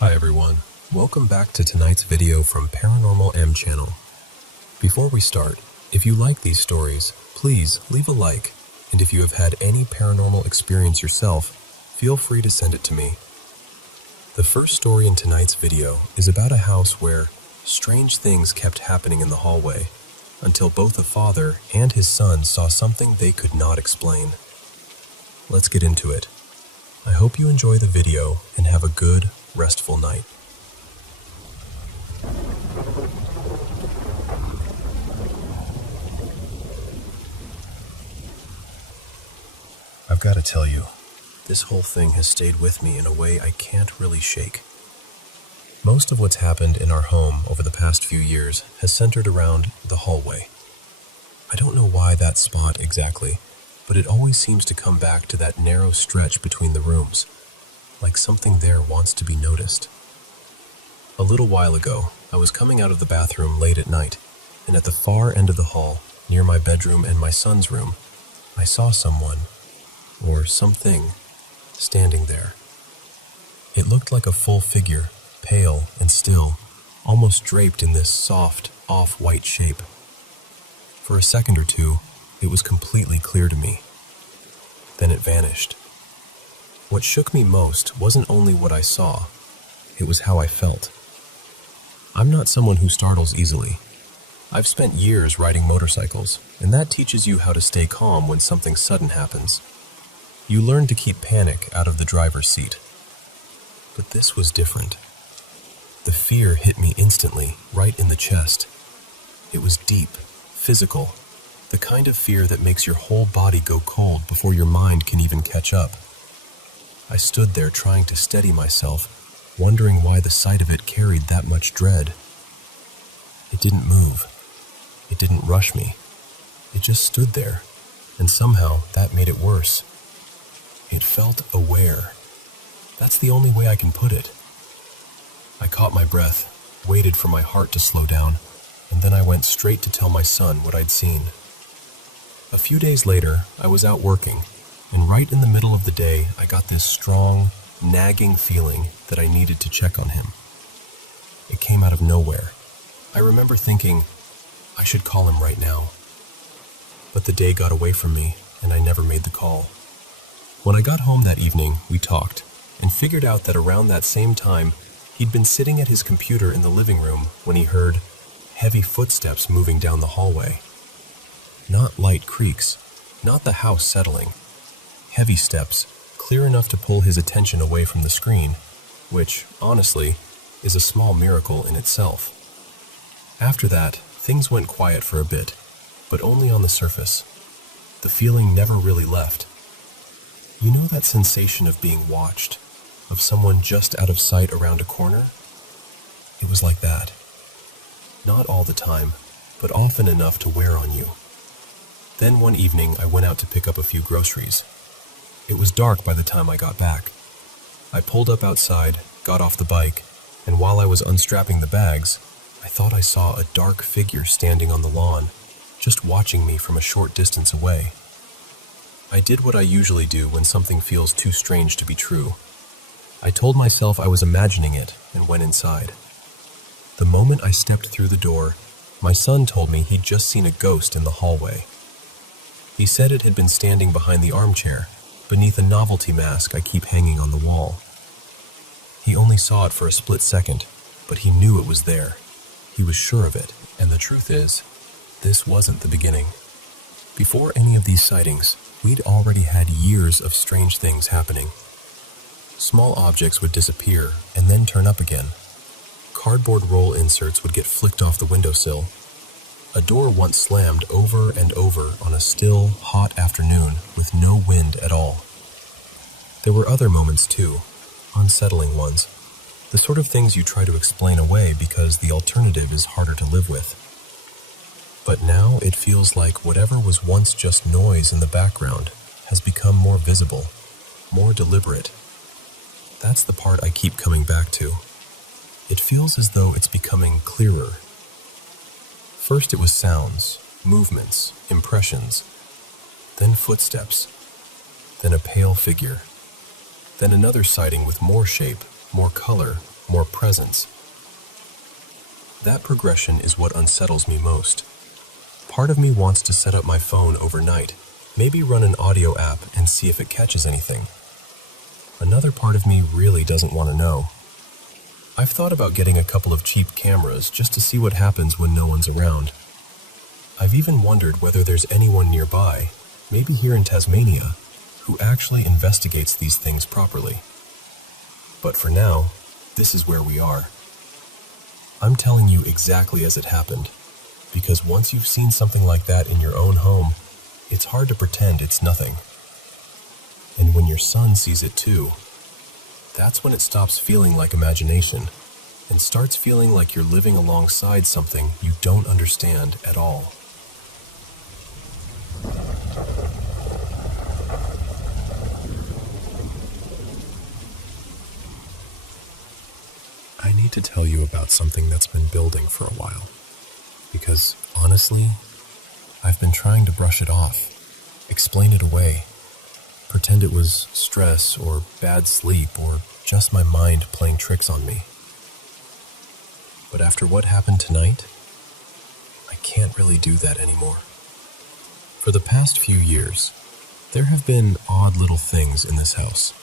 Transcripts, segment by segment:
Hi everyone, welcome back to tonight's video from Paranormal M channel. Before we start, if you like these stories, please leave a like, and if you have had any paranormal experience yourself, feel free to send it to me. The first story in tonight's video is about a house where strange things kept happening in the hallway until both the father and his son saw something they could not explain. Let's get into it. I hope you enjoy the video and have a good, restful night. I've got to tell you, this whole thing has stayed with me in a way I can't really shake. Most of what's happened in our home over the past few years has centered around the hallway. I don't know why that spot exactly, but it always seems to come back to that narrow stretch between the rooms, like something there wants to be noticed. A little while ago, I was coming out of the bathroom late at night, and at the far end of the hall, near my bedroom and my son's room, I saw someone, or something, standing there. It looked like a full figure, pale and still, almost draped in this soft, off-white shape. For a second or two, it was completely clear to me. Then it vanished. What shook me most wasn't only what I saw, it was how I felt. I'm not someone who startles easily. I've spent years riding motorcycles, and that teaches you how to stay calm when something sudden happens. You learn to keep panic out of the driver's seat. But this was different. The fear hit me instantly, right in the chest. It was deep, physical, the kind of fear that makes your whole body go cold before your mind can even catch up. I stood there trying to steady myself, wondering why the sight of it carried that much dread. It didn't move. It didn't rush me. It just stood there, and somehow that made it worse. It felt aware. That's the only way I can put it. I caught my breath, waited for my heart to slow down, and then I went straight to tell my son what I'd seen. A few days later, I was out working, and right in the middle of the day, I got this strong, nagging feeling that I needed to check on him. It came out of nowhere. I remember thinking, I should call him right now. But the day got away from me, and I never made the call. When I got home that evening, we talked, and figured out that around that same time, he'd been sitting at his computer in the living room when he heard heavy footsteps moving down the hallway. Not light creaks, not the house settling. Heavy steps, clear enough to pull his attention away from the screen, which, honestly, is a small miracle in itself. After that, things went quiet for a bit, but only on the surface. The feeling never really left. You know that sensation of being watched, of someone just out of sight around a corner? It was like that. Not all the time, but often enough to wear on you. Then one evening, I went out to pick up a few groceries. It was dark by the time I got back. I pulled up outside, got off the bike, and while I was unstrapping the bags, I thought I saw a dark figure standing on the lawn, just watching me from a short distance away. I did what I usually do when something feels too strange to be true. I told myself I was imagining it and went inside. The moment I stepped through the door, my son told me he'd just seen a ghost in the hallway. He said it had been standing behind the armchair, beneath a novelty mask I keep hanging on the wall. He only saw it for a split second, but he knew it was there. He was sure of it, and the truth is, this wasn't the beginning. Before any of these sightings, we'd already had years of strange things happening. Small objects would disappear and then turn up again. Cardboard roll inserts would get flicked off the windowsill. A door once slammed over and over on a still, hot afternoon with no wind at all. There were other moments too, unsettling ones, the sort of things you try to explain away because the alternative is harder to live with. But now it feels like whatever was once just noise in the background has become more visible, more deliberate. That's the part I keep coming back to. It feels as though it's becoming clearer. First it was sounds, movements, impressions, then footsteps, then a pale figure, then another sighting with more shape, more color, more presence. That progression is what unsettles me most. Part of me wants to set up my phone overnight, maybe run an audio app and see if it catches anything. Another part of me really doesn't want to know. I've thought about getting a couple of cheap cameras just to see what happens when no one's around. I've even wondered whether there's anyone nearby, maybe here in Tasmania, who actually investigates these things properly. But for now, this is where we are. I'm telling you exactly as it happened, because once you've seen something like that in your own home, it's hard to pretend it's nothing. And when your son sees it too, that's when it stops feeling like imagination and starts feeling like you're living alongside something you don't understand at all. I need to tell you about something that's been building for a while, because honestly, I've been trying to brush it off, explain it away, pretend it was stress or bad sleep or just my mind playing tricks on me. But after what happened tonight, I can't really do that anymore. For the past few years, there have been odd little things in this house.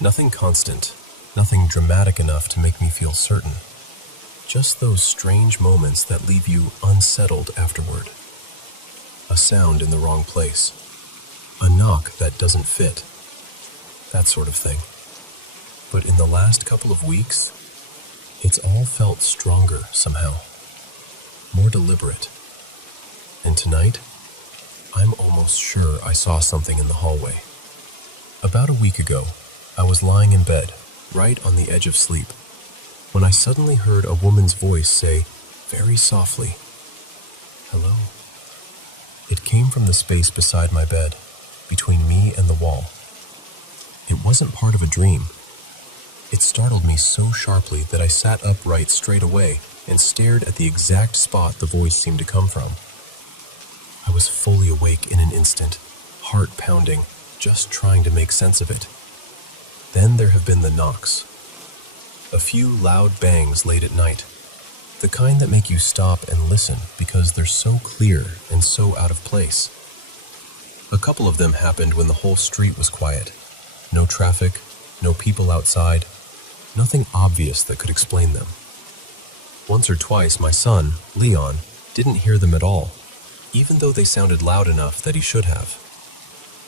Nothing constant, nothing dramatic enough to make me feel certain. Just those strange moments that leave you unsettled afterward. A sound in the wrong place. A knock that doesn't fit. That sort of thing. But in the last couple of weeks, it's all felt stronger somehow. More deliberate. And tonight, I'm almost sure I saw something in the hallway. About a week ago, I was lying in bed, right on the edge of sleep, when I suddenly heard a woman's voice say, very softly, "Hello." It came from the space beside my bed, between me and the wall. It wasn't part of a dream. It startled me so sharply that I sat upright straight away and stared at the exact spot the voice seemed to come from. I was fully awake in an instant, heart pounding, just trying to make sense of it. Then there have been the knocks. A few loud bangs late at night, the kind that make you stop and listen because they're so clear and so out of place. A couple of them happened when the whole street was quiet. No traffic, no people outside, nothing obvious that could explain them. Once or twice my son, Leon, didn't hear them at all, even though they sounded loud enough that he should have.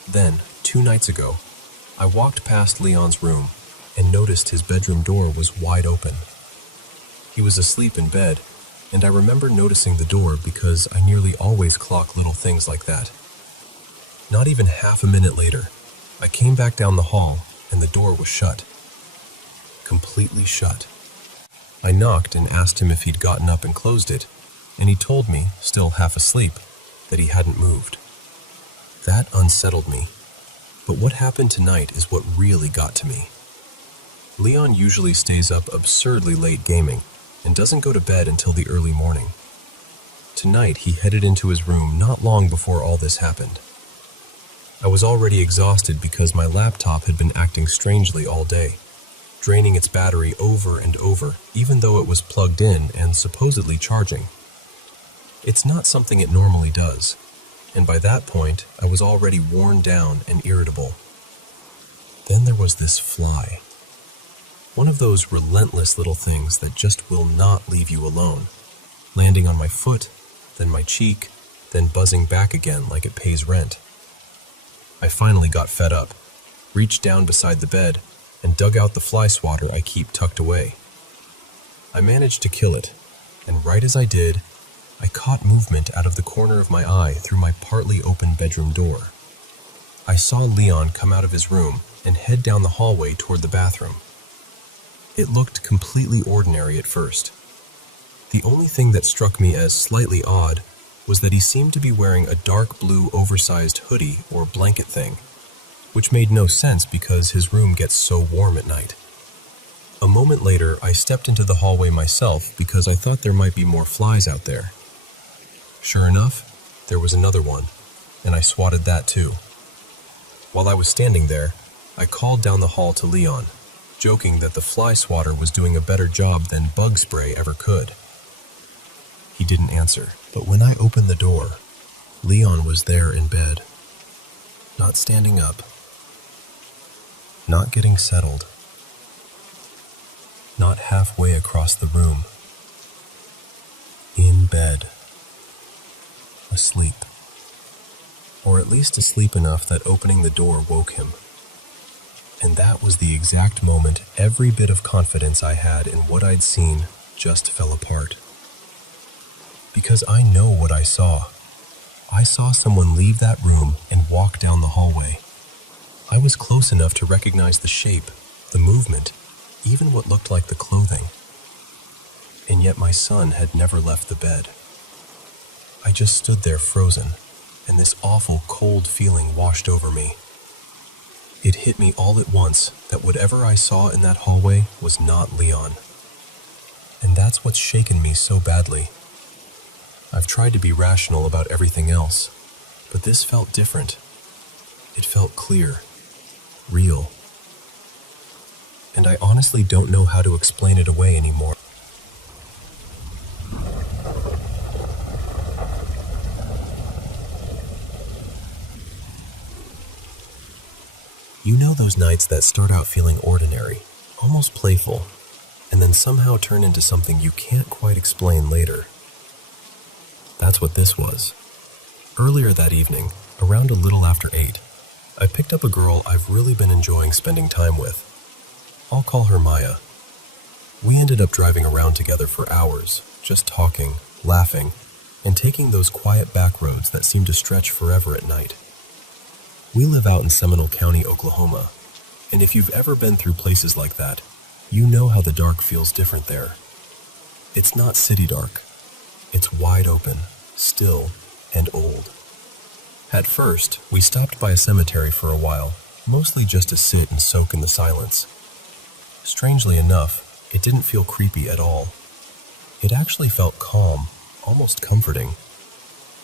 Then, 2 nights ago, I walked past Leon's room and noticed his bedroom door was wide open. He was asleep in bed, and I remember noticing the door because I nearly always clock little things like that. Not even half a minute later, I came back down the hall and the door was shut. Completely shut. I knocked and asked him if he'd gotten up and closed it, and he told me, still half asleep, that he hadn't moved. That unsettled me. But what happened tonight is what really got to me. Leon usually stays up absurdly late gaming and doesn't go to bed until the early morning. Tonight, he headed into his room not long before all this happened. I was already exhausted because my laptop had been acting strangely all day, draining its battery over and over, even though it was plugged in and supposedly charging. It's not something it normally does, and by that point, I was already worn down and irritable. Then there was this fly. One of those relentless little things that just will not leave you alone, landing on my foot, then my cheek, then buzzing back again like it pays rent. I finally got fed up, reached down beside the bed, and dug out the fly swatter I keep tucked away. I managed to kill it, and right as I did, I caught movement out of the corner of my eye through my partly open bedroom door. I saw Leon come out of his room and head down the hallway toward the bathroom. It looked completely ordinary at first. The only thing that struck me as slightly odd was that he seemed to be wearing a dark blue oversized hoodie or blanket thing, which made no sense because his room gets so warm at night. A moment later, I stepped into the hallway myself because I thought there might be more flies out there. Sure enough, there was another one, and I swatted that too. While I was standing there, I called down the hall to Leon, joking that the fly swatter was doing a better job than bug spray ever could. He didn't answer, but when I opened the door, Leon was there in bed. Not standing up. Not getting settled. Not halfway across the room. In bed. Asleep. Or at least asleep enough that opening the door woke him. And that was the exact moment every bit of confidence I had in what I'd seen just fell apart. Because I know what I saw. I saw someone leave that room and walk down the hallway. I was close enough to recognize the shape, the movement, even what looked like the clothing. And yet my son had never left the bed. I just stood there frozen, and this awful cold feeling washed over me. It hit me all at once that whatever I saw in that hallway was not Leon. And that's what's shaken me so badly. I've tried to be rational about everything else, but this felt different. It felt clear, real. And I honestly don't know how to explain it away anymore. You know those nights that start out feeling ordinary, almost playful, and then somehow turn into something you can't quite explain later? That's what this was. Earlier that evening, around a little after 8, I picked up a girl I've really been enjoying spending time with. I'll call her Maya. We ended up driving around together for hours, just talking, laughing, and taking those quiet back roads that seem to stretch forever at night. We live out in Seminole County, Oklahoma, and if you've ever been through places like that, you know how the dark feels different there. It's not city dark. It's wide open, still, and old. At first, we stopped by a cemetery for a while, mostly just to sit and soak in the silence. Strangely enough, it didn't feel creepy at all. It actually felt calm, almost comforting.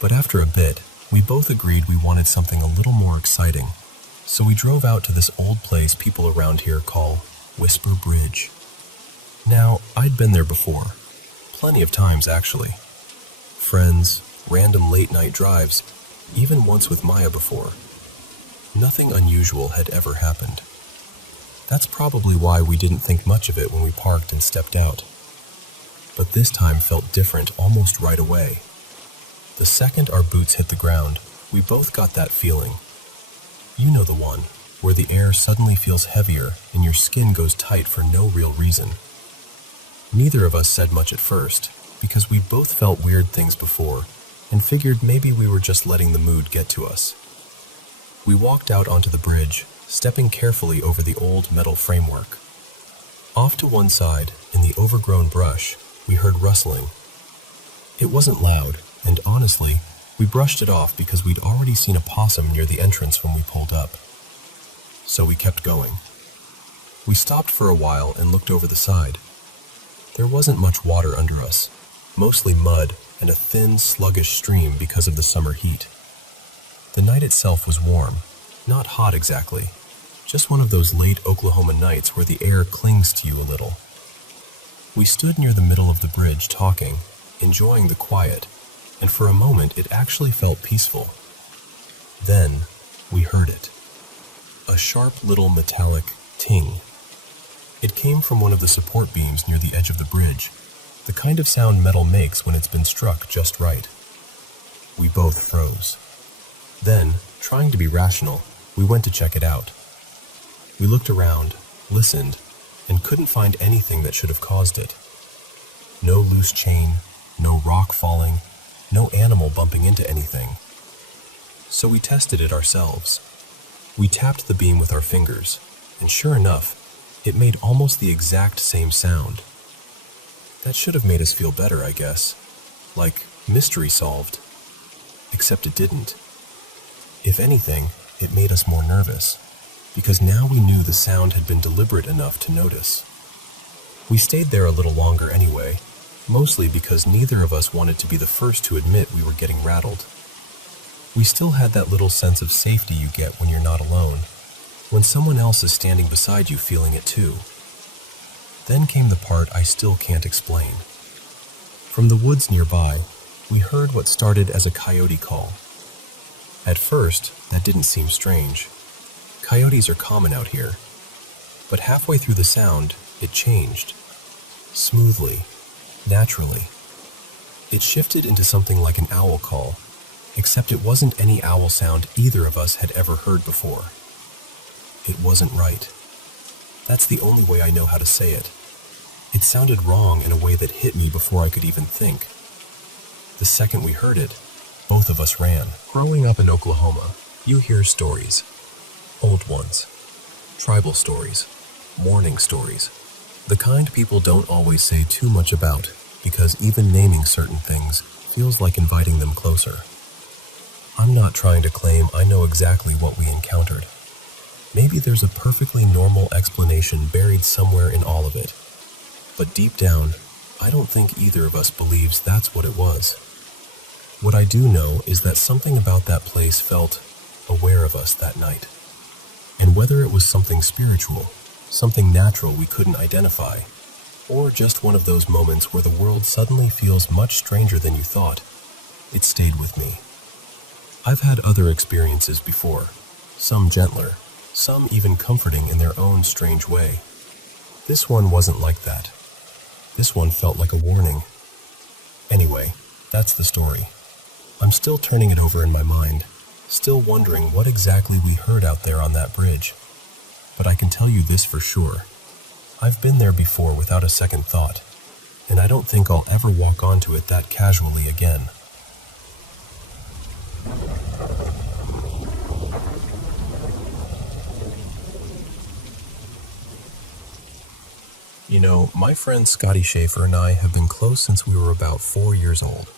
But after a bit, we both agreed we wanted something a little more exciting, so we drove out to this old place people around here call Whisper Bridge. Now, I'd been there before. Plenty of times, actually. Friends, random late-night drives, even once with Maya before. Nothing unusual had ever happened. That's probably why we didn't think much of it when we parked and stepped out. But this time felt different almost right away. The second our boots hit the ground, we both got that feeling. You know the one, where the air suddenly feels heavier and your skin goes tight for no real reason. Neither of us said much at first, because we both felt weird things before, and figured maybe we were just letting the mood get to us. We walked out onto the bridge, stepping carefully over the old metal framework. Off to one side, in the overgrown brush, we heard rustling. It wasn't loud, and honestly, we brushed it off because we'd already seen a possum near the entrance when we pulled up. So we kept going. We stopped for a while and looked over the side. There wasn't much water under us, mostly mud and a thin, sluggish stream because of the summer heat. The night itself was warm, not hot exactly, just one of those late Oklahoma nights where the air clings to you a little. We stood near the middle of the bridge talking, enjoying the quiet, and for a moment it actually felt peaceful. Then we heard it. A sharp little metallic ting. It came from one of the support beams near the edge of the bridge, the kind of sound metal makes when it's been struck just right. We both froze. Then, trying to be rational, we went to check it out. We looked around, listened, and couldn't find anything that should have caused it. No loose chain, no rock falling, no animal bumping into anything. So we tested it ourselves. We tapped the beam with our fingers, and sure enough, it made almost the exact same sound. That should have made us feel better, I guess. Like mystery solved. Except it didn't. If anything, it made us more nervous, because now we knew the sound had been deliberate enough to notice. We stayed there a little longer anyway, mostly because neither of us wanted to be the first to admit we were getting rattled. We still had that little sense of safety you get when you're not alone, when someone else is standing beside you feeling it too. Then came the part I still can't explain. From the woods nearby, we heard what started as a coyote call. At first, that didn't seem strange. Coyotes are common out here. But halfway through the sound, it changed. Smoothly, naturally. It shifted into something like an owl call, except it wasn't any owl sound either of us had ever heard before. It wasn't right. That's the only way I know how to say it. It sounded wrong in a way that hit me before I could even think. The second we heard it, both of us ran. Growing up in Oklahoma, you hear stories. Old ones. Tribal stories. Warning stories. The kind people don't always say too much about, because even naming certain things feels like inviting them closer. I'm not trying to claim I know exactly what we encountered. Maybe there's a perfectly normal explanation buried somewhere in all of it. But deep down, I don't think either of us believes that's what it was. What I do know is that something about that place felt aware of us that night. And whether it was something spiritual, something natural we couldn't identify, or just one of those moments where the world suddenly feels much stranger than you thought, it stayed with me. I've had other experiences before, some gentler, some even comforting in their own strange way. This one wasn't like that. This one felt like a warning. Anyway, that's the story. I'm still turning it over in my mind, still wondering what exactly we heard out there on that bridge. But I can tell you this for sure. I've been there before without a second thought, and I don't think I'll ever walk onto it that casually again. You know, my friend Scotty Schaefer and I have been close since we were about 4 years old.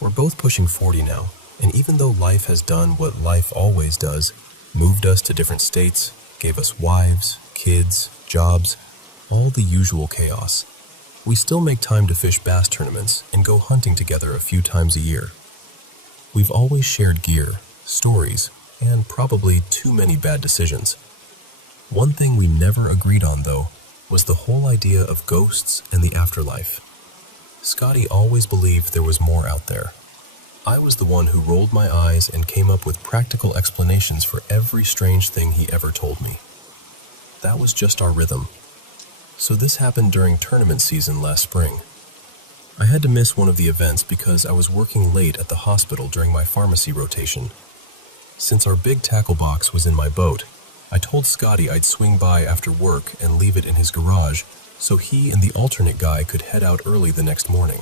We're both pushing 40 now, and even though life has done what life always does, moved us to different states, gave us wives, kids, jobs, all the usual chaos, we still make time to fish bass tournaments and go hunting together a few times a year. We've always shared gear, stories, and probably too many bad decisions. One thing we never agreed on, though, was the whole idea of ghosts and the afterlife. Scotty always believed there was more out there. I was the one who rolled my eyes and came up with practical explanations for every strange thing he ever told me. That was just our rhythm. So this happened during tournament season last spring. I had to miss one of the events because I was working late at the hospital during my pharmacy rotation. Since our big tackle box was in my boat, I told Scotty I'd swing by after work and leave it in his garage so he and the alternate guy could head out early the next morning.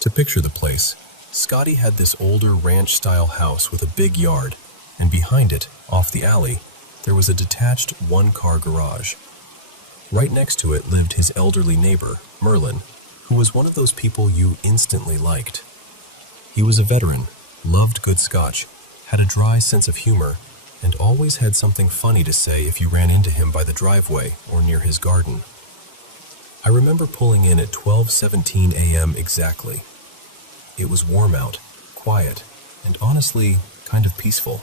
To picture the place, Scotty had this older ranch-style house with a big yard, and behind it, off the alley, there was a detached one-car garage. Right next to it lived his elderly neighbor, Merlin, who was one of those people you instantly liked. He was a veteran, loved good scotch, had a dry sense of humor, and always had something funny to say if you ran into him by the driveway or near his garden. I remember pulling in at 12:17 a.m. exactly. It was warm out, quiet, and honestly, kind of peaceful.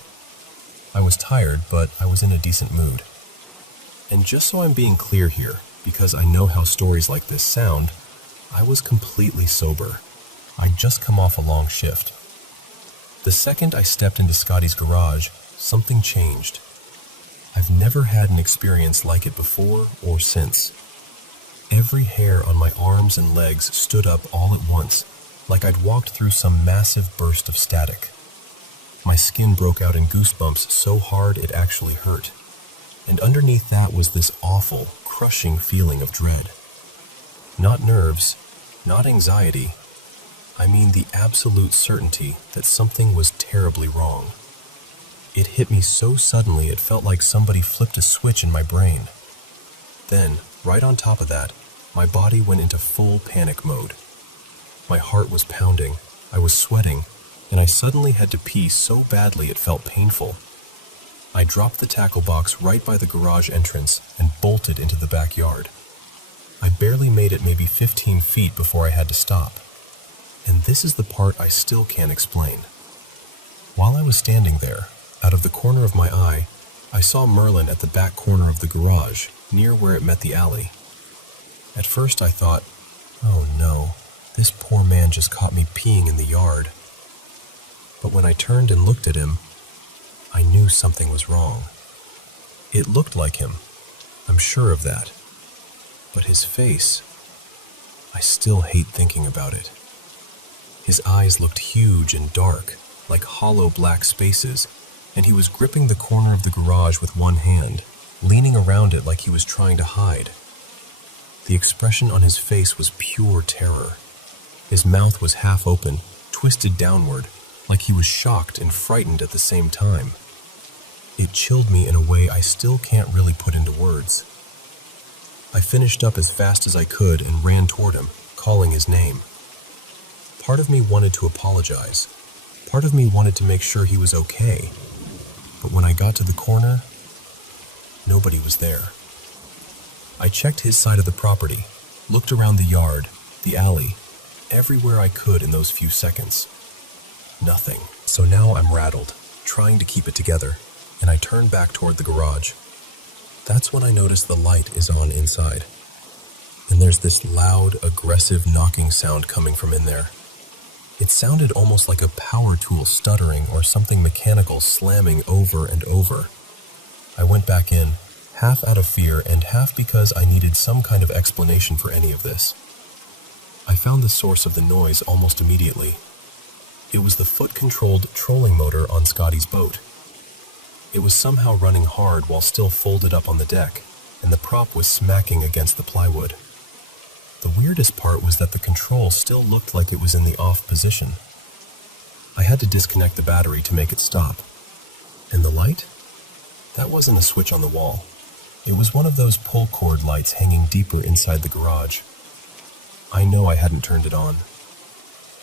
I was tired, but I was in a decent mood. And just so I'm being clear here, because I know how stories like this sound, I was completely sober. I'd just come off a long shift. The second I stepped into Scotty's garage, something changed. I've never had an experience like it before or since. Every hair on my arms and legs stood up all at once, like I'd walked through some massive burst of static. My skin broke out in goosebumps so hard it actually hurt. And underneath that was this awful, crushing feeling of dread. Not nerves, not anxiety. I mean the absolute certainty that something was terribly wrong. It hit me so suddenly it felt like somebody flipped a switch in my brain. Then, right on top of that, my body went into full panic mode. My heart was pounding, I was sweating, and I suddenly had to pee so badly it felt painful. I dropped the tackle box right by the garage entrance and bolted into the backyard. I barely made it maybe 15 feet before I had to stop. And this is the part I still can't explain. While I was standing there, out of the corner of my eye, I saw Merlin at the back corner of the garage, near where it met the alley. At first I thought, oh no, this poor man just caught me peeing in the yard. But when I turned and looked at him, I knew something was wrong. It looked like him, I'm sure of that. But his face, I still hate thinking about it. His eyes looked huge and dark, like hollow black spaces, and he was gripping the corner of the garage with one hand, leaning around it like he was trying to hide. The expression on his face was pure terror. His mouth was half open, twisted downward, like he was shocked and frightened at the same time. It chilled me in a way I still can't really put into words. I finished up as fast as I could and ran toward him, calling his name. Part of me wanted to apologize. Part of me wanted to make sure he was okay. But when I got to the corner, nobody was there. I checked his side of the property, looked around the yard, the alley, everywhere I could in those few seconds. Nothing. So now I'm rattled, trying to keep it together, and I turn back toward the garage. That's when I notice the light is on inside. And there's this loud, aggressive knocking sound coming from in there. It sounded almost like a power tool stuttering or something mechanical slamming over and over. I went back in, half out of fear and half because I needed some kind of explanation for any of this. I found the source of the noise almost immediately. It was the foot-controlled trolling motor on Scotty's boat. It was somehow running hard while still folded up on the deck, and the prop was smacking against the plywood. The weirdest part was that the control still looked like it was in the off position. I had to disconnect the battery to make it stop. And the light? That wasn't a switch on the wall. It was one of those pull cord lights hanging deeper inside the garage. I know I hadn't turned it on.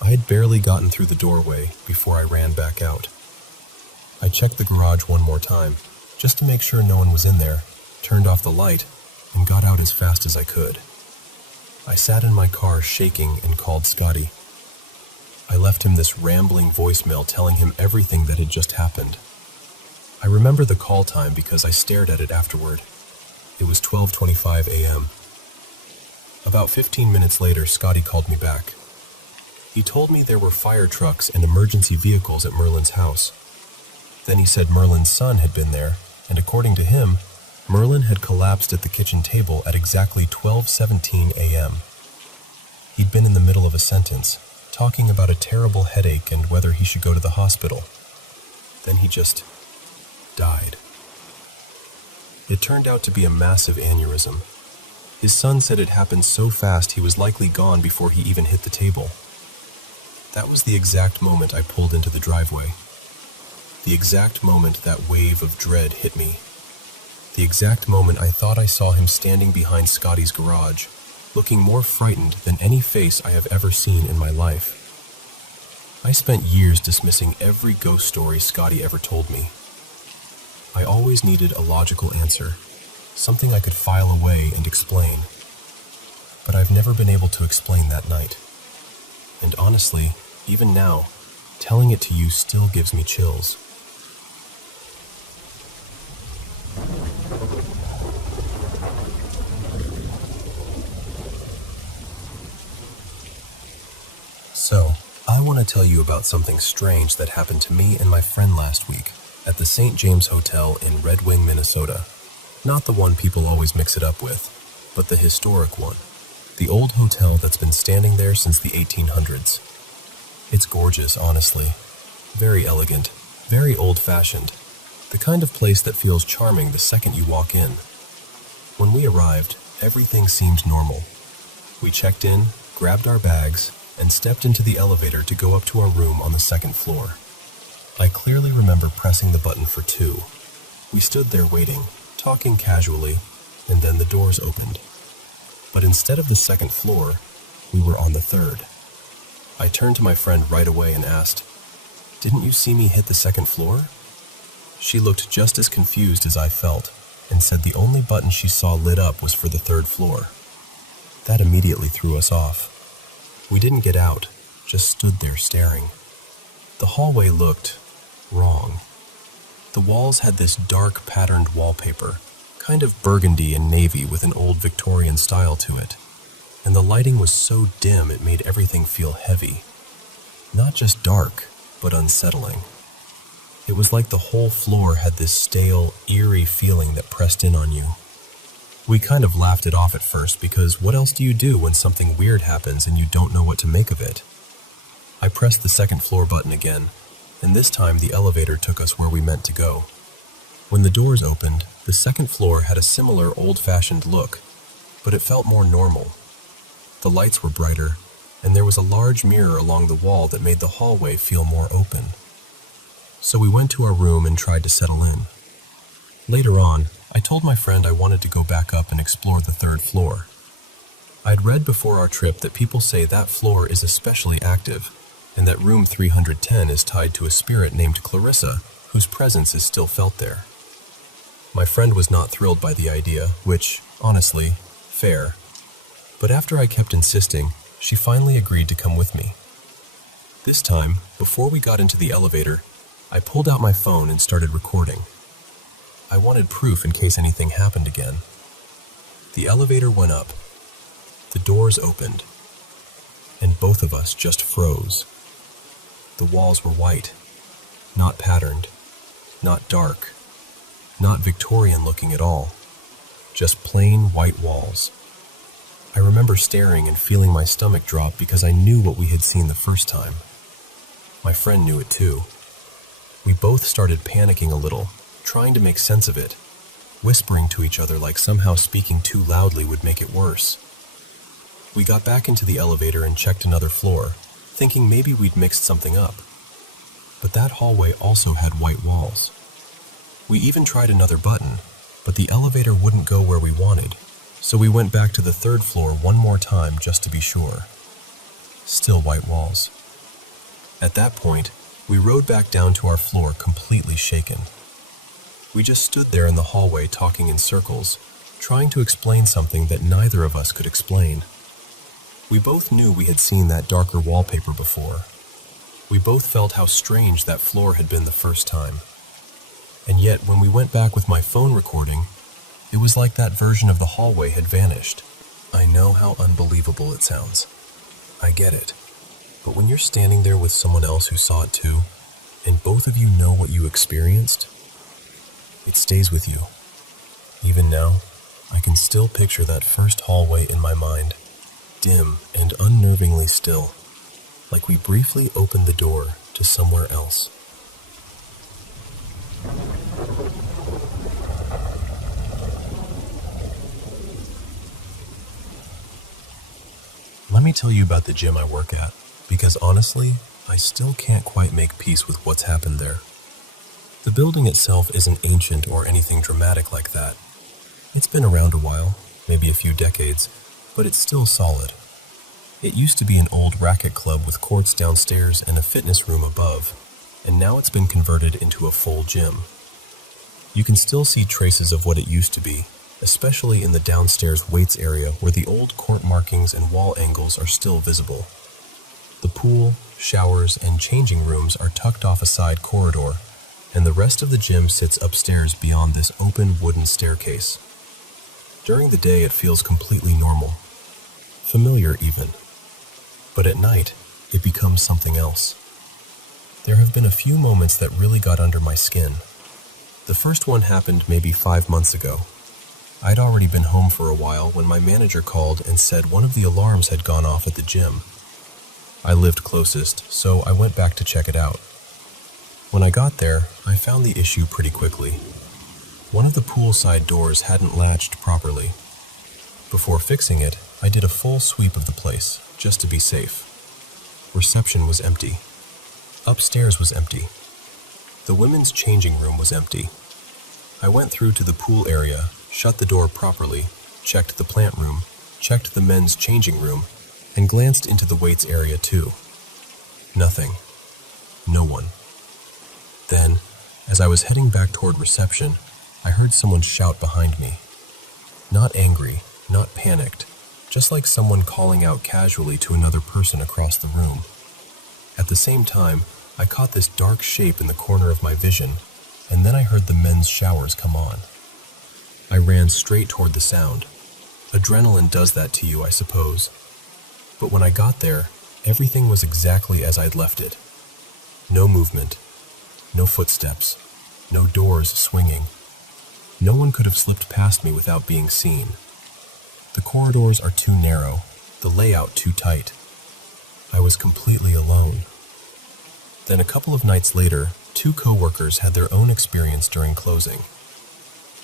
I had barely gotten through the doorway before I ran back out. I checked the garage one more time, just to make sure no one was in there, turned off the light, and got out as fast as I could. I sat in my car shaking and called Scotty. I left him this rambling voicemail telling him everything that had just happened. I remember the call time because I stared at it afterward. It was 12:25 a.m. About 15 minutes later, Scotty called me back. He told me there were fire trucks and emergency vehicles at Merlin's house. Then he said Merlin's son had been there, and according to him, Merlin had collapsed at the kitchen table at exactly 12:17 a.m. He'd been in the middle of a sentence, talking about a terrible headache and whether he should go to the hospital. Then he just died. It turned out to be a massive aneurysm. His son said it happened so fast he was likely gone before he even hit the table. That was the exact moment I pulled into the driveway. The exact moment that wave of dread hit me. The exact moment I thought I saw him standing behind Scotty's garage, looking more frightened than any face I have ever seen in my life. I spent years dismissing every ghost story Scotty ever told me. I always needed a logical answer, something I could file away and explain. But I've never been able to explain that night. And honestly, even now, telling it to you still gives me chills. So, I want to tell you about something strange that happened to me and my friend last week at the St. James Hotel in Red Wing, Minnesota. Not the one people always mix it up with, but the historic one. The old hotel that's been standing there since the 1800s. It's gorgeous, honestly. Very elegant, very old-fashioned. The kind of place that feels charming the second you walk in. When we arrived, everything seemed normal. We checked in, grabbed our bags, and stepped into the elevator to go up to our room on the second floor. I clearly remember pressing the button for 2. We stood there waiting, talking casually, and then the doors opened. But instead of the second floor, we were on the 3rd. I turned to my friend right away and asked, "Didn't you see me hit the second floor?" She looked just as confused as I felt, and said the only button she saw lit up was for the 3rd floor. That immediately threw us off. We didn't get out, just stood there staring. The hallway looked wrong. The walls had this dark patterned wallpaper, kind of burgundy and navy with an old Victorian style to it. and the lighting was so dim it made everything feel heavy. Not just dark, but unsettling. It was like the whole floor had this stale, eerie feeling that pressed in on you. We kind of laughed it off at first because what else do you do when something weird happens and you don't know what to make of it? I pressed the second floor button again, and this time the elevator took us where we meant to go. When the doors opened, the second floor had a similar old-fashioned look, but it felt more normal. The lights were brighter, and there was a large mirror along the wall that made the hallway feel more open. So we went to our room and tried to settle in. Later on, I told my friend I wanted to go back up and explore the third floor. I'd read before our trip that people say that floor is especially active, and that room 310 is tied to a spirit named Clarissa, whose presence is still felt there. My friend was not thrilled by the idea, which, honestly, fair. But after I kept insisting, she finally agreed to come with me. This time, before we got into the elevator, I pulled out my phone and started recording. I wanted proof in case anything happened again. The elevator went up. The doors opened. And both of us just froze. The walls were white, not patterned, not dark, not Victorian looking at all, just plain white walls. I remember staring and feeling my stomach drop because I knew what we had seen the first time. My friend knew it too. We both started panicking a little, trying to make sense of it, whispering to each other like somehow speaking too loudly would make it worse. We got back into the elevator and checked another floor, thinking maybe we'd mixed something up. But that hallway also had white walls. We even tried another button, but the elevator wouldn't go where we wanted, so we went back to the third floor one more time just to be sure. Still white walls. At that point, we rode back down to our floor completely shaken. We just stood there in the hallway talking in circles, trying to explain something that neither of us could explain. We both knew we had seen that darker wallpaper before. We both felt how strange that floor had been the first time. And yet, when we went back with my phone recording, it was like that version of the hallway had vanished. I know how unbelievable it sounds. I get it. But when you're standing there with someone else who saw it too, and both of you know what you experienced, it stays with you. Even now, I can still picture that first hallway in my mind, dim and unnervingly still, like we briefly opened the door to somewhere else. Let me tell you about the gym I work at, because honestly, I still can't quite make peace with what's happened there. The building itself isn't ancient or anything dramatic like that. It's been around a while, maybe a few decades, but it's still solid. It used to be an old racket club with courts downstairs and a fitness room above, and now it's been converted into a full gym. You can still see traces of what it used to be, especially in the downstairs weights area where the old court markings and wall angles are still visible. The pool, showers, and changing rooms are tucked off a side corridor, and the rest of the gym sits upstairs beyond this open wooden staircase. During the day, it feels completely normal, familiar even. But at night, it becomes something else. There have been a few moments that really got under my skin. The first one happened maybe 5 months ago. I'd already been home for a while when my manager called and said one of the alarms had gone off at the gym. I lived closest, so I went back to check it out. When I got there, I found the issue pretty quickly. One of the poolside doors hadn't latched properly. Before fixing it, I did a full sweep of the place, just to be safe. Reception was empty. Upstairs was empty. The women's changing room was empty. I went through to the pool area, shut the door properly, checked the plant room, checked the men's changing room, and glanced into the weights area too. Nothing. No one. Then, as I was heading back toward reception, I heard someone shout behind me. Not angry, not panicked, just like someone calling out casually to another person across the room. At the same time, I caught this dark shape in the corner of my vision, and then I heard the men's showers come on. I ran straight toward the sound. Adrenaline does that to you, I suppose. But when I got there, everything was exactly as I'd left it. No movement, no footsteps, no doors swinging. No one could have slipped past me without being seen. The corridors are too narrow, the layout too tight. I was completely alone. Then a couple of nights later, 2 co-workers had their own experience during closing.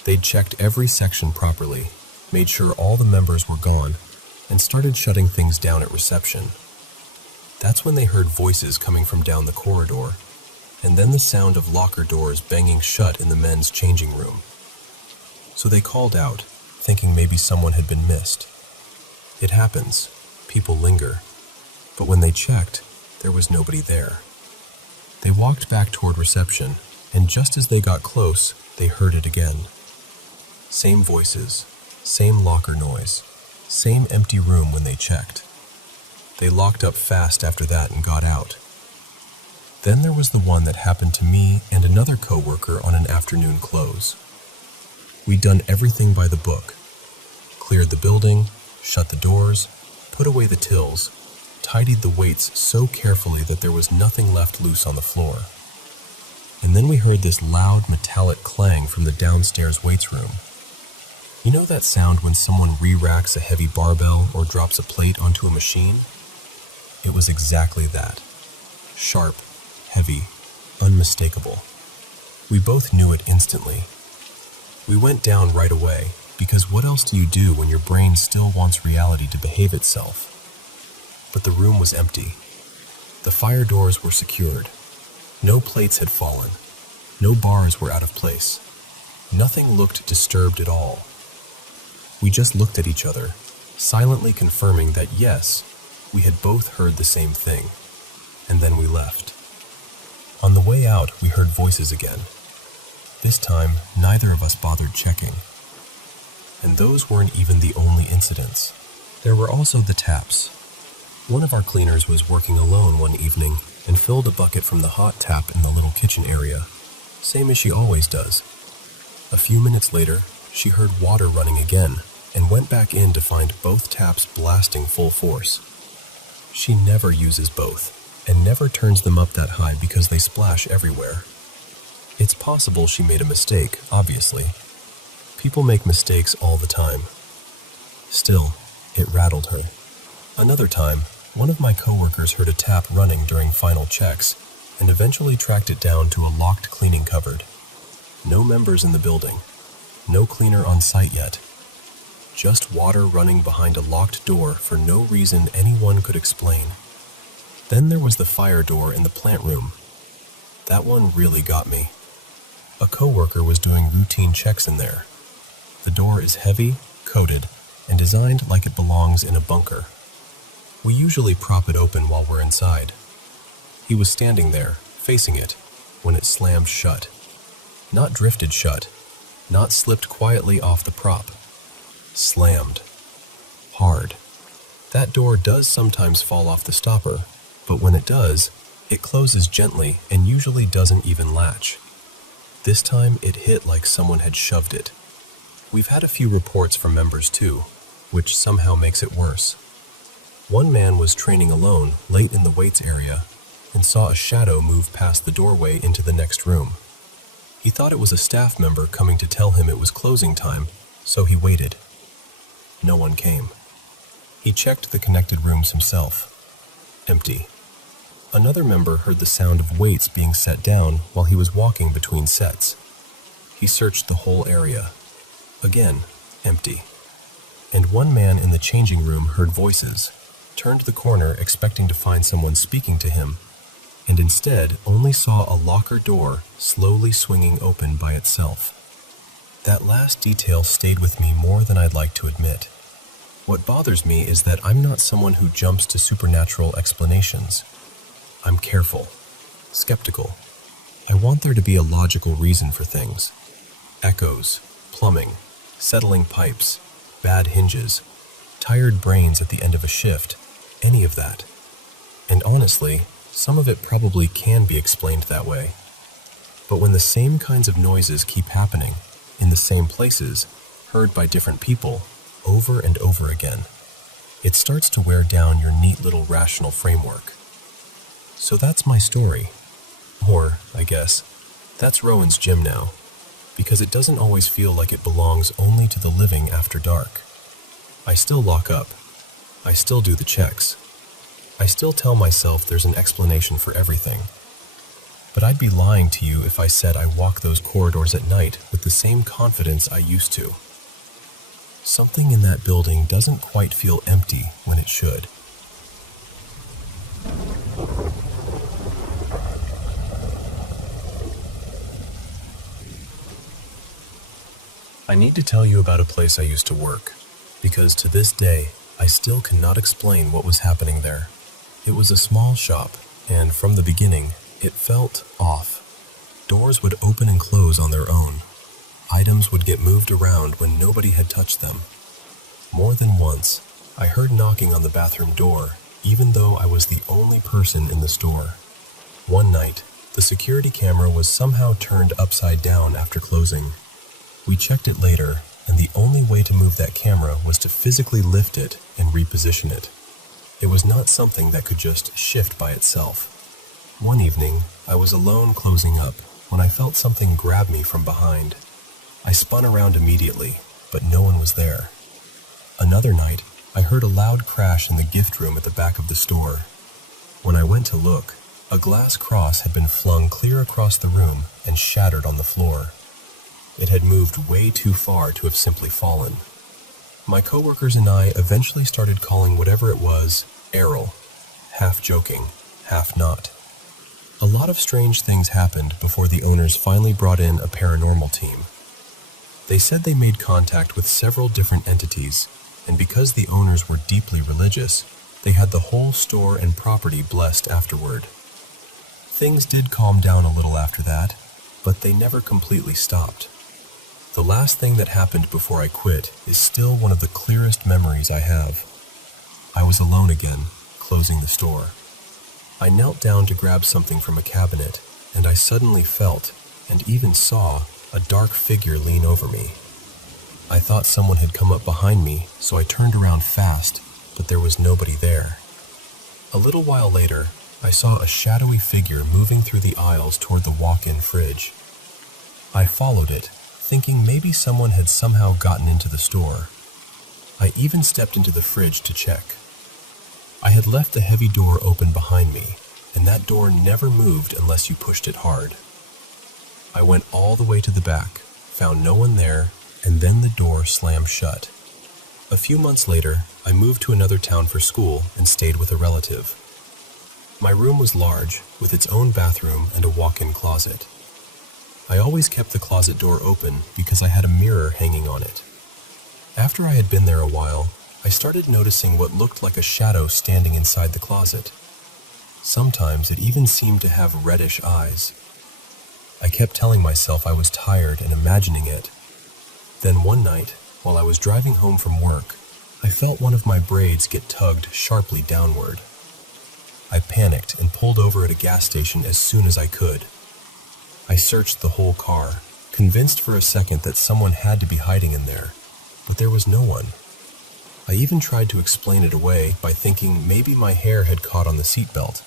They'd checked every section properly, made sure all the members were gone, and started shutting things down at reception. That's when they heard voices coming from down the corridor, and then the sound of locker doors banging shut in the men's changing room. So they called out, thinking maybe someone had been missed. It happens, people linger, but when they checked, there was nobody there. They walked back toward reception, and just as they got close, they heard it again. Same voices, same locker noise, same empty room when they checked. They locked up fast after that and got out. Then there was the one that happened to me and another co-worker on an afternoon close. We'd done everything by the book. Cleared the building, shut the doors, put away the tills, tidied the weights so carefully that there was nothing left loose on the floor. And then we heard this loud metallic clang from the downstairs weights room. You know that sound when someone re-racks a heavy barbell or drops a plate onto a machine? It was exactly that. Sharp, heavy, unmistakable. We both knew it instantly. We went down right away, because what else do you do when your brain still wants reality to behave itself? But the room was empty. The fire doors were secured. No plates had fallen. No bars were out of place. Nothing looked disturbed at all. We just looked at each other, silently confirming that yes, we had both heard the same thing. And then we left. On the way out, we heard voices again. This time, neither of us bothered checking. And those weren't even the only incidents. There were also the taps. One of our cleaners was working alone one evening and filled a bucket from the hot tap in the little kitchen area, same as she always does. A few minutes later, she heard water running again and went back in to find both taps blasting full force. She never uses both and never turns them up that high because they splash everywhere. It's possible she made a mistake, obviously. People make mistakes all the time. Still, it rattled her. Another time, one of my coworkers heard a tap running during final checks and eventually tracked it down to a locked cleaning cupboard. No members in the building. No cleaner on site yet. Just water running behind a locked door for no reason anyone could explain. Then there was the fire door in the plant room. That one really got me. A coworker was doing routine checks in there. The door is heavy, coated, and designed like it belongs in a bunker. We usually prop it open while we're inside. He was standing there, facing it, when it slammed shut. Not drifted shut, not slipped quietly off the prop. Slammed. Hard. That door does sometimes fall off the stopper, but when it does, it closes gently and usually doesn't even latch. This time it hit like someone had shoved it. We've had a few reports from members too, which somehow makes it worse. One man was training alone late in the weights area and saw a shadow move past the doorway into the next room. He thought it was a staff member coming to tell him it was closing time, so he waited. No one came. He checked the connected rooms himself. Empty. Another member heard the sound of weights being set down while he was walking between sets. He searched the whole area. Again, empty. And one man in the changing room heard voices, turned the corner expecting to find someone speaking to him, and instead only saw a locker door slowly swinging open by itself. That last detail stayed with me more than I'd like to admit. What bothers me is that I'm not someone who jumps to supernatural explanations. I'm careful, skeptical. I want there to be a logical reason for things. Echoes, plumbing, settling pipes, bad hinges, tired brains at the end of a shift, any of that. And honestly, some of it probably can be explained that way. But when the same kinds of noises keep happening, in the same places, heard by different people, over and over again. It starts to wear down your neat little rational framework. So that's my story. Or, I guess, that's Rowan's gym now, because it doesn't always feel like it belongs only to the living after dark. I still lock up. I still do the checks. I still tell myself there's an explanation for everything. But I'd be lying to you if I said I walk those corridors at night with the same confidence I used to. Something in that building doesn't quite feel empty when it should. I need to tell you about a place I used to work, because to this day, I still cannot explain what was happening there. It was a small shop, and from the beginning, it felt off. Doors would open and close on their own. Items would get moved around when nobody had touched them. More than once, I heard knocking on the bathroom door, even though I was the only person in the store. One night, the security camera was somehow turned upside down after closing. We checked it later, and the only way to move that camera was to physically lift it and reposition it. It was not something that could just shift by itself. One evening, I was alone closing up when I felt something grab me from behind. I spun around immediately, but no one was there. Another night, I heard a loud crash in the gift room at the back of the store. When I went to look, a glass cross had been flung clear across the room and shattered on the floor. It had moved way too far to have simply fallen. My coworkers and I eventually started calling whatever it was, Errol, half joking, half not. A lot of strange things happened before the owners finally brought in a paranormal team. They said they made contact with several different entities, and because the owners were deeply religious, they had the whole store and property blessed afterward. Things did calm down a little after that, but they never completely stopped. The last thing that happened before I quit is still one of the clearest memories I have. I was alone again, closing the store. I knelt down to grab something from a cabinet, and I suddenly felt, and even saw, a dark figure lean over me. I thought someone had come up behind me, so I turned around fast, but there was nobody there. A little while later, I saw a shadowy figure moving through the aisles toward the walk-in fridge. I followed it, thinking maybe someone had somehow gotten into the store. I even stepped into the fridge to check. I had left the heavy door open behind me, and that door never moved unless you pushed it hard. I went all the way to the back, found no one there, and then the door slammed shut. A few months later, I moved to another town for school and stayed with a relative. My room was large, with its own bathroom and a walk-in closet. I always kept the closet door open because I had a mirror hanging on it. After I had been there a while, I started noticing what looked like a shadow standing inside the closet. Sometimes it even seemed to have reddish eyes. I kept telling myself I was tired and imagining it. Then one night, while I was driving home from work, I felt one of my braids get tugged sharply downward. I panicked and pulled over at a gas station as soon as I could. I searched the whole car, convinced for a second that someone had to be hiding in there, but there was no one. I even tried to explain it away by thinking maybe my hair had caught on the seatbelt,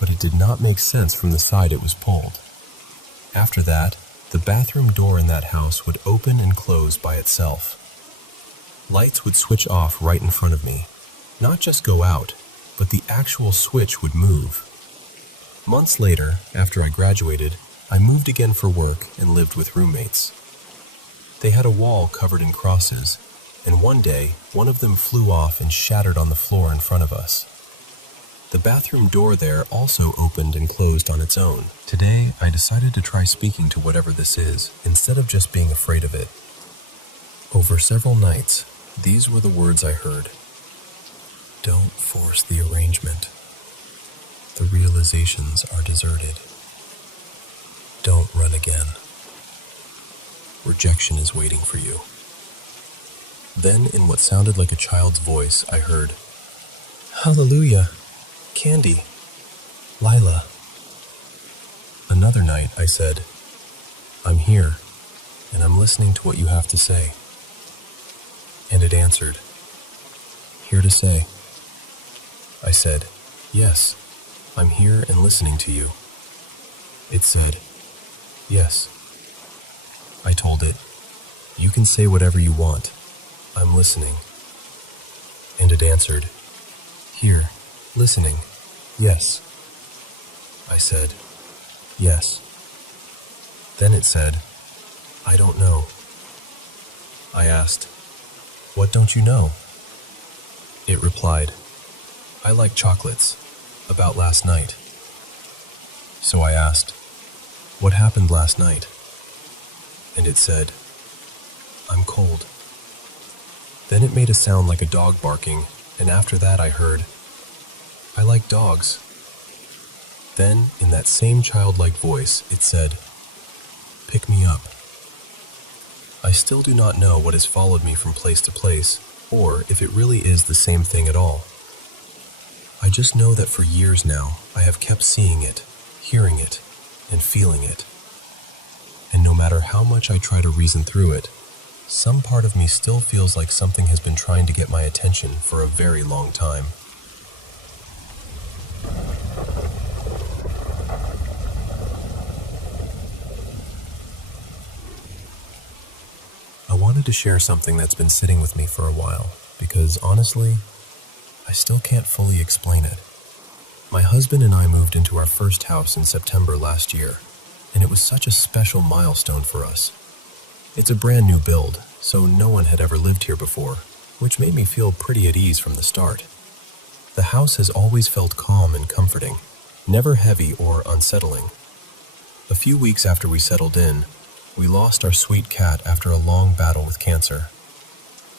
but it did not make sense from the side it was pulled. After that, the bathroom door in that house would open and close by itself. Lights would switch off right in front of me. Not just go out, but the actual switch would move. Months later, after I graduated, I moved again for work and lived with roommates. They had a wall covered in crosses, and one day, one of them flew off and shattered on the floor in front of us. The bathroom door there also opened and closed on its own. Today, I decided to try speaking to whatever this is, instead of just being afraid of it. Over several nights, these were the words I heard. Don't force the arrangement. The realizations are deserted. Don't run again. Rejection is waiting for you. Then, in what sounded like a child's voice, I heard, Hallelujah! Candy! Lila! Another night, I said, I'm here, and I'm listening to what you have to say. and it answered, "Here to say." I said, "Yes, I'm here and listening to you." It said, "Yes." I told it, "You can say whatever you want. I'm listening." And it answered, "Here, listening, yes." I said, "Yes." Then it said, "I don't know." I asked, "What don't you know?" It replied, "I like chocolates, about last night." So I asked, "What happened last night?" And it said, "I'm cold." Then it made a sound like a dog barking, and after that I heard, "I like dogs." Then, in that same childlike voice, it said, "Pick me up." I still do not know what has followed me from place to place, or if it really is the same thing at all. I just know that for years now, I have kept seeing it, hearing it, and feeling it. And no matter how much I try to reason through it, some part of me still feels like something has been trying to get my attention for a very long time. I wanted to share something that's been sitting with me for a while, because honestly, I still can't fully explain it. My husband and I moved into our first house in September last year, and it was such a special milestone for us. It's a brand new build, so no one had ever lived here before, which made me feel pretty at ease from the start. The house has always felt calm and comforting, never heavy or unsettling. A few weeks after we settled in, we lost our sweet cat after a long battle with cancer.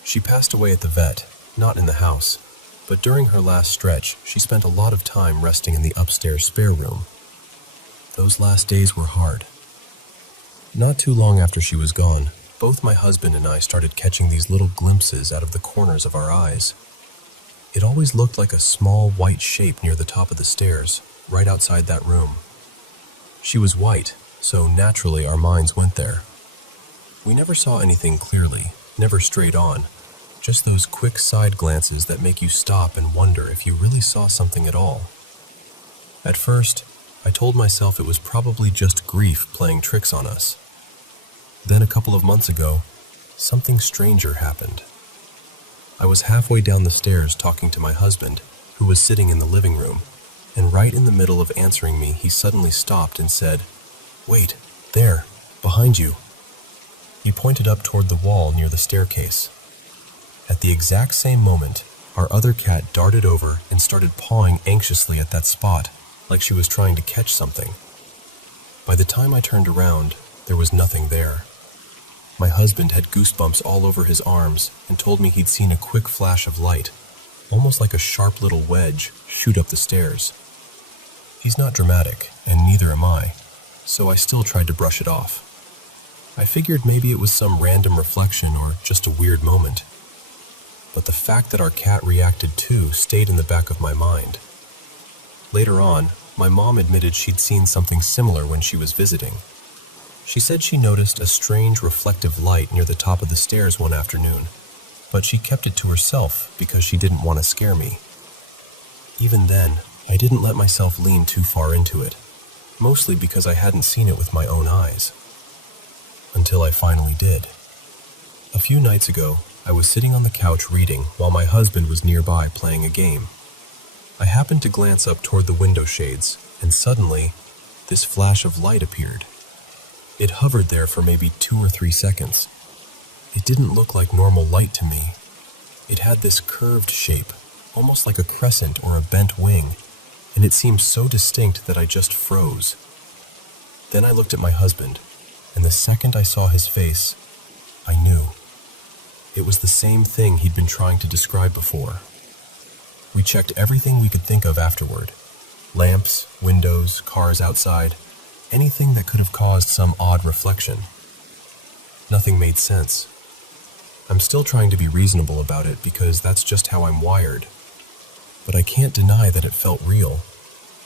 She passed away at the vet, not in the house, but during her last stretch, she spent a lot of time resting in the upstairs spare room. Those last days were hard. Not too long after she was gone, both my husband and I started catching these little glimpses out of the corners of our eyes. It always looked like a small white shape near the top of the stairs, right outside that room. She was white, so naturally our minds went there. We never saw anything clearly, never straight on, just those quick side glances that make you stop and wonder if you really saw something at all. At first, I told myself it was probably just grief playing tricks on us. Then a couple of months ago, something stranger happened. I was halfway down the stairs talking to my husband, who was sitting in the living room, and right in the middle of answering me, he suddenly stopped and said, "Wait, there, behind you." He pointed up toward the wall near the staircase. At the exact same moment, our other cat darted over and started pawing anxiously at that spot, like she was trying to catch something. By the time I turned around, there was nothing there. My husband had goosebumps all over his arms and told me he'd seen a quick flash of light, almost like a sharp little wedge, shoot up the stairs. He's not dramatic, and neither am I, so I still tried to brush it off. I figured maybe it was some random reflection or just a weird moment. But the fact that our cat reacted too stayed in the back of my mind. Later on, my mom admitted she'd seen something similar when she was visiting. She said she noticed a strange reflective light near the top of the stairs one afternoon, but she kept it to herself because she didn't want to scare me. Even then, I didn't let myself lean too far into it, mostly because I hadn't seen it with my own eyes. Until I finally did. A few nights ago, I was sitting on the couch reading while my husband was nearby playing a game. I happened to glance up toward the window shades, and suddenly, this flash of light appeared. It hovered there for maybe 2 or 3 seconds. It didn't look like normal light to me. It had this curved shape, almost like a crescent or a bent wing, and it seemed so distinct that I just froze. Then I looked at my husband, and the second I saw his face, I knew. It was the same thing he'd been trying to describe before. We checked everything we could think of afterward. Lamps, windows, cars outside, anything that could have caused some odd reflection. Nothing made sense. I'm still trying to be reasonable about it because that's just how I'm wired. But I can't deny that it felt real,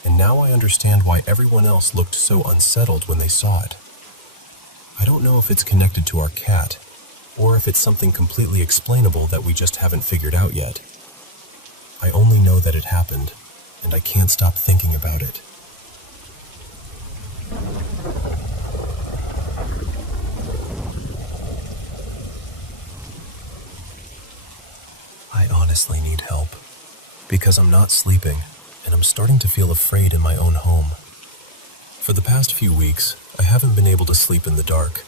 and now I understand why everyone else looked so unsettled when they saw it. I don't know if it's connected to our cat, or if it's something completely explainable that we just haven't figured out yet. I only know that it happened, and I can't stop thinking about it. I honestly need help, because I'm not sleeping, and I'm starting to feel afraid in my own home. For the past few weeks, I haven't been able to sleep in the dark,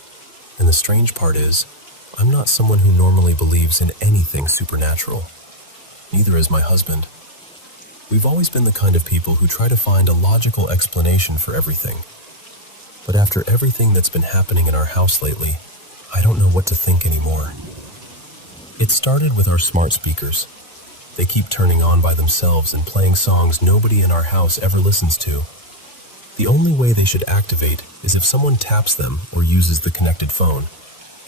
and the strange part is, I'm not someone who normally believes in anything supernatural. Neither is my husband. We've always been the kind of people who try to find a logical explanation for everything. But after everything that's been happening in our house lately, I don't know what to think anymore. It started with our smart speakers. They keep turning on by themselves and playing songs nobody in our house ever listens to. The only way they should activate is if someone taps them or uses the connected phone,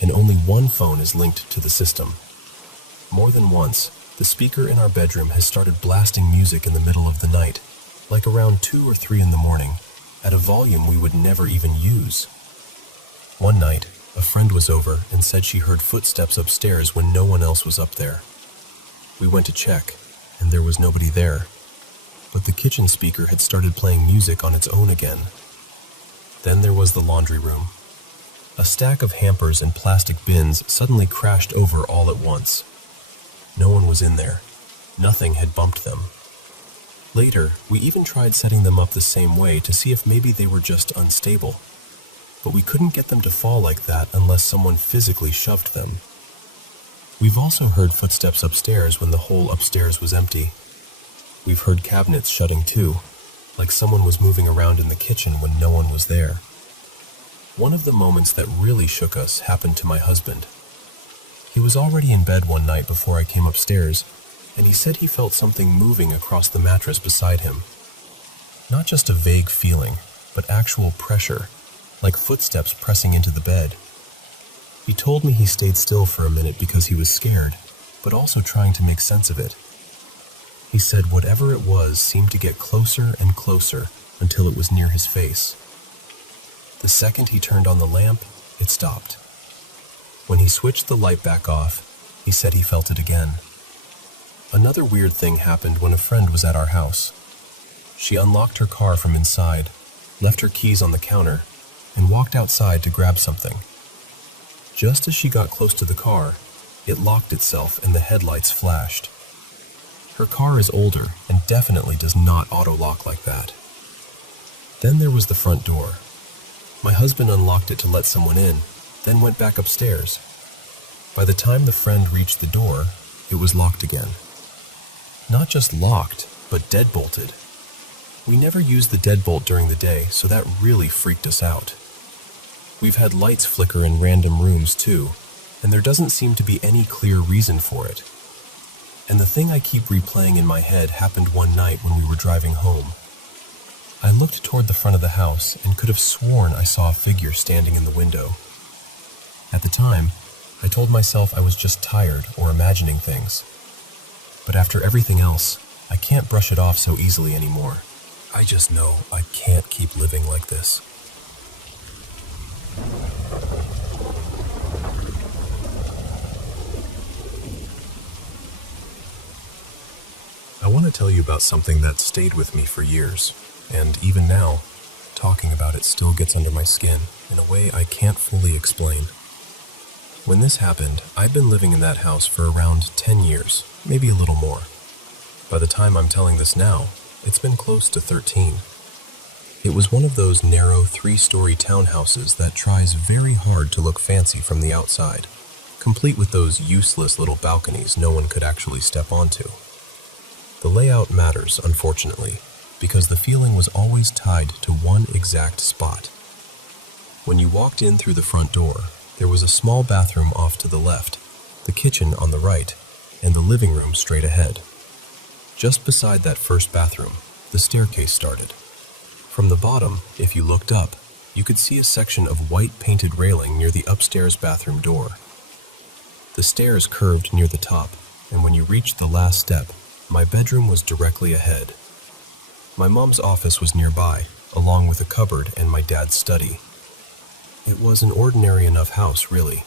and only one phone is linked to the system. More than once, the speaker in our bedroom has started blasting music in the middle of the night, like around 2 or 3 in the morning, at a volume we would never even use. One night, a friend was over and said she heard footsteps upstairs when no one else was up there. We went to check, and there was nobody there, but the kitchen speaker had started playing music on its own again. Then there was the laundry room. A stack of hampers and plastic bins suddenly crashed over all at once. No one was in there. Nothing had bumped them. Later, we even tried setting them up the same way to see if maybe they were just unstable. But we couldn't get them to fall like that unless someone physically shoved them. We've also heard footsteps upstairs when the whole upstairs was empty. We've heard cabinets shutting too, like someone was moving around in the kitchen when no one was there. One of the moments that really shook us happened to my husband. He was already in bed one night before I came upstairs, and he said he felt something moving across the mattress beside him. Not just a vague feeling, but actual pressure, like footsteps pressing into the bed. He told me he stayed still for a minute because he was scared, but also trying to make sense of it. He said whatever it was seemed to get closer and closer until it was near his face. The second he turned on the lamp, it stopped. When he switched the light back off, he said he felt it again. Another weird thing happened when a friend was at our house. She unlocked her car from inside, left her keys on the counter, and walked outside to grab something. Just as she got close to the car, it locked itself and the headlights flashed. Her car is older and definitely does not auto-lock like that. Then there was the front door. My husband unlocked it to let someone in, then went back upstairs. By the time the friend reached the door, it was locked again. Not just locked, but deadbolted. We never used the deadbolt during the day, so that really freaked us out. We've had lights flicker in random rooms too, and there doesn't seem to be any clear reason for it. And the thing I keep replaying in my head happened one night when we were driving home. I looked toward the front of the house and could have sworn I saw a figure standing in the window. At the time, I told myself I was just tired or imagining things. But after everything else, I can't brush it off so easily anymore. I just know I can't keep living like this. I want to tell you about something that stayed with me for years, and even now, talking about it still gets under my skin in a way I can't fully explain. When this happened, I'd been living in that house for around 10 years, maybe a little more. By the time I'm telling this now, it's been close to 13. It was one of those narrow 3-story townhouses that tries very hard to look fancy from the outside, complete with those useless little balconies no one could actually step onto. The layout matters, unfortunately, because the feeling was always tied to one exact spot. When you walked in through the front door, there was a small bathroom off to the left, the kitchen on the right, and the living room straight ahead. Just beside that first bathroom, the staircase started. From the bottom, if you looked up, you could see a section of white painted railing near the upstairs bathroom door. The stairs curved near the top, and when you reached the last step, my bedroom was directly ahead. My mom's office was nearby, along with a cupboard and my dad's study. It was an ordinary enough house, really.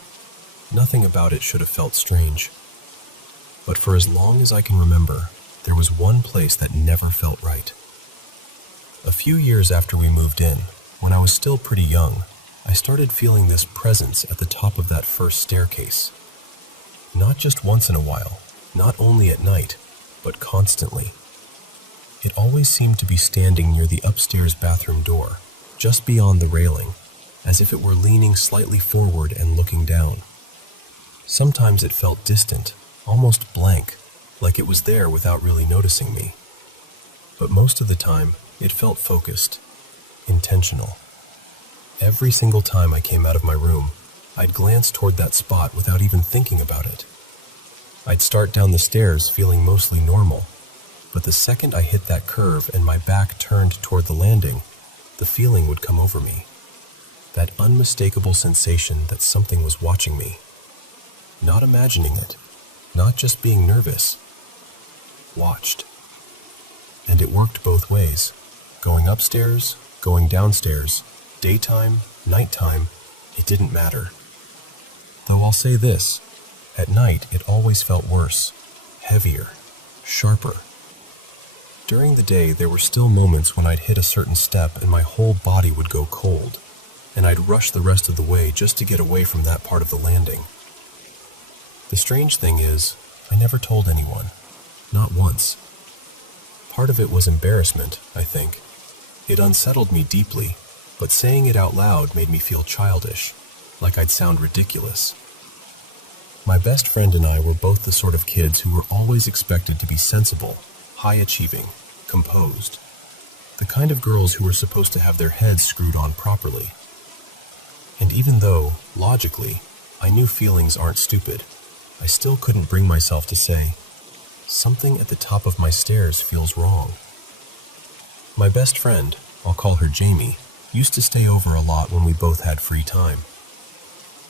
Nothing about it should have felt strange. But for as long as I can remember, there was one place that never felt right. A few years after we moved in, when I was still pretty young, I started feeling this presence at the top of that first staircase. Not just once in a while, not only at night, but constantly. It always seemed to be standing near the upstairs bathroom door, just beyond the railing, as if it were leaning slightly forward and looking down. Sometimes it felt distant, almost blank, like it was there without really noticing me. But most of the time, it felt focused, intentional. Every single time I came out of my room, I'd glance toward that spot without even thinking about it. I'd start down the stairs feeling mostly normal, but the second I hit that curve and my back turned toward the landing, the feeling would come over me. That unmistakable sensation that something was watching me. Not imagining it, not just being nervous. Watched. And it worked both ways. Going upstairs, going downstairs, daytime, nighttime, it didn't matter. Though I'll say this, at night it always felt worse, heavier, sharper. During the day there were still moments when I'd hit a certain step and my whole body would go cold, and I'd rush the rest of the way just to get away from that part of the landing. The strange thing is, I never told anyone, not once. Part of it was embarrassment, I think. It unsettled me deeply, but saying it out loud made me feel childish, like I'd sound ridiculous. My best friend and I were both the sort of kids who were always expected to be sensible, high-achieving, composed. The kind of girls who were supposed to have their heads screwed on properly. And even though, logically, I knew feelings aren't stupid, I still couldn't bring myself to say, something at the top of my stairs feels wrong. My best friend, I'll call her Jamie, used to stay over a lot when we both had free time.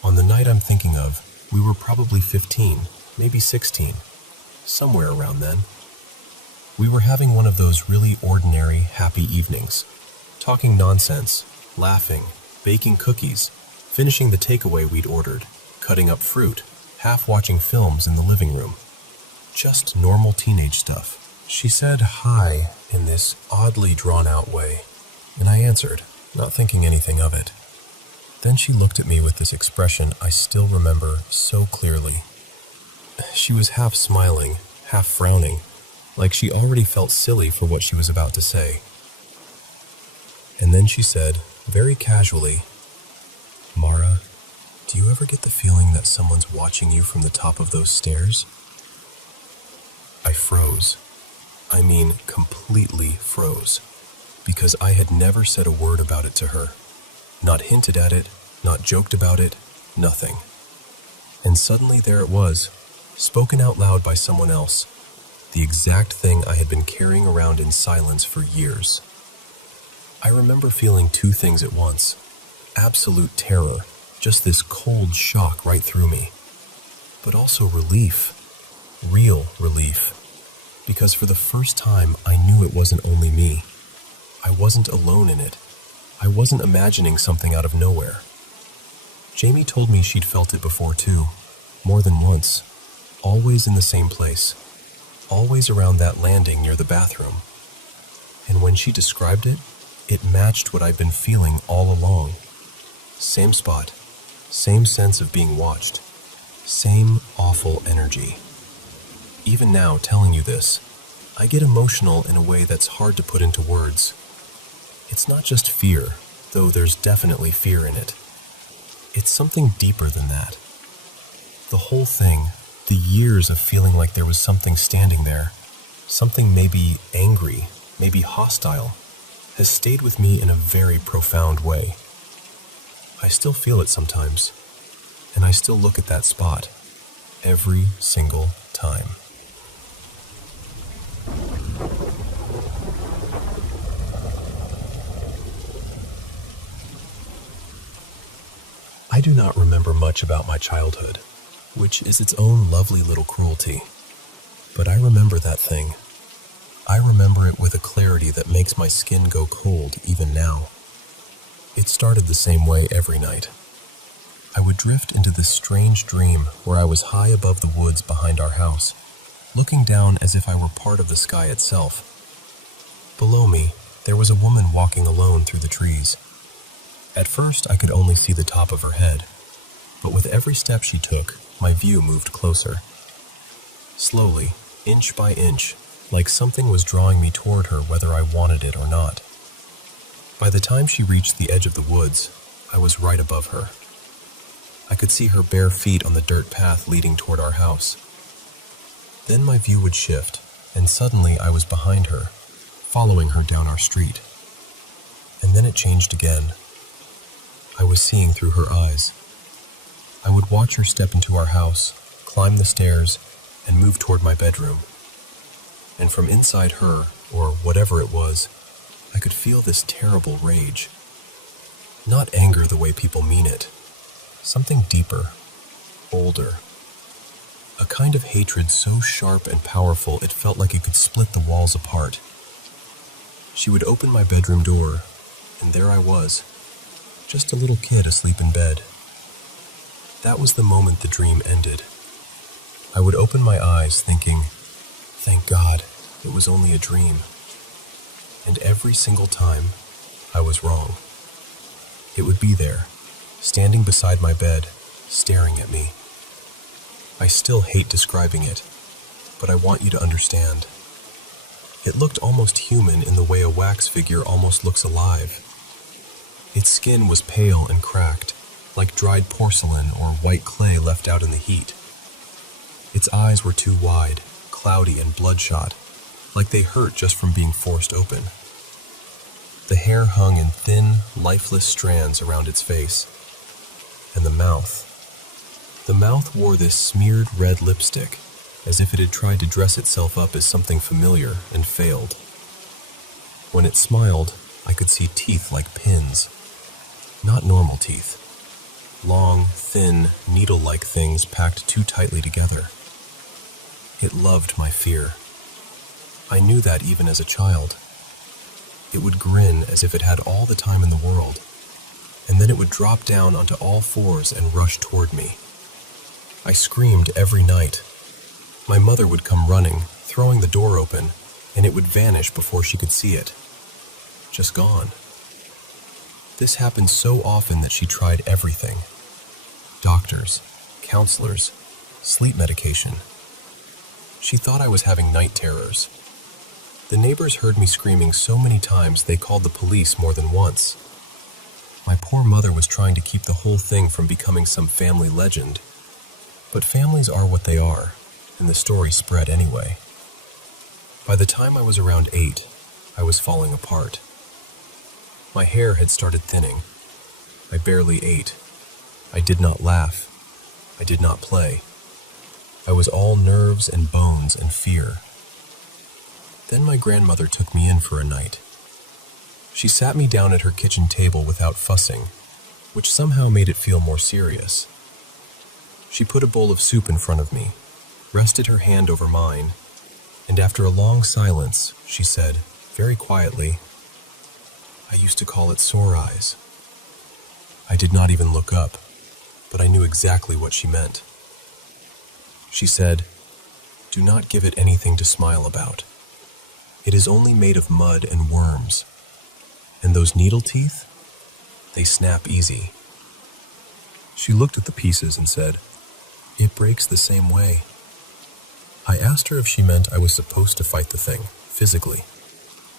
On the night I'm thinking of, we were probably 15, maybe 16, somewhere around then. We were having one of those really ordinary, happy evenings, talking nonsense, laughing, baking cookies, finishing the takeaway we'd ordered, cutting up fruit, half watching films in the living room. Just normal teenage stuff. She said hi in this oddly drawn-out way, and I answered, not thinking anything of it. Then she looked at me with this expression I still remember so clearly. She was half smiling, half frowning, like she already felt silly for what she was about to say. And then she said, very casually, "Mara, do you ever get the feeling that someone's watching you from the top of those stairs?" I froze. I mean, completely froze, because I had never said a word about it to her. Not hinted at it, not joked about it, nothing. And suddenly there it was, spoken out loud by someone else, the exact thing I had been carrying around in silence for years. I remember feeling two things at once. Absolute terror, just this cold shock right through me. But also relief, real relief. Because for the first time, I knew it wasn't only me. I wasn't alone in it. I wasn't imagining something out of nowhere. Jamie told me she'd felt it before too, more than once, always in the same place, always around that landing near the bathroom. And when she described it, it matched what I'd been feeling all along. Same spot, same sense of being watched, same awful energy. Even now, telling you this, I get emotional in a way that's hard to put into words. It's not just fear, though there's definitely fear in it. It's something deeper than that. The whole thing, the years of feeling like there was something standing there, something maybe angry, maybe hostile, has stayed with me in a very profound way. I still feel it sometimes, and I still look at that spot every single time. I do not remember much about my childhood, which is its own lovely little cruelty. But I remember that thing. I remember it with a clarity that makes my skin go cold even now. It started the same way every night. I would drift into this strange dream where I was high above the woods behind our house, looking down as if I were part of the sky itself. Below me, there was a woman walking alone through the trees. At first, I could only see the top of her head, but with every step she took, my view moved closer. Slowly, inch by inch, like something was drawing me toward her whether I wanted it or not. By the time she reached the edge of the woods, I was right above her. I could see her bare feet on the dirt path leading toward our house. Then my view would shift, and suddenly I was behind her, following her down our street. And then it changed again. I was seeing through her eyes. I would watch her step into our house, climb the stairs, and move toward my bedroom. And from inside her, or whatever it was, I could feel this terrible rage. Not anger the way people mean it. Something deeper, older. A kind of hatred so sharp and powerful it felt like it could split the walls apart. She would open my bedroom door, and there I was, just a little kid asleep in bed. That was the moment the dream ended. I would open my eyes thinking, thank God, it was only a dream. And every single time, I was wrong. It would be there, standing beside my bed, staring at me. I still hate describing it, but I want you to understand. It looked almost human in the way a wax figure almost looks alive. Its skin was pale and cracked, like dried porcelain or white clay left out in the heat. Its eyes were too wide, cloudy and bloodshot, like they hurt just from being forced open. The hair hung in thin, lifeless strands around its face. And the mouth. The mouth wore this smeared red lipstick, as if it had tried to dress itself up as something familiar and failed. When it smiled, I could see teeth like pins. Not normal teeth. Long, thin, needle-like things packed too tightly together. It loved my fear. I knew that even as a child. It would grin as if it had all the time in the world, and then it would drop down onto all fours and rush toward me. I screamed every night. My mother would come running, throwing the door open, and it would vanish before she could see it. Just gone. This happened so often that she tried everything. Doctors, counselors, sleep medication. She thought I was having night terrors. The neighbors heard me screaming so many times they called the police more than once. My poor mother was trying to keep the whole thing from becoming some family legend. But families are what they are, and the story spread anyway. By the time I was around 8, I was falling apart. My hair had started thinning. I barely ate. I did not laugh. I did not play. I was all nerves and bones and fear. Then my grandmother took me in for a night. She sat me down at her kitchen table without fussing, which somehow made it feel more serious. She put a bowl of soup in front of me, rested her hand over mine, and after a long silence, she said, very quietly, I used to call it sore eyes. I did not even look up, but I knew exactly what she meant. She said, do not give it anything to smile about. It is only made of mud and worms. And those needle teeth, they snap easy. She looked at the pieces and said, it breaks the same way. I asked her if she meant I was supposed to fight the thing, physically.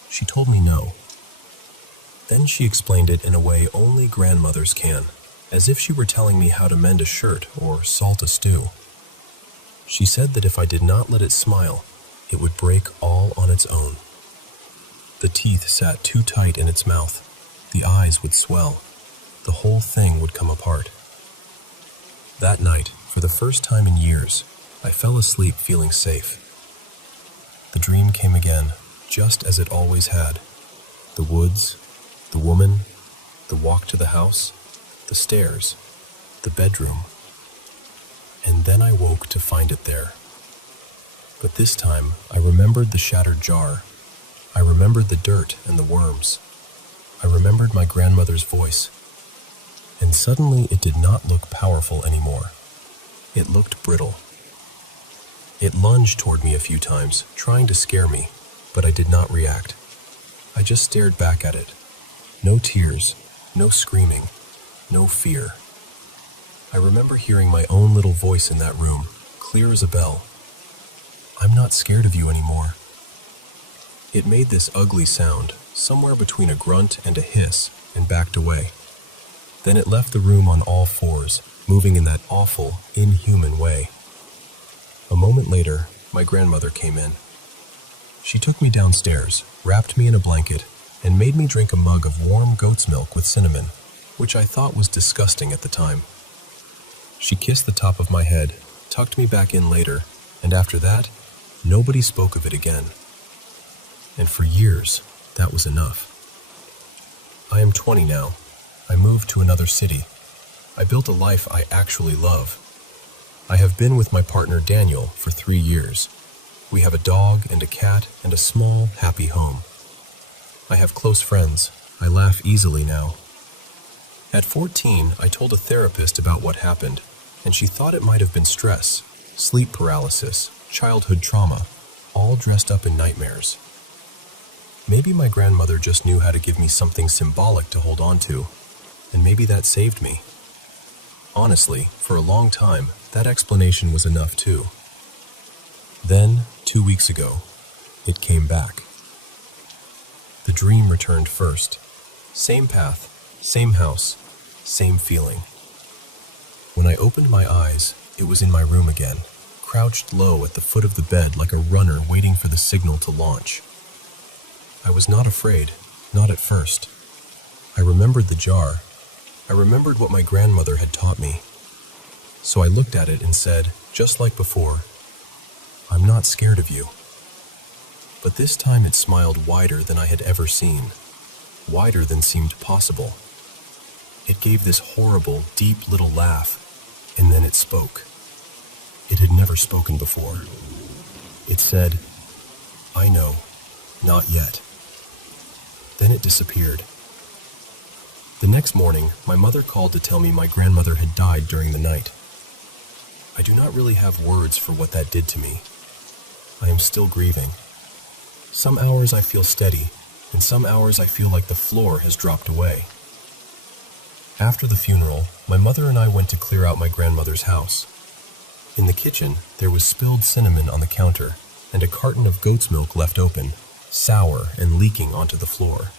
She told me no. Then she explained it in a way only grandmothers can, as if she were telling me how to mend a shirt or salt a stew. She said that if I did not let it smile, it would break all on its own. The teeth sat too tight in its mouth. The eyes would swell. The whole thing would come apart. That night, for the first time in years, I fell asleep feeling safe. The dream came again, just as it always had. The woods, the woman, the walk to the house, the stairs, the bedroom. And then I woke to find it there. But this time, I remembered the shattered jar. I remembered the dirt and the worms. I remembered my grandmother's voice. and suddenly it did not look powerful anymore. It looked brittle. It lunged toward me a few times, trying to scare me, but I did not react. I just stared back at it. No tears, no screaming, no fear. I remember hearing my own little voice in that room, clear as a bell. "I'm not scared of you anymore." It made this ugly sound, somewhere between a grunt and a hiss, and backed away. Then it left the room on all fours, moving in that awful, inhuman way. A moment later, my grandmother came in. She took me downstairs, wrapped me in a blanket, and made me drink a mug of warm goat's milk with cinnamon, which I thought was disgusting at the time. She kissed the top of my head, tucked me back in later, and after that, nobody spoke of it again. And for years, that was enough. I am 20 now. I moved to another city. I built a life I actually love. I have been with my partner Daniel for 3 years. We have a dog and a cat and a small, happy home. I have close friends. I laugh easily now. At 14, I told a therapist about what happened, and she thought it might have been stress, sleep paralysis, childhood trauma, all dressed up in nightmares. Maybe my grandmother just knew how to give me something symbolic to hold on to, and maybe that saved me. Honestly, for a long time, that explanation was enough too. Then, 2 weeks ago, it came back. The dream returned first. Same path, same house, same feeling. When I opened my eyes, it was in my room again, crouched low at the foot of the bed like a runner waiting for the signal to launch. I was not afraid, not at first. I remembered the jar. I remembered what my grandmother had taught me. So I looked at it and said, just like before, "I'm not scared of you." But this time it smiled wider than I had ever seen, wider than seemed possible. It gave this horrible, deep little laugh, and then it spoke. It had never spoken before. It said, "I know, not yet." Then it disappeared. The next morning, my mother called to tell me my grandmother had died during the night. I do not really have words for what that did to me. I am still grieving. Some hours I feel steady, and some hours I feel like the floor has dropped away. After the funeral, my mother and I went to clear out my grandmother's house. In the kitchen, there was spilled cinnamon on the counter, and a carton of goat's milk left open, sour and leaking onto the floor.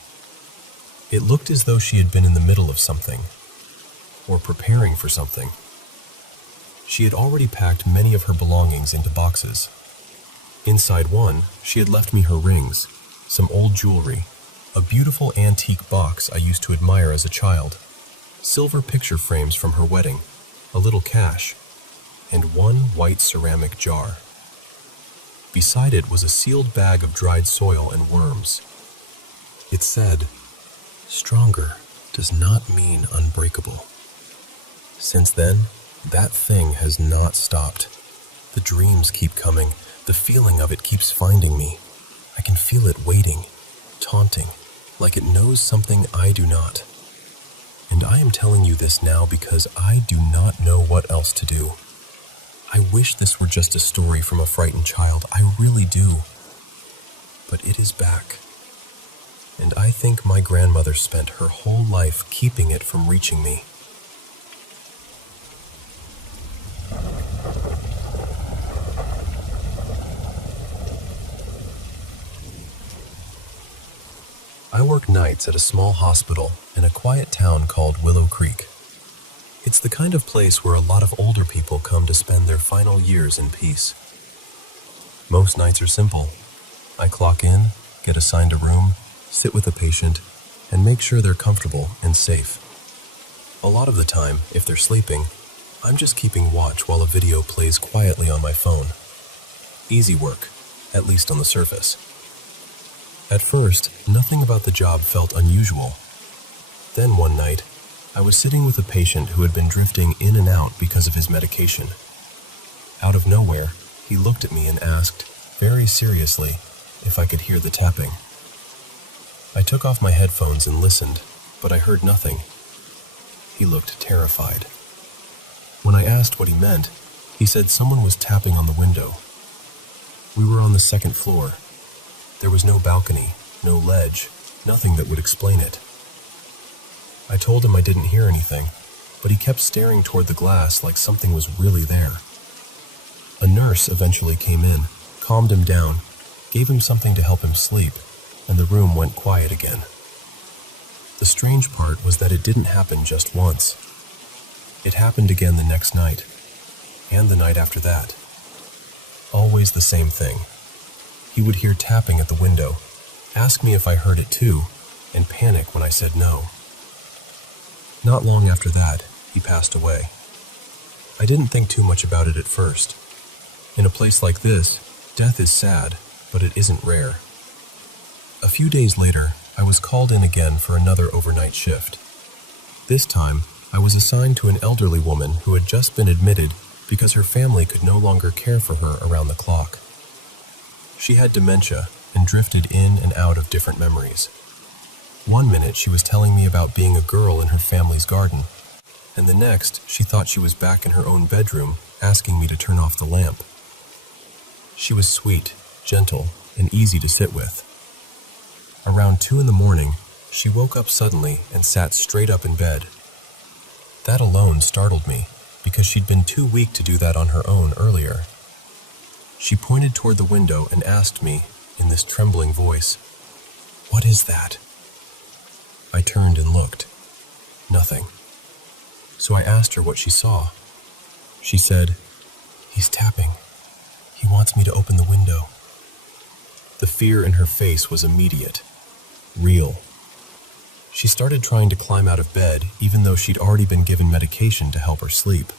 It looked as though she had been in the middle of something, or preparing for something. She had already packed many of her belongings into boxes. Inside one, she had left me her rings, some old jewelry, a beautiful antique box I used to admire as a child, silver picture frames from her wedding, a little cash, and one white ceramic jar. Beside it was a sealed bag of dried soil and worms. It said, "Stronger does not mean unbreakable." Since then, that thing has not stopped. The dreams keep coming. The feeling of it keeps finding me. I can feel it waiting, taunting, like it knows something I do not. And I am telling you this now because I do not know what else to do. I wish this were just a story from a frightened child. I really do. But it is back. And I think my grandmother spent her whole life keeping it from reaching me. I work nights at a small hospital in a quiet town called Willow Creek. It's the kind of place where a lot of older people come to spend their final years in peace. Most nights are simple. I clock in, get assigned a room, sit with a patient, and make sure they're comfortable and safe. A lot of the time, if they're sleeping, I'm just keeping watch while a video plays quietly on my phone. Easy work, at least on the surface. At first, nothing about the job felt unusual. Then one night, I was sitting with a patient who had been drifting in and out because of his medication. Out of nowhere, he looked at me and asked, very seriously, if I could hear the tapping. I took off my headphones and listened, but I heard nothing. He looked terrified. When I asked what he meant, he said someone was tapping on the window. We were on the second floor. There was no balcony, no ledge, nothing that would explain it. I told him I didn't hear anything, but he kept staring toward the glass like something was really there. A nurse eventually came in, calmed him down, gave him something to help him sleep, and the room went quiet again. The strange part was that it didn't happen just once. It happened again the next night, and the night after that. Always the same thing. He would hear tapping at the window, ask me if I heard it too, and panic when I said no. Not long after that, he passed away. I didn't think too much about it at first. In a place like this, death is sad, but it isn't rare. A few days later, I was called in again for another overnight shift. This time, I was assigned to an elderly woman who had just been admitted because her family could no longer care for her around the clock. She had dementia and drifted in and out of different memories. One minute she was telling me about being a girl in her family's garden, and the next she thought she was back in her own bedroom asking me to turn off the lamp. She was sweet, gentle, and easy to sit with. Around 2 a.m, she woke up suddenly and sat straight up in bed. That alone startled me, because she'd been too weak to do that on her own earlier. She pointed toward the window and asked me, in this trembling voice, "What is that?" I turned and looked. Nothing. So I asked her what she saw. She said, "He's tapping. He wants me to open the window." The fear in her face was immediate, real. She started trying to climb out of bed, even though she'd already been given medication to help her sleep.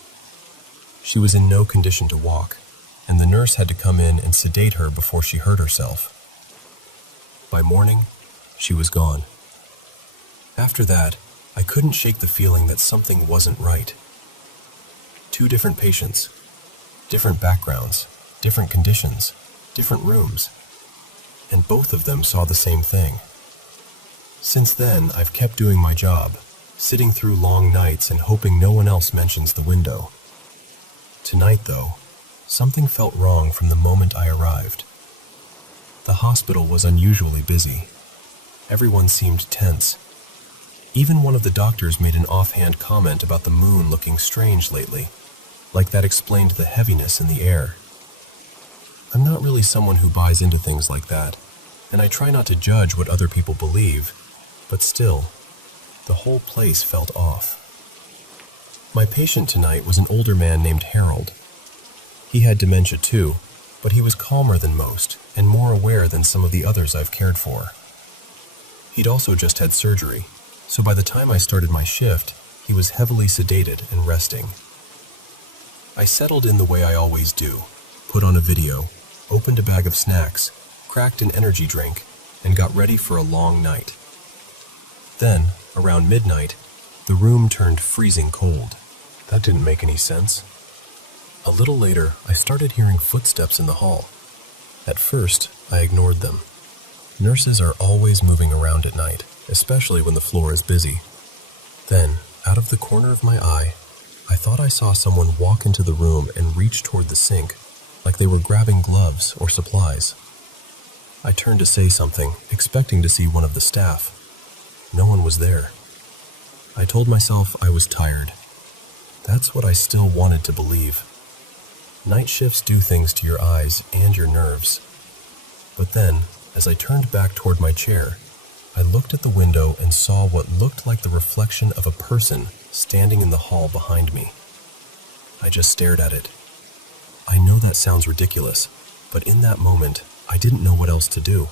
She was in no condition to walk, and the nurse had to come in and sedate her before she hurt herself. By morning, she was gone. After that, I couldn't shake the feeling that something wasn't right. 2 different patients, different backgrounds, different conditions, different rooms, and both of them saw the same thing. Since then, I've kept doing my job, sitting through long nights and hoping no one else mentions the window. Tonight, though, something felt wrong from the moment I arrived. The hospital was unusually busy. Everyone seemed tense. Even one of the doctors made an offhand comment about the moon looking strange lately, like that explained the heaviness in the air. I'm not really someone who buys into things like that, and I try not to judge what other people believe, but still, the whole place felt off. My patient tonight was an older man named Harold. He had dementia too, but he was calmer than most and more aware than some of the others I've cared for. He'd also just had surgery, so by the time I started my shift, he was heavily sedated and resting. I settled in the way I always do, put on a video, opened a bag of snacks, cracked an energy drink, and got ready for a long night. Then, around midnight, the room turned freezing cold. That didn't make any sense. A little later, I started hearing footsteps in the hall. At first, I ignored them. Nurses are always moving around at night, especially when the floor is busy. Then, out of the corner of my eye, I thought I saw someone walk into the room and reach toward the sink, like they were grabbing gloves or supplies. I turned to say something, expecting to see one of the staff. No one was there. I told myself I was tired. That's what I still wanted to believe. Night shifts do things to your eyes and your nerves. But then, as I turned back toward my chair, I looked at the window and saw what looked like the reflection of a person standing in the hall behind me. I just stared at it. I know that sounds ridiculous, but in that moment, I didn't know what else to do.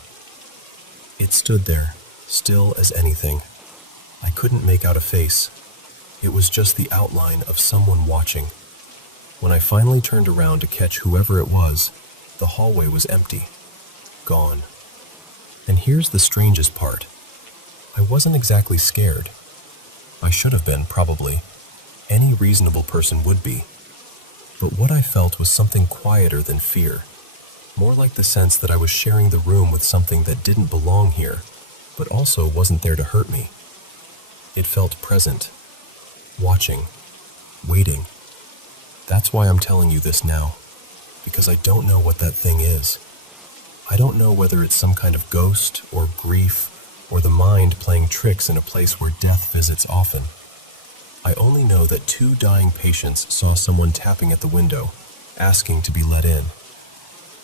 It stood there, still as anything. I couldn't make out a face. It was just the outline of someone watching. When I finally turned around to catch whoever it was, the hallway was empty. Gone. And here's the strangest part. I wasn't exactly scared. I should have been, probably. Any reasonable person would be. But what I felt was something quieter than fear. More like the sense that I was sharing the room with something that didn't belong here, but also wasn't there to hurt me. It felt present. watching, waiting. That's why I'm telling you this now, because I don't know what that thing is. I don't know whether it's some kind of ghost or grief or the mind playing tricks in a place where death visits often. I only know that 2 dying patients saw someone tapping at the window, asking to be let in.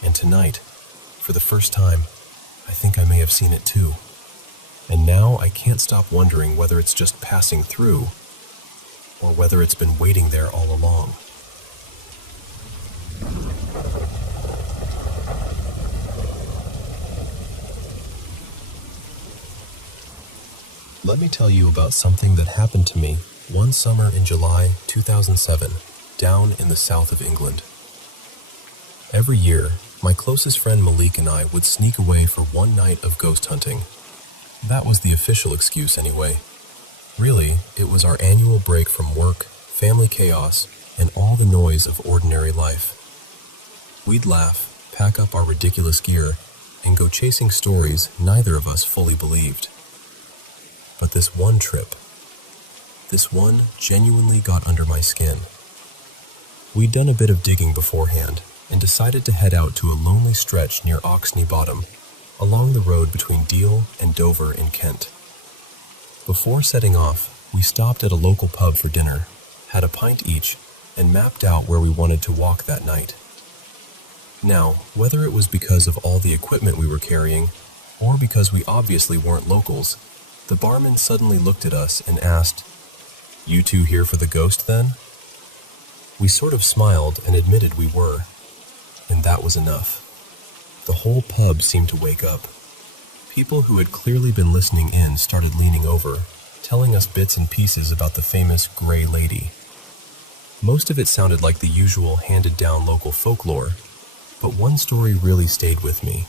And tonight, for the first time, I think I may have seen it too. And now I can't stop wondering whether it's just passing through or whether it's been waiting there all along. Let me tell you about something that happened to me one summer in July 2007, down in the south of England. Every year, my closest friend Malik and I would sneak away for one night of ghost hunting. That was the official excuse anyway. Really, it was our annual break from work, family chaos, and all the noise of ordinary life. We'd laugh, pack up our ridiculous gear, and go chasing stories neither of us fully believed. But this one trip, this one genuinely got under my skin. We'd done a bit of digging beforehand and decided to head out to a lonely stretch near Oxney Bottom, along the road between Deal and Dover in Kent. Before setting off, we stopped at a local pub for dinner, had a pint each, and mapped out where we wanted to walk that night. Now, whether it was because of all the equipment we were carrying, or because we obviously weren't locals, the barman suddenly looked at us and asked, "You two here for the ghost then?" We sort of smiled and admitted we were, and that was enough. The whole pub seemed to wake up. People who had clearly been listening in started leaning over, telling us bits and pieces about the famous Grey Lady. Most of it sounded like the usual handed-down local folklore, but one story really stayed with me.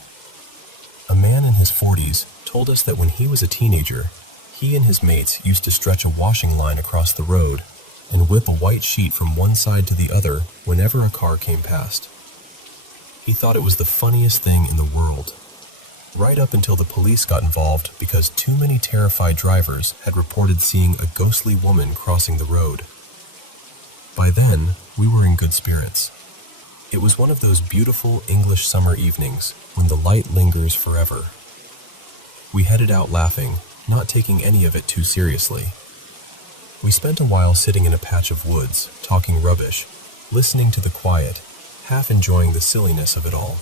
A man in his 40s told us that when he was a teenager, he and his mates used to stretch a washing line across the road and whip a white sheet from one side to the other whenever a car came past. He thought it was the funniest thing in the world, right up until the police got involved because too many terrified drivers had reported seeing a ghostly woman crossing the road. By then, we were in good spirits. It was one of those beautiful English summer evenings when the light lingers forever. We headed out laughing, not taking any of it too seriously. We spent a while sitting in a patch of woods, talking rubbish, listening to the quiet, half enjoying the silliness of it all.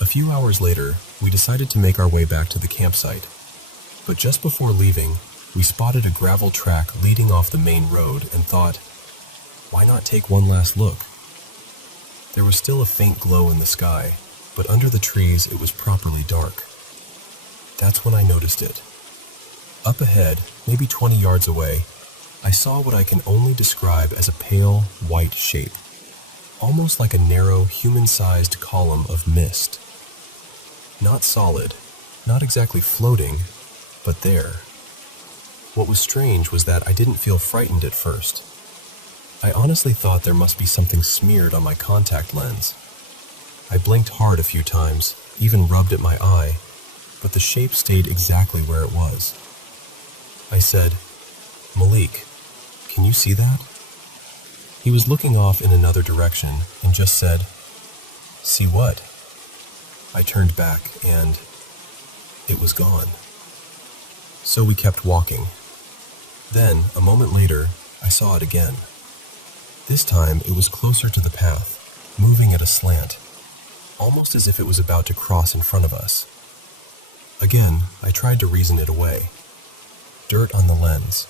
A few hours later, we decided to make our way back to the campsite. But just before leaving, we spotted a gravel track leading off the main road and thought, why not take one last look? There was still a faint glow in the sky, but under the trees it was properly dark. That's when I noticed it. Up ahead, maybe 20 yards away, I saw what I can only describe as a pale, white shape, almost like a narrow, human-sized column of mist. Not solid, not exactly floating, but there. What was strange was that I didn't feel frightened at first. I honestly thought there must be something smeared on my contact lens. I blinked hard a few times, even rubbed at my eye, but the shape stayed exactly where it was. I said, "Malik, can you see that?" He was looking off in another direction and just said, "See what?" I turned back and it was gone. So we kept walking. Then, a moment later, I saw it again. This time, it was closer to the path, moving at a slant, almost as if it was about to cross in front of us. Again, I tried to reason it away. Dirt on the lens,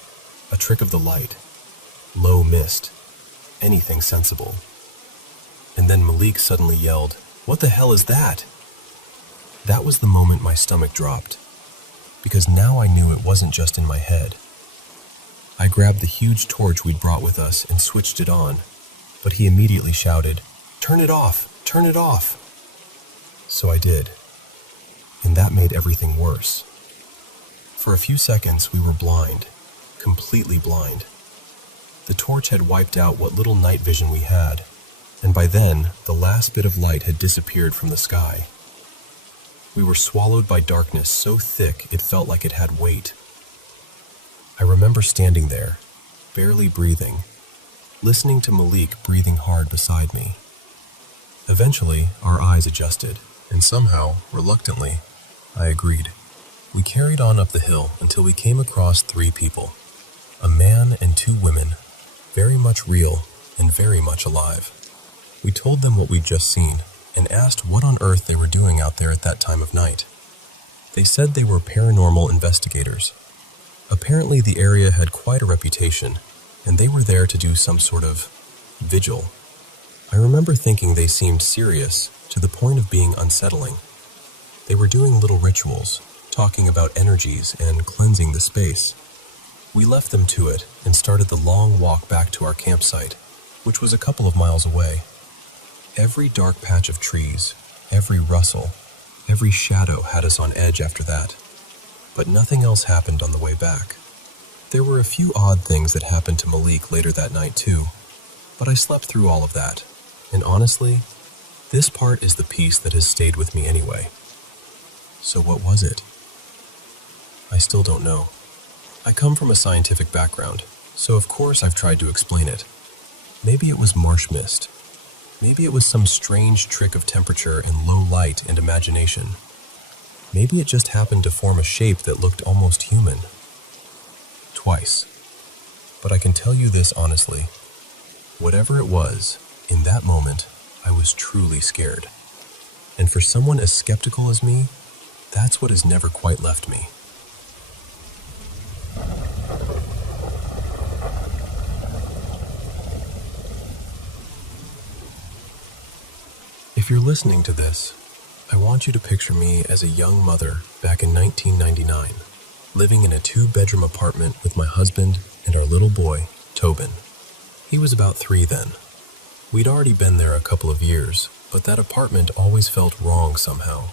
a trick of the light, low mist, anything sensible. And then Malik suddenly yelled, "What the hell is that?" That was the moment my stomach dropped, because now I knew it wasn't just in my head. I grabbed the huge torch we'd brought with us and switched it on, but he immediately shouted, "Turn it off! Turn it off!" So I did, and that made everything worse. For a few seconds we were blind, completely blind. The torch had wiped out what little night vision we had, and by then the last bit of light had disappeared from the sky. We were swallowed by darkness so thick it felt like it had weight. I remember standing there, barely breathing, listening to Malik breathing hard beside me. Eventually, our eyes adjusted, and somehow, reluctantly, I agreed. We carried on up the hill until we came across 3 people, a man and 2 women, very much real and very much alive. We told them what we'd just seen and asked what on earth they were doing out there at that time of night. They said they were paranormal investigators. Apparently the area had quite a reputation, and they were there to do some sort of vigil. I remember thinking they seemed serious to the point of being unsettling. They were doing little rituals, talking about energies and cleansing the space. We left them to it and started the long walk back to our campsite, which was a couple of miles away. Every dark patch of trees, every rustle, every shadow had us on edge after that. But nothing else happened on the way back. There were a few odd things that happened to Malik later that night too, but I slept through all of that, and honestly, this part is the piece that has stayed with me anyway. So what was it? I still don't know. I come from a scientific background, so of course I've tried to explain it. Maybe it was marsh mist. Maybe it was some strange trick of temperature and low light and imagination. Maybe it just happened to form a shape that looked almost human. Twice. But I can tell you this honestly. Whatever it was, in that moment, I was truly scared. And for someone as skeptical as me, that's what has never quite left me. If you're listening to this, I want you to picture me as a young mother back in 1999, living in a 2-bedroom apartment with my husband and our little boy, Tobin. He was about 3 then. We'd already been there a couple of years, but that apartment always felt wrong somehow.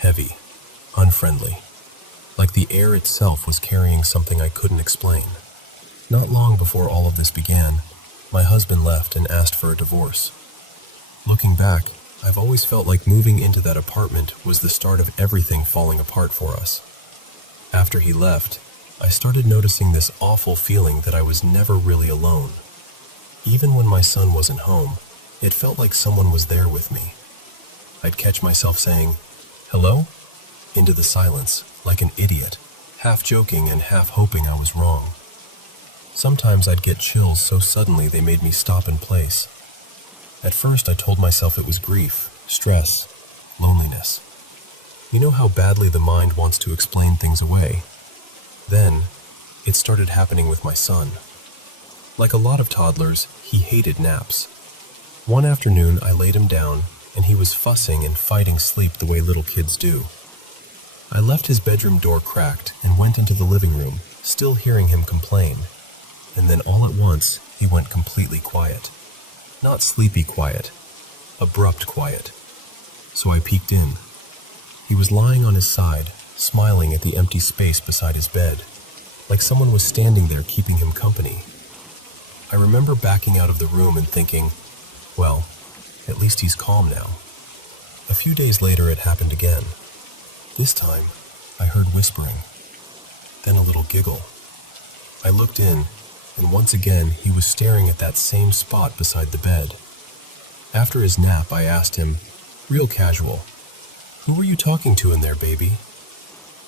Heavy, unfriendly, like the air itself was carrying something I couldn't explain. Not long before all of this began, my husband left and asked for a divorce. Looking back, I've always felt like moving into that apartment was the start of everything falling apart for us. After he left, I started noticing this awful feeling that I was never really alone. Even when my son wasn't home, it felt like someone was there with me. I'd catch myself saying, "Hello?" into the silence, like an idiot, half joking and half hoping I was wrong. Sometimes I'd get chills so suddenly they made me stop in place. At first I told myself it was grief, stress, loneliness. You know how badly the mind wants to explain things away. Then, it started happening with my son. Like a lot of toddlers, he hated naps. One afternoon I laid him down, and he was fussing and fighting sleep the way little kids do. I left his bedroom door cracked and went into the living room, still hearing him complain. And then all at once, he went completely quiet. Not sleepy quiet, abrupt quiet. So I peeked in. He was lying on his side, smiling at the empty space beside his bed, like someone was standing there keeping him company. I remember backing out of the room and thinking, well, at least he's calm now. A few days later it happened again. This time, I heard whispering, then a little giggle. I looked in, and once again he was staring at that same spot beside the bed. After his nap, I asked him, real casual, "Who were you talking to in there, baby?"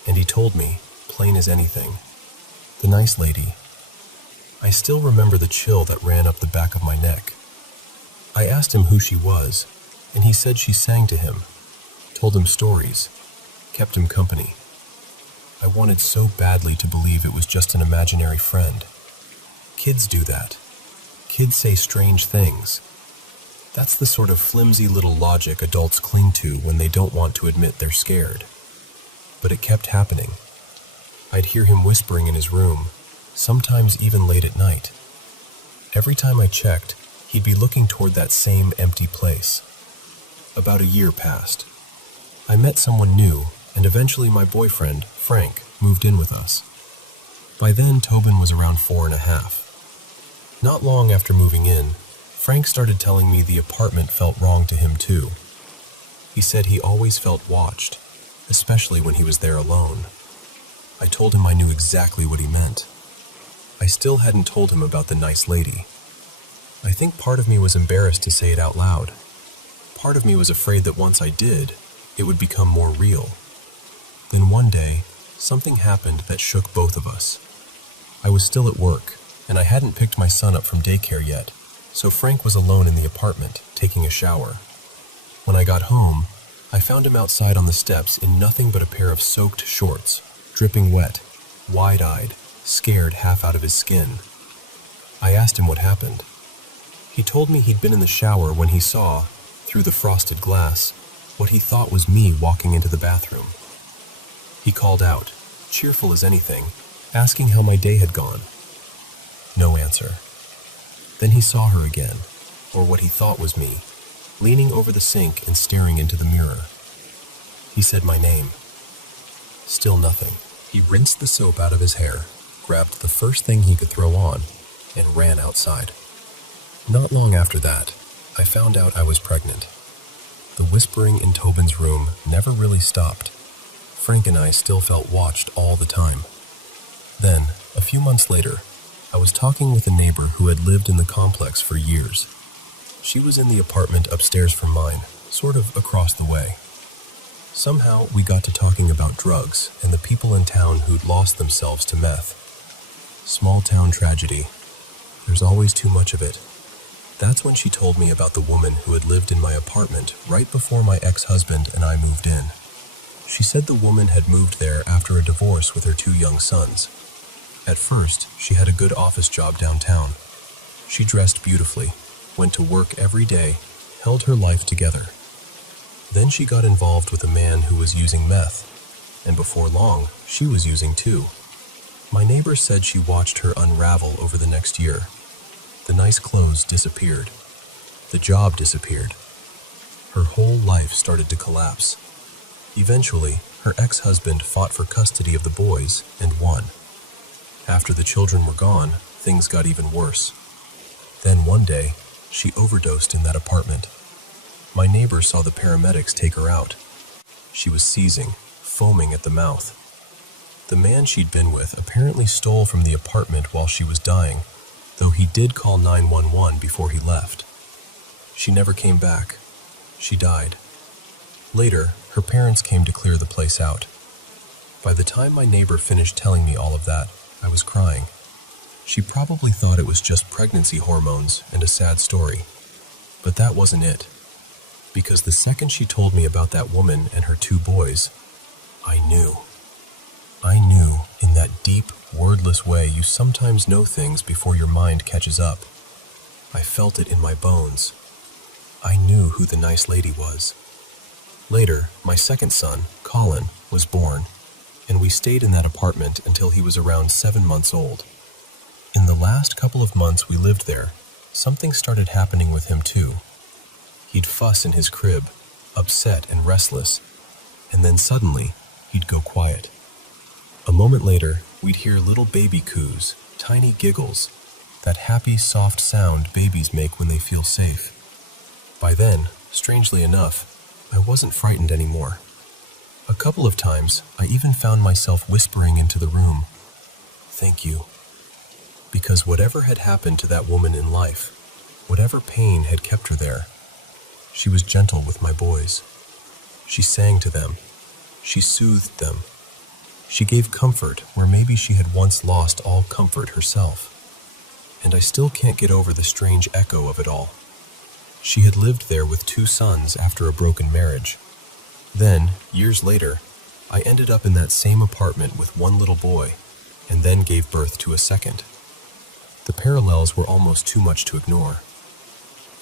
And he told me, plain as anything, "The nice lady." I still remember the chill that ran up the back of my neck. I asked him who she was, and he said she sang to him, told him stories, kept him company. I wanted so badly to believe it was just an imaginary friend. Kids do that. Kids say strange things. That's the sort of flimsy little logic adults cling to when they don't want to admit they're scared. But it kept happening. I'd hear him whispering in his room, sometimes even late at night. Every time I checked, he'd be looking toward that same empty place. About a year passed. I met someone new, and eventually my boyfriend, Frank, moved in with us. By then, Tobin was around 4.5. Not long after moving in, Frank started telling me the apartment felt wrong to him too. He said he always felt watched, especially when he was there alone. I told him I knew exactly what he meant. I still hadn't told him about the nice lady. I think part of me was embarrassed to say it out loud. Part of me was afraid that once I did, it would become more real. Then one day, something happened that shook both of us. I was still at work, and I hadn't picked my son up from daycare yet, so Frank was alone in the apartment, taking a shower. When I got home, I found him outside on the steps in nothing but a pair of soaked shorts, dripping wet, wide-eyed, scared half out of his skin. I asked him what happened. He told me he'd been in the shower when he saw, through the frosted glass, what he thought was me walking into the bathroom. He called out, cheerful as anything, asking how my day had gone. No answer. Then he saw her again, or what he thought was me, leaning over the sink and staring into the mirror. He said my name. Still nothing. He rinsed the soap out of his hair, grabbed the first thing he could throw on, and ran outside. Not long after that, I found out I was pregnant. The whispering in Tobin's room never really stopped. Frank and I still felt watched all the time. Then, a few months later, I was talking with a neighbor who had lived in the complex for years. She was in the apartment upstairs from mine, sort of across the way. Somehow, we got to talking about drugs and the people in town who'd lost themselves to meth. Small town tragedy. There's always too much of it. That's when she told me about the woman who had lived in my apartment right before my ex-husband and I moved in. She said the woman had moved there after a divorce with her 2 young sons. At first, she had a good office job downtown. She dressed beautifully, went to work every day, held her life together. Then she got involved with a man who was using meth, and before long, she was using too. My neighbor said she watched her unravel over the next year. The nice clothes disappeared. The job disappeared. Her whole life started to collapse. Eventually, her ex-husband fought for custody of the boys and won. After the children were gone, things got even worse. Then one day, she overdosed in that apartment. My neighbor saw the paramedics take her out. She was seizing, foaming at the mouth. The man she'd been with apparently stole from the apartment while she was dying, though he did call 911 before he left. She never came back. She died. Later, her parents came to clear the place out. By the time my neighbor finished telling me all of that, I was crying. She probably thought it was just pregnancy hormones and a sad story. But that wasn't it. Because the second she told me about that woman and her 2 boys, I knew. I knew in that deep, wordless way you sometimes know things before your mind catches up. I felt it in my bones. I knew who the nice lady was. Later, my second son, Colin, was born, and we stayed in that apartment until he was around 7 months old. In the last couple of months we lived there, something started happening with him too. He'd fuss in his crib, upset and restless, and then suddenly, he'd go quiet. A moment later, we'd hear little baby coos, tiny giggles, that happy, soft sound babies make when they feel safe. By then, strangely enough, I wasn't frightened anymore. A couple of times, I even found myself whispering into the room, "Thank you." Because whatever had happened to that woman in life, whatever pain had kept her there, she was gentle with my boys. She sang to them. She soothed them. She gave comfort where maybe she had once lost all comfort herself. And I still can't get over the strange echo of it all. She had lived there with 2 sons after a broken marriage. Then, years later, I ended up in that same apartment with 1 little boy, and then gave birth to a second. The parallels were almost too much to ignore.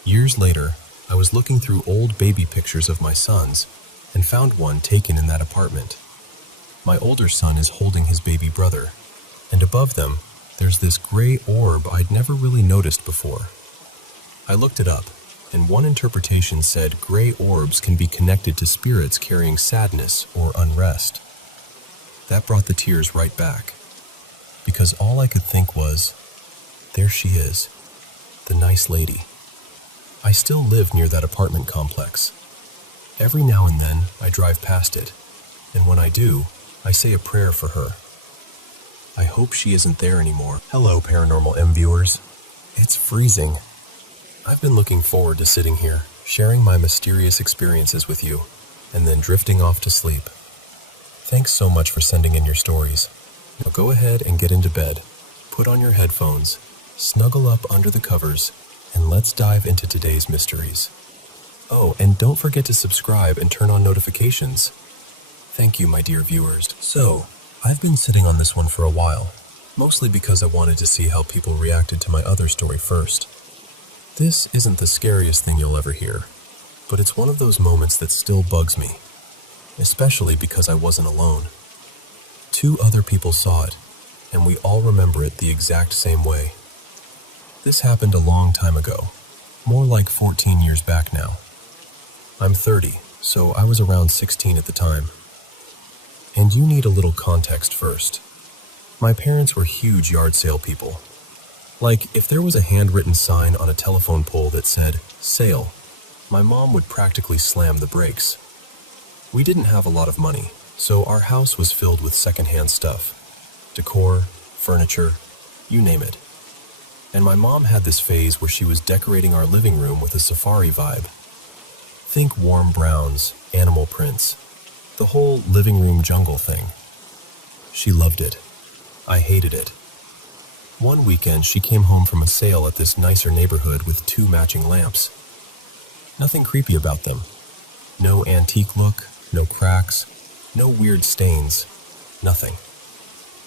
Years later, I was looking through old baby pictures of my sons and found one taken in that apartment. My older son is holding his baby brother, and above them, there's this gray orb I'd never really noticed before. I looked it up, and one interpretation said gray orbs can be connected to spirits carrying sadness or unrest. That brought the tears right back, because all I could think was, there she is, the nice lady. I still live near that apartment complex. Every now and then, I drive past it, and when I do, I say a prayer for her. I hope she isn't there anymore. Hello, Paranormal M viewers. It's freezing. I've been looking forward to sitting here, sharing my mysterious experiences with you, and then drifting off to sleep. Thanks so much for sending in your stories. Now go ahead and get into bed, put on your headphones, snuggle up under the covers, and let's dive into today's mysteries. Oh, and don't forget to subscribe and turn on notifications. Thank you, my dear viewers. So, I've been sitting on this one for a while, mostly because I wanted to see how people reacted to my other story first. This isn't the scariest thing you'll ever hear, but it's one of those moments that still bugs me, especially because I wasn't alone. 2 other people saw it, and we all remember it the exact same way. This happened a long time ago, more like 14 years back now. I'm 30, so I was around 16 at the time. And you need a little context first. My parents were huge yard sale people. Like, if there was a handwritten sign on a telephone pole that said, "Sale," my mom would practically slam the brakes. We didn't have a lot of money, so our house was filled with secondhand stuff. Decor, furniture, you name it. And my mom had this phase where she was decorating our living room with a safari vibe. Think warm browns, animal prints, the whole living room jungle thing. She loved it. I hated it. One weekend, she came home from a sale at this nicer neighborhood with 2 matching lamps. Nothing creepy about them. No antique look, no cracks, no weird stains, nothing.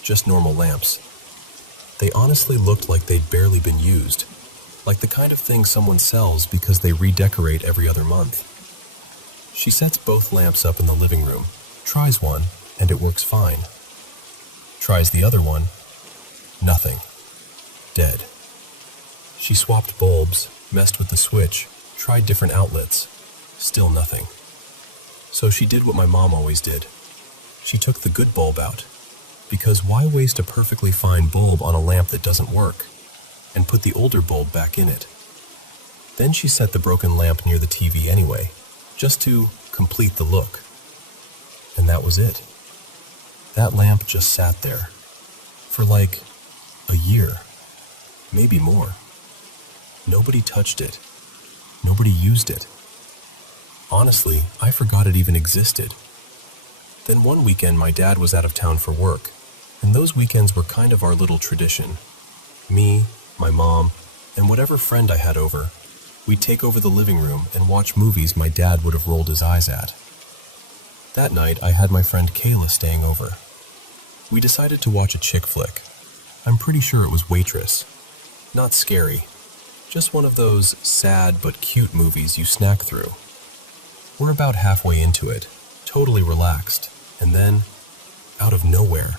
Just normal lamps. They honestly looked like they'd barely been used, like the kind of thing someone sells because they redecorate every other month. She sets both lamps up in the living room, tries one, and it works fine. Tries the other one, nothing. Dead. She swapped bulbs, messed with the switch, tried different outlets, still nothing. So she did what my mom always did. She took the good bulb out, because why waste a perfectly fine bulb on a lamp that doesn't work, and put the older bulb back in it. Then she set the broken lamp near the TV anyway, just to complete the look. And that was it. That lamp just sat there for like a year, maybe more. Nobody touched it. Nobody used it. Honestly, I forgot it even existed. Then one weekend my dad was out of town for work, and those weekends were kind of our little tradition. Me, my mom, and whatever friend I had over, we'd take over the living room and watch movies my dad would have rolled his eyes at. That night, I had my friend Kayla staying over. We decided to watch a chick flick. I'm pretty sure it was Waitress. Not scary, just one of those sad but cute movies you snack through. We're about halfway into it, totally relaxed, and then, out of nowhere,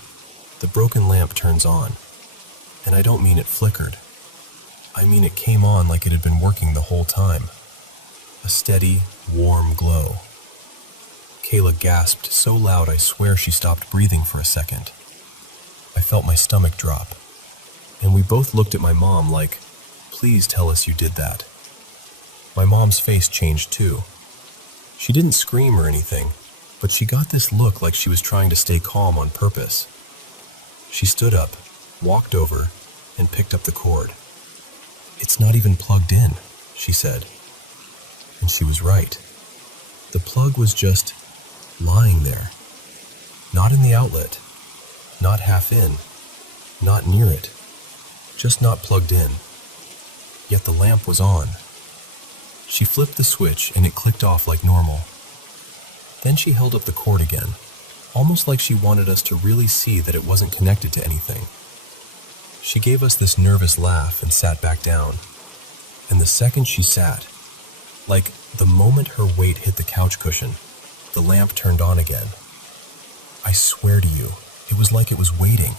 the broken lamp turns on. And I don't mean it flickered. I mean it came on like it had been working the whole time. A steady, warm glow. Kayla gasped so loud I swear she stopped breathing for a second. I felt my stomach drop, and we both looked at my mom like, "Please tell us you did that." My mom's face changed too. She didn't scream or anything, but she got this look like she was trying to stay calm on purpose. She stood up, walked over, and picked up the cord. "It's not even plugged in," she said. And she was right. The plug was just lying there. Not in the outlet, not half in, not near it, just not plugged in. Yet the lamp was on. She flipped the switch and it clicked off like normal. Then she held up the cord again, almost like she wanted us to really see that it wasn't connected to anything. She gave us this nervous laugh and sat back down. And the second she sat, like the moment her weight hit the couch cushion, the lamp turned on again. I swear to you, it was like it was waiting.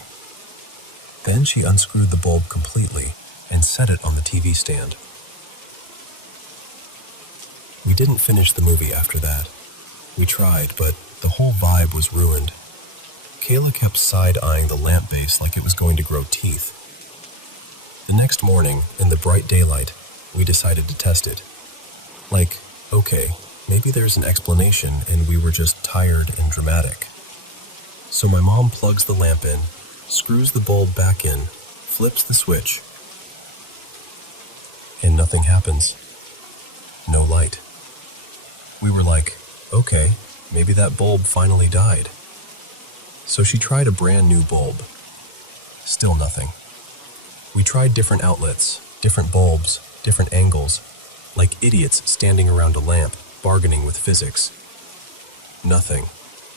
Then she unscrewed the bulb completely and set it on the TV stand. We didn't finish the movie after that. We tried, but the whole vibe was ruined. Kayla kept side-eyeing the lamp base like it was going to grow teeth. The next morning, in the bright daylight, we decided to test it. Like, okay, maybe there's an explanation and we were just tired and dramatic. So my mom plugs the lamp in, screws the bulb back in, flips the switch, and nothing happens. No light. We were like, okay, maybe that bulb finally died. So she tried a brand new bulb. Still nothing. We tried different outlets, different bulbs, different angles, like idiots standing around a lamp, bargaining with physics. Nothing.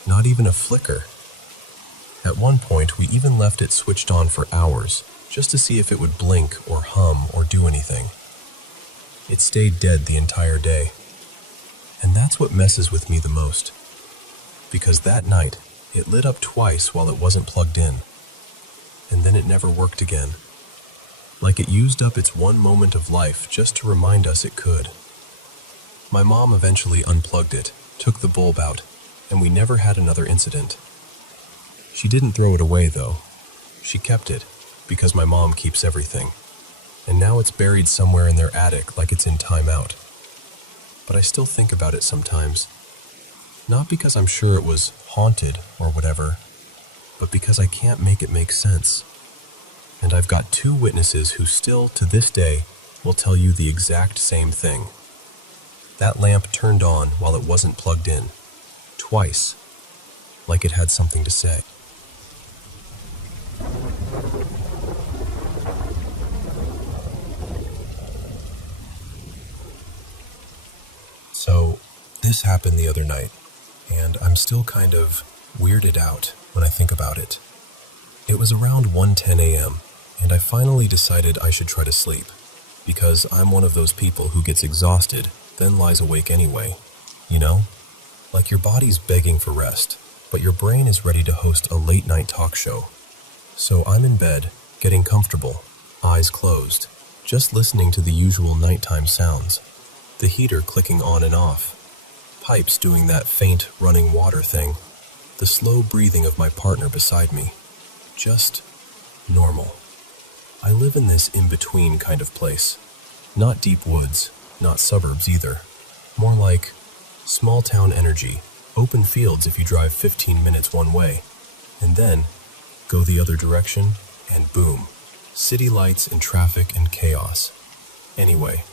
Not even a flicker. At one point, we even left it switched on for hours, just to see if it would blink or hum or do anything. It stayed dead the entire day. And that's what messes with me the most. Because that night, it lit up twice while it wasn't plugged in. And then it never worked again. Like it used up its one moment of life just to remind us it could. My mom eventually unplugged it, took the bulb out, and we never had another incident. She didn't throw it away, though. She kept it, because my mom keeps everything. And now it's buried somewhere in their attic like it's in timeout. But I still think about it sometimes. Not because I'm sure it was haunted or whatever, but because I can't make it make sense. And I've got 2 witnesses who still, to this day, will tell you the exact same thing. That lamp turned on while it wasn't plugged in. Twice. Like it had something to say. So, this happened the other night, and I'm still kind of weirded out when I think about it. It was around 1:10 a.m., and I finally decided I should try to sleep, because I'm one of those people who gets exhausted, then lies awake anyway. You know? Like your body's begging for rest, but your brain is ready to host a late-night talk show. So I'm in bed, getting comfortable, eyes closed, just listening to the usual nighttime sounds. The heater clicking on and off, pipes doing that faint running water thing, the slow breathing of my partner beside me. Just normal. I live in this in-between kind of place. Not deep woods, not suburbs either. More like small town energy, open fields if you drive 15 minutes one way, and then go the other direction, and boom, city lights and traffic and chaos. Anyway,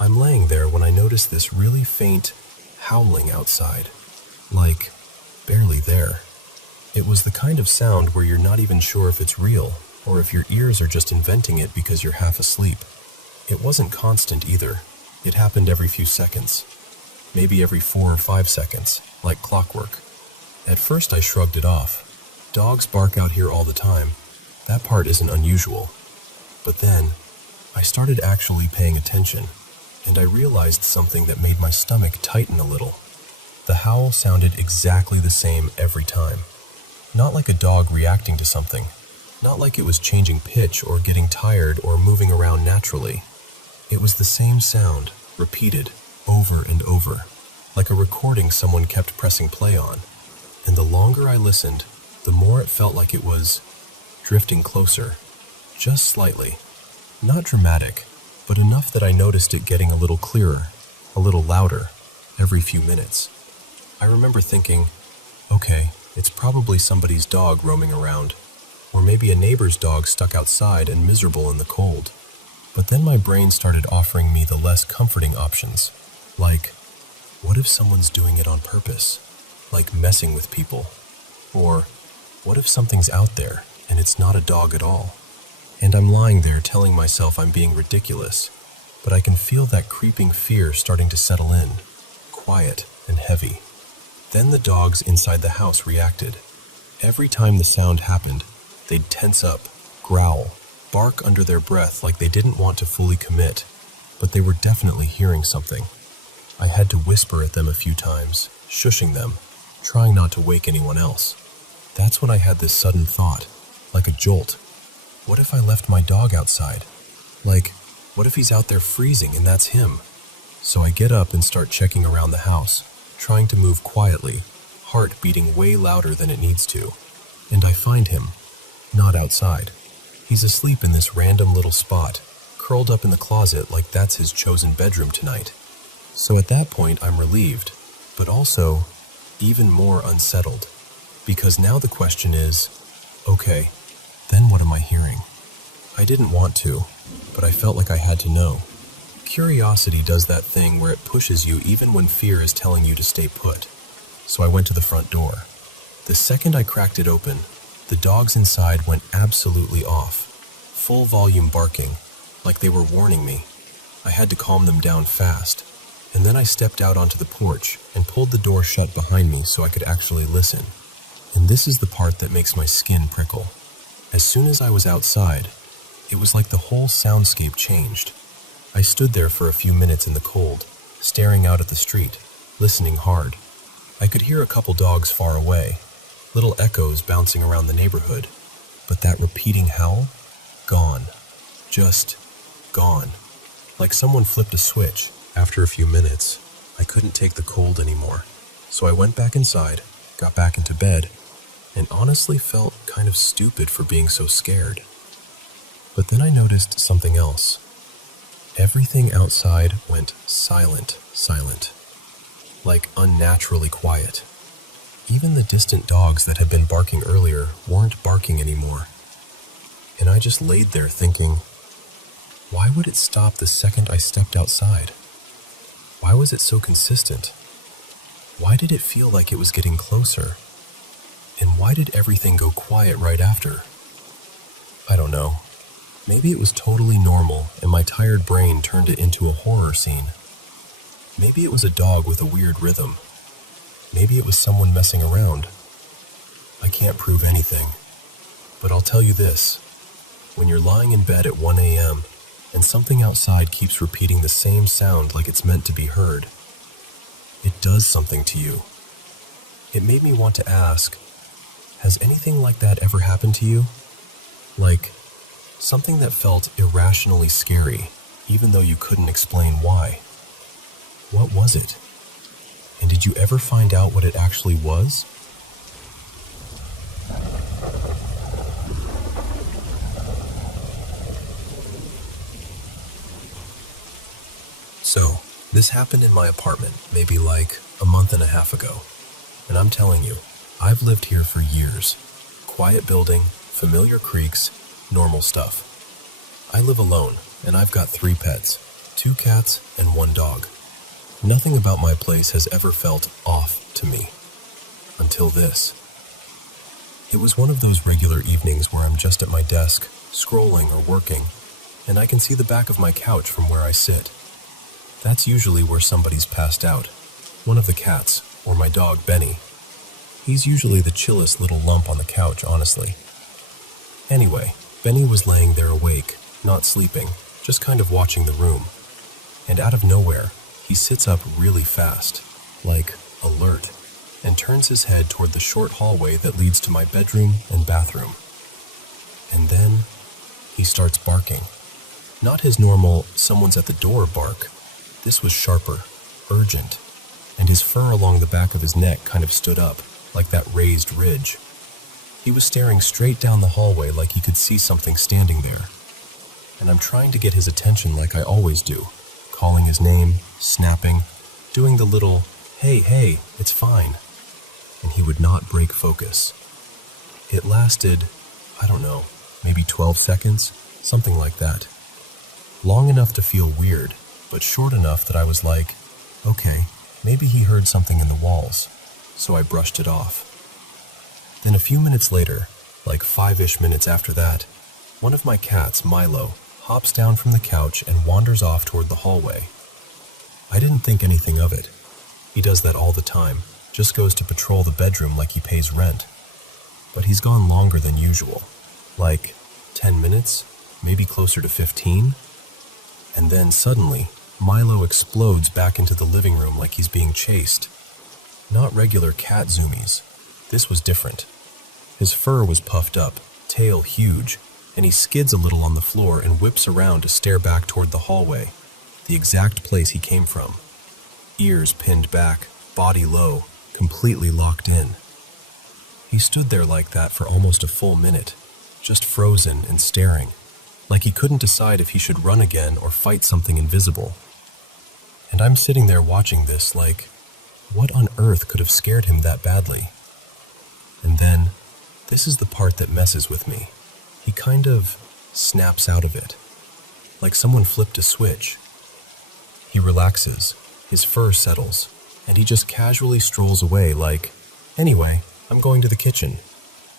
I'm laying there when I notice this really faint howling outside. Like, barely there. It was the kind of sound where you're not even sure if it's real, or if your ears are just inventing it because you're half asleep. It wasn't constant either. It happened every few seconds. Maybe every 4 or 5 seconds, like clockwork. At first I shrugged it off. Dogs bark out here all the time. That part isn't unusual. But then, I started actually paying attention, and I realized something that made my stomach tighten a little. The howl sounded exactly the same every time. Not like a dog reacting to something. Not like it was changing pitch or getting tired or moving around naturally. It was the same sound, repeated, over and over, like a recording someone kept pressing play on. And the longer I listened, the more it felt like it was drifting closer, just slightly. Not dramatic, but enough that I noticed it getting a little clearer, a little louder, every few minutes. I remember thinking, okay, it's probably somebody's dog roaming around, or maybe a neighbor's dog stuck outside and miserable in the cold. But then my brain started offering me the less comforting options, like, what if someone's doing it on purpose, like messing with people? Or, what if something's out there and it's not a dog at all? And I'm lying there telling myself I'm being ridiculous, but I can feel that creeping fear starting to settle in, quiet and heavy. Then the dogs inside the house reacted. Every time the sound happened, they'd tense up, growl, bark under their breath like they didn't want to fully commit, but they were definitely hearing something. I had to whisper at them a few times, shushing them, trying not to wake anyone else. That's when I had this sudden thought, like a jolt. What if I left my dog outside? Like, what if he's out there freezing and that's him? So I get up and start checking around the house, trying to move quietly, heart beating way louder than it needs to. And I find him, not outside. He's asleep in this random little spot, curled up in the closet like that's his chosen bedroom tonight. So at that point I'm relieved, but also even more unsettled. Because now the question is, okay, Then what am I hearing? I didn't want to, but I felt like I had to know. Curiosity does that thing where it pushes you even when fear is telling you to stay put. So I went to the front door. The second I cracked it open, the dogs inside went absolutely off. Full volume barking, like they were warning me. I had to calm them down fast, and then I stepped out onto the porch and pulled the door shut behind me so I could actually listen. And this is the part that makes my skin prickle. As soon as I was outside, it was like the whole soundscape changed. I stood there for a few minutes in the cold, staring out at the street, listening hard. I could hear a couple dogs far away, little echoes bouncing around the neighborhood, but that repeating howl? Gone. Just gone. Like someone flipped a switch. After a few minutes, I couldn't take the cold anymore, so I went back inside, got back into bed, and honestly felt kind of stupid for being so scared. But then I noticed something else. Everything outside went silent, like unnaturally quiet. Even the distant dogs that had been barking earlier weren't barking anymore. And I just laid there thinking, why would it stop the second I stepped outside? Why was it so consistent? Why did it feel like it was getting closer? And why did everything go quiet right after? I don't know. Maybe it was totally normal and my tired brain turned it into a horror scene. Maybe it was a dog with a weird rhythm. Maybe it was someone messing around. I can't prove anything. But I'll tell you this. When you're lying in bed at 1 a.m. and something outside keeps repeating the same sound like it's meant to be heard, it does something to you. It made me want to ask, has anything like that ever happened to you? Like, something that felt irrationally scary, even though you couldn't explain why. What was it? And did you ever find out what it actually was? So, this happened in my apartment maybe like a month and a half ago. And I'm telling you, I've lived here for years. Quiet building, familiar creaks, normal stuff. I live alone, and I've got 3 pets, 2 cats and 1 dog. Nothing about my place has ever felt off to me. Until this. It was one of those regular evenings where I'm just at my desk, scrolling or working, and I can see the back of my couch from where I sit. That's usually where somebody's passed out. One of the cats, or my dog Benny. He's usually the chillest little lump on the couch, honestly. Anyway, Benny was laying there awake, not sleeping, just kind of watching the room. And out of nowhere, he sits up really fast, like alert, and turns his head toward the short hallway that leads to my bedroom and bathroom. And then, he starts barking. Not his normal, someone's at the door bark. This was sharper, urgent, and his fur along the back of his neck kind of stood up, like that raised ridge. He was staring straight down the hallway like he could see something standing there. And I'm trying to get his attention like I always do, calling his name, snapping, doing the little, hey, it's fine. And he would not break focus. It lasted, I don't know, maybe 12 seconds, something like that. Long enough to feel weird, but short enough that I was like, okay, maybe he heard something in the walls, so I brushed it off. Then a few minutes later, like 5-ish minutes after that, one of my cats, Milo, hops down from the couch and wanders off toward the hallway. I didn't think anything of it. He does that all the time, just goes to patrol the bedroom like he pays rent. But he's gone longer than usual, like 10 minutes, maybe closer to 15. And then suddenly, Milo explodes back into the living room like he's being chased. Not regular cat zoomies. This was different. His fur was puffed up, tail huge, and he skids a little on the floor and whips around to stare back toward the hallway, the exact place he came from. Ears pinned back, body low, completely locked in. He stood there like that for almost a full minute, just frozen and staring, like he couldn't decide if he should run again or fight something invisible. And I'm sitting there watching this like, what on earth could have scared him that badly? And then, this is the part that messes with me. he kind of snaps out of it, like someone flipped a switch. He relaxes, his fur settles, and he just casually strolls away like, "Anyway, I'm going to the kitchen."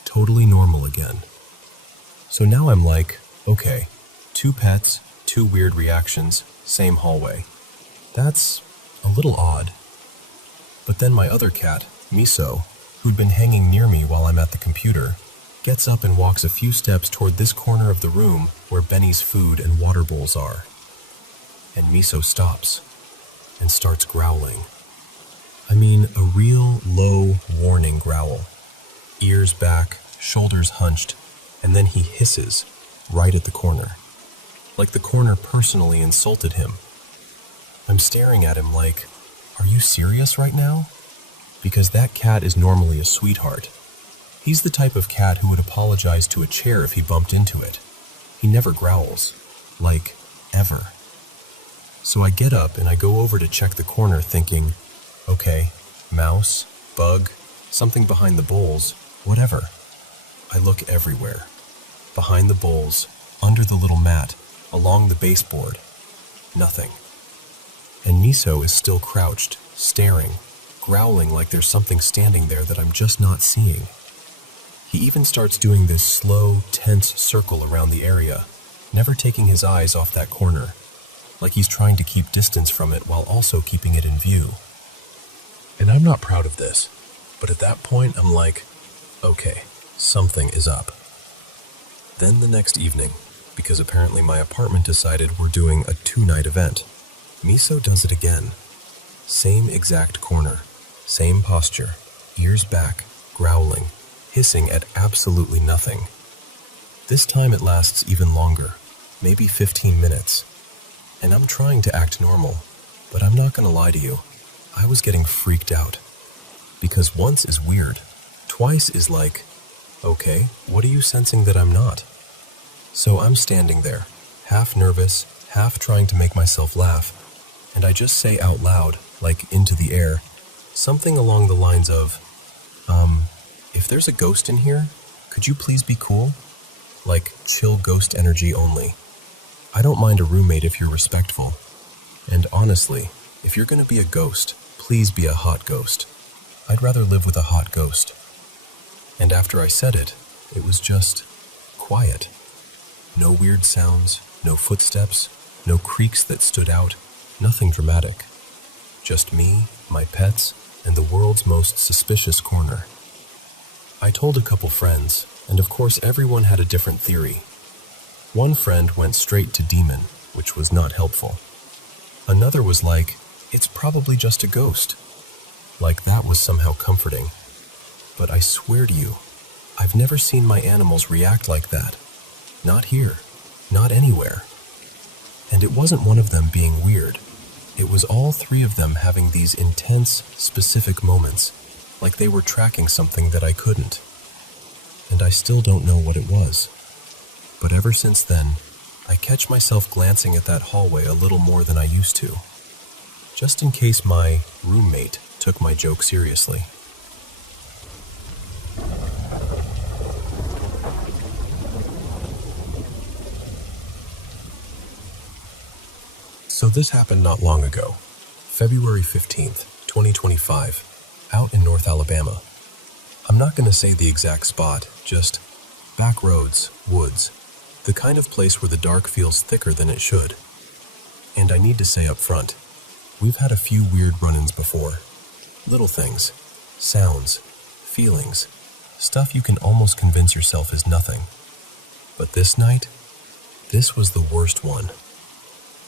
Totally normal again. So now I'm like, okay, 2 pets, 2 weird reactions, same hallway. That's a little odd. But then my other cat, Miso, who'd been hanging near me while I'm at the computer, gets up and walks a few steps toward this corner of the room where Benny's food and water bowls are. And Miso stops and starts growling. I mean, a real low warning growl. Ears back, shoulders hunched, and then he hisses right at the corner. Like the corner personally insulted him. I'm staring at him like, are you serious right now? Because that cat is normally a sweetheart. He's the type of cat who would apologize to a chair if he bumped into it. He never growls. Like, ever. So I get up and I go over to check the corner thinking, okay, mouse, bug, something behind the bowls, whatever. I look everywhere. Behind the bowls, under the little mat, along the baseboard. Nothing. And Miso is still crouched, staring, growling like there's something standing there that I'm just not seeing. He even starts doing this slow, tense circle around the area, never taking his eyes off that corner, like he's trying to keep distance from it while also keeping it in view. And I'm not proud of this, but at that point I'm like, okay, something is up. Then the next evening, because apparently my apartment decided we're doing a 2-night event, Miso does it again. Same exact corner, same posture, ears back, growling, hissing at absolutely nothing. This time it lasts even longer, maybe 15 minutes. And I'm trying to act normal, but I'm not gonna lie to you, I was getting freaked out. Because once is weird, twice is like, okay, what are you sensing that I'm not? So I'm standing there, half nervous, half trying to make myself laugh, and I just say out loud, like into the air, something along the lines of, if there's a ghost in here, could you please be cool? Like chill ghost energy only. I don't mind a roommate if you're respectful. And honestly, if you're gonna be a ghost, please be a hot ghost. I'd rather live with a hot ghost. And after I said it, it was just quiet. No weird sounds, no footsteps, no creaks that stood out, nothing dramatic. Just me, my pets, and the world's most suspicious corner. I told a couple friends, and of course everyone had a different theory. One friend went straight to demon, which was not helpful. Another was like, it's probably just a ghost. Like that was somehow comforting. But I swear to you, I've never seen my animals react like that. Not here, not anywhere. And it wasn't one of them being weird. It was all 3 of them having these intense, specific moments, like they were tracking something that I couldn't. And I still don't know what it was. But ever since then, I catch myself glancing at that hallway a little more than I used to, just in case my roommate took my joke seriously. So this happened not long ago, February 15th, 2025, out in North Alabama. I'm not going to say the exact spot, just back roads, woods, the kind of place where the dark feels thicker than it should. And I need to say up front, we've had a few weird run-ins before. Little things, sounds, feelings, stuff you can almost convince yourself is nothing. But this night, this was the worst one.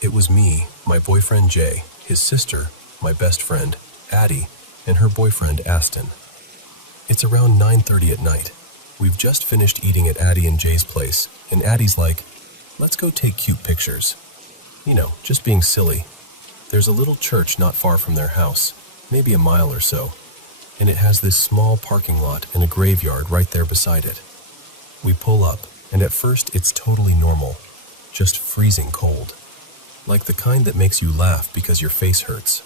It was me, my boyfriend Jay, his sister, my best friend, Addie, and her boyfriend Aston. It's around 9:30 at night. We've just finished eating at Addie and Jay's place, and Addie's like, let's go take cute pictures. You know, just being silly. There's a little church not far from their house, maybe a mile or so, and it has this small parking lot and a graveyard right there beside it. We pull up, and at first it's totally normal, just freezing cold. Like the kind that makes you laugh because your face hurts.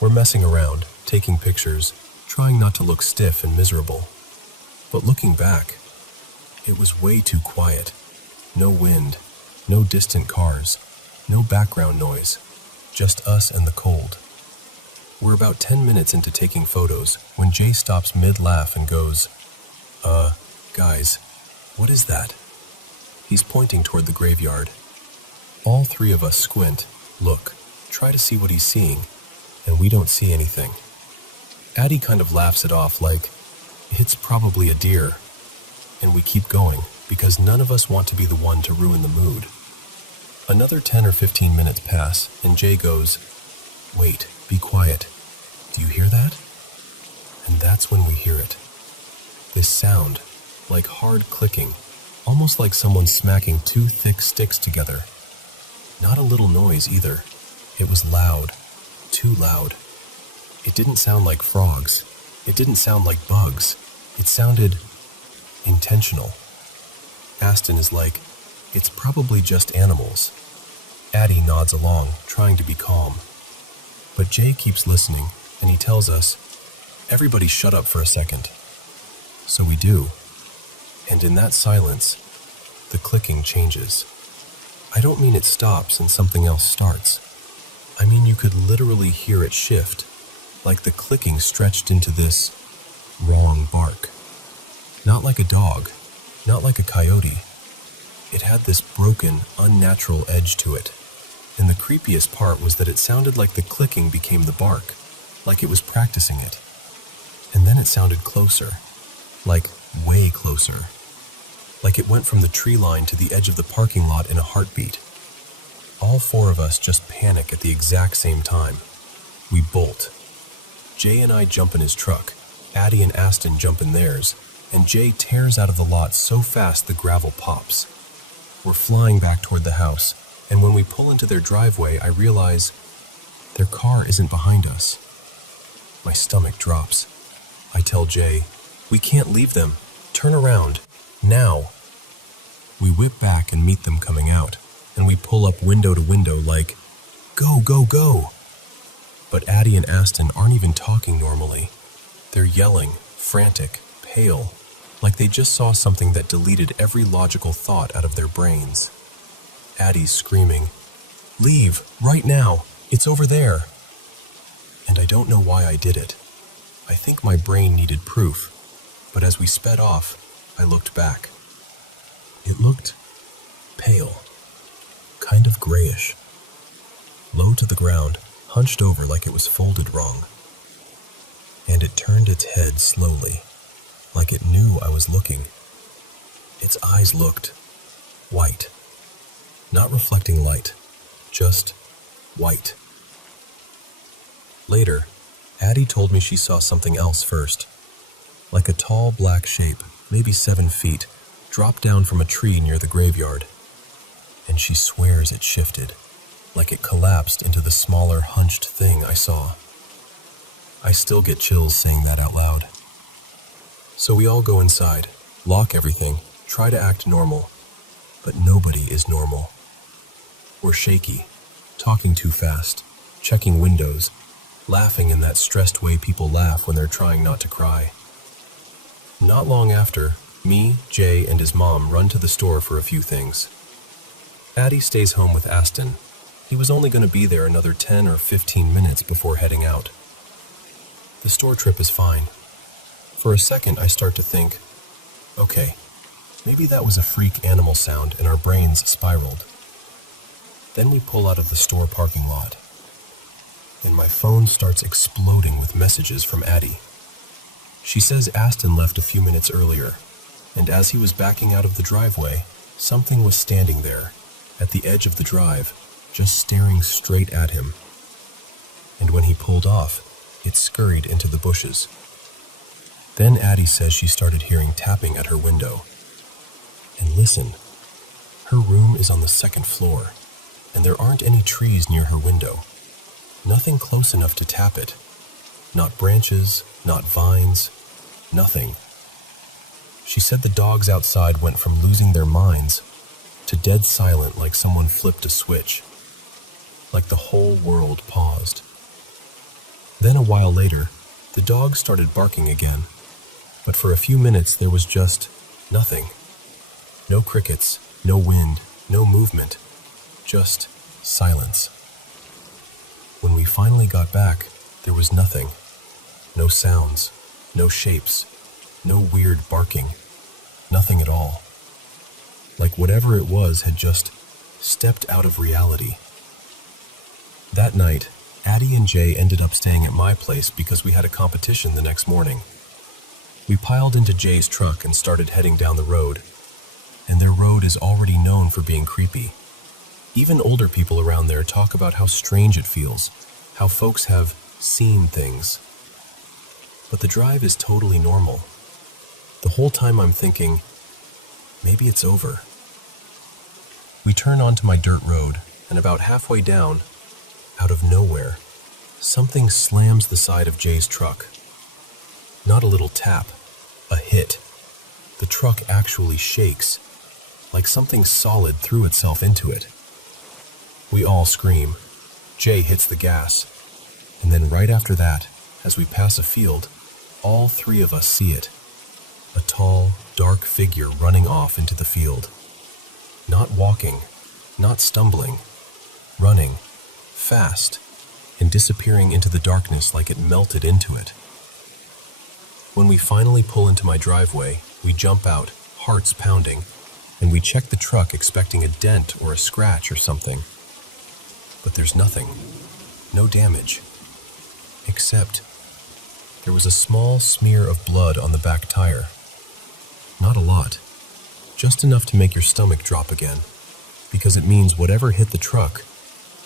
We're messing around, taking pictures, trying not to look stiff and miserable. But looking back, It was way too quiet. No wind, no distant cars, no background noise, just us and the cold. We're about 10 minutes into taking photos when Jay stops mid-laugh and goes, guys, what is that?" He's pointing toward the graveyard. All three of us squint, look, try to see what he's seeing, and we don't see anything. Addie kind of laughs it off like, "It's probably a deer." And we keep going, because none of us want to be the one to ruin the mood. Another 10 or 15 minutes pass, and Jay goes, "Wait, be quiet. Do you hear that?" And that's when we hear it. This sound, like hard clicking, almost like someone smacking two thick sticks together. Not a little noise either. It was loud, too loud. It didn't sound like frogs. It didn't sound like bugs. It sounded intentional. Aston is like, "It's probably just animals." Addie nods along, trying to be calm. But Jay keeps listening, and he tells us, "Everybody shut up for a second." So we do. And in that silence, the clicking changes. I don't mean it stops and something else starts. I mean you could literally hear it shift, like the clicking stretched into this wrong bark. Not like a dog, not like a coyote. It had this broken, unnatural edge to it. And the creepiest part was that it sounded like the clicking became the bark, like it was practicing it. And then it sounded closer, like way closer. Like it went from the tree line to the edge of the parking lot in a heartbeat. All four of us just panic at the exact same time. We bolt. Jay and I jump in his truck, Addie and Aston jump in theirs, and Jay tears out of the lot so fast the gravel pops. We're flying back toward the house, and when we pull into their driveway, I realize their car isn't behind us. My stomach drops. I tell Jay, "We can't leave them. Turn around. Now." We whip back and meet them coming out, and we pull up window to window like, "Go, go, go." But Addie and Aston aren't even talking normally. They're yelling, frantic, pale, like they just saw something that deleted every logical thought out of their brains. Addie's screaming, "Leave, right now, it's over there." And I don't know why I did it. I think my brain needed proof, but as we sped off, I looked back. It looked pale, kind of grayish, low to the ground, hunched over like it was folded wrong. And it turned its head slowly, like it knew I was looking. Its eyes looked white, not reflecting light, just white. Later, Addie told me she saw something else first, like a tall black shape, maybe 7 feet, dropped down from a tree near the graveyard. And she swears it shifted, like it collapsed into the smaller hunched thing I saw. I still get chills saying that out loud. So we all go inside, lock everything, try to act normal, but nobody is normal. We're shaky, talking too fast, checking windows, laughing in that stressed way people laugh when they're trying not to cry. Not long after, me, Jay, and his mom run to the store for a few things. Addie stays home with Aston. He was only going to be there another 10 or 15 minutes before heading out. The store trip is fine. For a second, I start to think, okay, maybe that was a freak animal sound and our brains spiraled. Then we pull out of the store parking lot, and my phone starts exploding with messages from Addie. She says Aston left a few minutes earlier, and as he was backing out of the driveway, something was standing there, at the edge of the drive, just staring straight at him. And when he pulled off, it scurried into the bushes. Then Addie says she started hearing tapping at her window. And listen, her room is on the 2nd floor, and there aren't any trees near her window. Nothing close enough to tap it. Not branches, not vines, nothing. She said the dogs outside went from losing their minds to dead silent like someone flipped a switch. Like the whole world paused. Then a while later, the dogs started barking again, but for a few minutes there was just nothing. No crickets, no wind, no movement, just silence. When we finally got back, there was nothing. No sounds, no shapes, no weird barking, nothing at all. Like whatever it was had just stepped out of reality. That night, Addie and Jay ended up staying at my place because we had a competition the next morning. We piled into Jay's truck and started heading down the road, and their road is already known for being creepy. Even older people around there talk about how strange it feels, how folks have seen things. But the drive is totally normal. The whole time I'm thinking, maybe it's over. We turn onto my dirt road, and about halfway down, out of nowhere, something slams the side of Jay's truck. Not a little tap, a hit. The truck actually shakes, like something solid threw itself into it. We all scream. Jay hits the gas, and then right after that, as we pass a field, all three of us see it. A tall, dark figure running off into the field. Not walking, not stumbling, running, fast, and disappearing into the darkness like it melted into it. When we finally pull into my driveway, we jump out, hearts pounding, and we check the truck expecting a dent or a scratch or something. But there's nothing, no damage, except there was a small smear of blood on the back tire. Not a lot, just enough to make your stomach drop again, because it means whatever hit the truck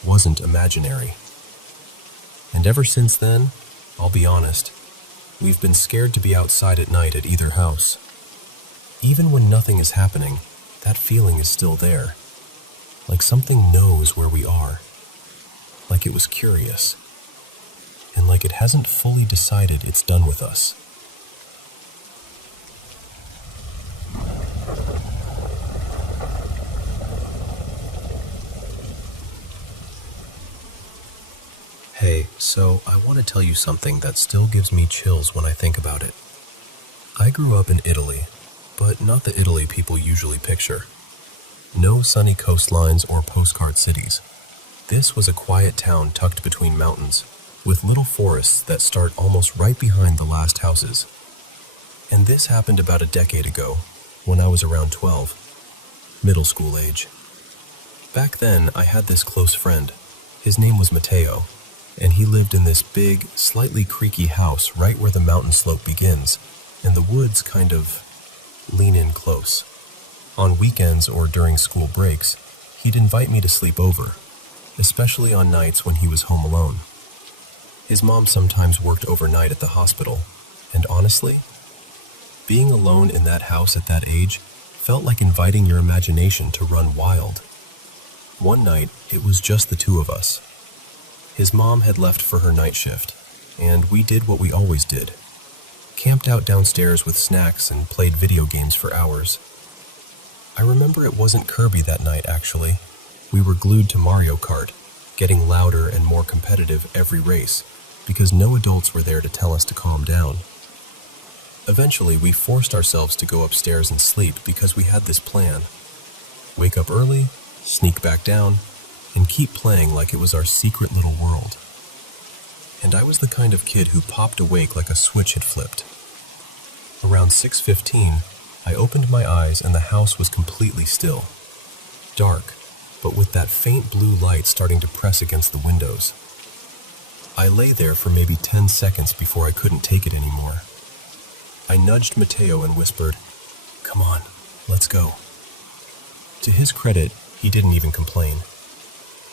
wasn't imaginary. And ever since then, I'll be honest, we've been scared to be outside at night at either house. Even when nothing is happening, that feeling is still there. Like something knows where we are. Like it was curious. And like it hasn't fully decided it's done with us. Hey, so I want to tell you something that still gives me chills when I think about it. I grew up in Italy, but not the Italy people usually picture. No sunny coastlines or postcard cities. This was a quiet town tucked between mountains, with little forests that start almost right behind the last houses. And this happened about a decade ago, when I was around 12, middle school age. Back then, I had this close friend. His name was Matteo, and he lived in this big, slightly creaky house right where the mountain slope begins, and the woods kind of lean in close. On weekends or during school breaks, he'd invite me to sleep over, especially on nights when he was home alone. His mom sometimes worked overnight at the hospital, and honestly, being alone in that house at that age felt like inviting your imagination to run wild. One night, it was just the two of us. His mom had left for her night shift, and we did what we always did. Camped out downstairs with snacks and played video games for hours. I remember it wasn't Kirby that night, actually. We were glued to Mario Kart, getting louder and more competitive every race, because no adults were there to tell us to calm down. Eventually, we forced ourselves to go upstairs and sleep because we had this plan. Wake up early, sneak back down, and keep playing like it was our secret little world. And I was the kind of kid who popped awake like a switch had flipped. Around 6:15, I opened my eyes and the house was completely still. Dark, but with that faint blue light starting to press against the windows. I lay there for maybe 10 seconds before I couldn't take it anymore. I nudged Matteo and whispered, "Come on, let's go." To his credit, he didn't even complain.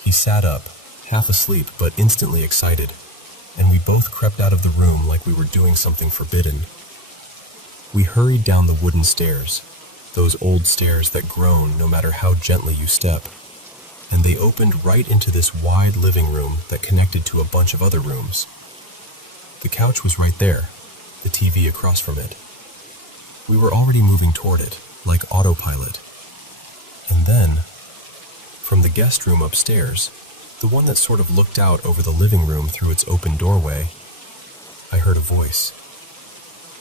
He sat up, half asleep but instantly excited, and we both crept out of the room like we were doing something forbidden. We hurried down the wooden stairs, those old stairs that groan no matter how gently you step, and they opened right into this wide living room that connected to a bunch of other rooms. The couch was right there, the TV across from it. We were already moving toward it, like autopilot. And then, from the guest room upstairs, the one that sort of looked out over the living room through its open doorway, I heard a voice.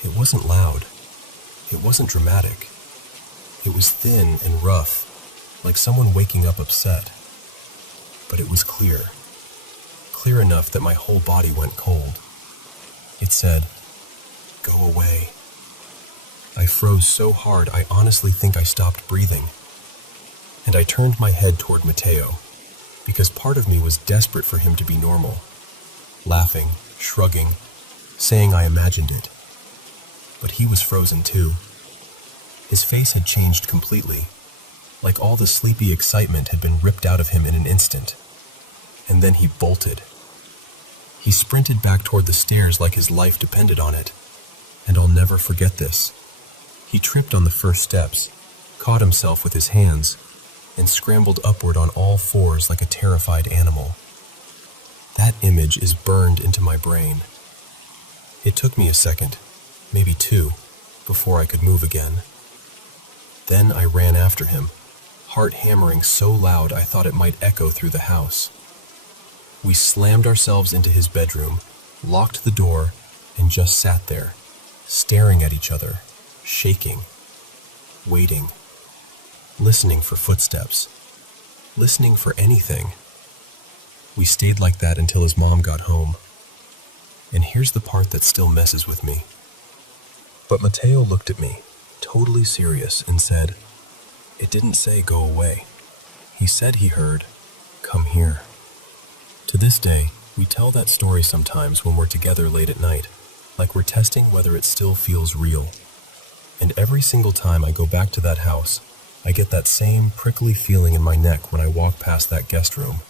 It wasn't loud. It wasn't dramatic. It was thin and rough, like someone waking up upset. But it was clear. Clear enough that my whole body went cold. It said, "Go away." I froze so hard I honestly think I stopped breathing. And I turned my head toward Mateo, because part of me was desperate for him to be normal. Laughing, shrugging, saying I imagined it. But he was frozen too. His face had changed completely, like all the sleepy excitement had been ripped out of him in an instant. And then he bolted. He sprinted back toward the stairs like his life depended on it. And I'll never forget this. He tripped on the first steps, caught himself with his hands, and scrambled upward on all fours like a terrified animal. That image is burned into my brain. It took me a second, maybe two, before I could move again. Then I ran after him, heart hammering so loud I thought it might echo through the house. We slammed ourselves into his bedroom, locked the door, and just sat there, staring at each other, shaking, waiting, listening for footsteps, listening for anything. We stayed like that until his mom got home. And here's the part that still messes with me. But Mateo looked at me, totally serious, and said, "It didn't say go away. He said he heard, 'Come here.'" To this day, we tell that story sometimes when we're together late at night, like we're testing whether it still feels real. And every single time I go back to that house, I get that same prickly feeling in my neck when I walk past that guest room.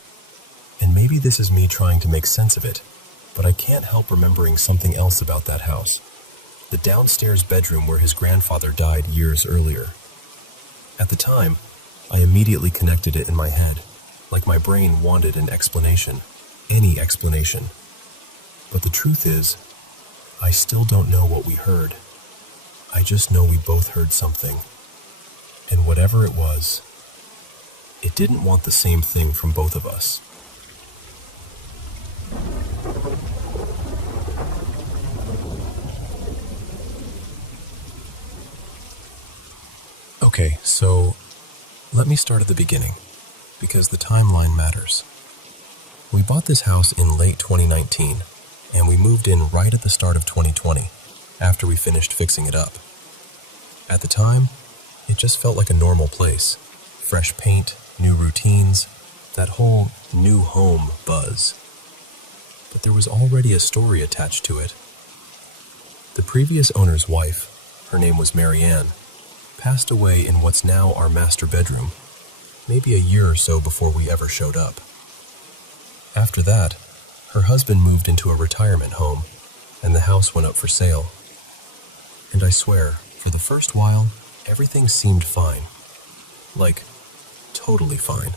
And maybe this is me trying to make sense of it, but I can't help remembering something else about that house. The downstairs bedroom where his grandfather died years earlier. At the time, I immediately connected it in my head, like my brain wanted an explanation, any explanation. But the truth is, I still don't know what we heard. I just know we both heard something. And whatever it was, it didn't want the same thing from both of us. Okay, so let me start at the beginning, because the timeline matters. We bought this house in late 2019, and we moved in right at the start of 2020, after we finished fixing it up. At the time, it just felt like a normal place. Fresh paint, new routines, that whole new home buzz. But there was already a story attached to it. The previous owner's wife, her name was Marianne, passed away in what's now our master bedroom, maybe a year or so before we ever showed up. After that, her husband moved into a retirement home, and the house went up for sale. And I swear, for the first while, everything seemed fine. Like, totally fine.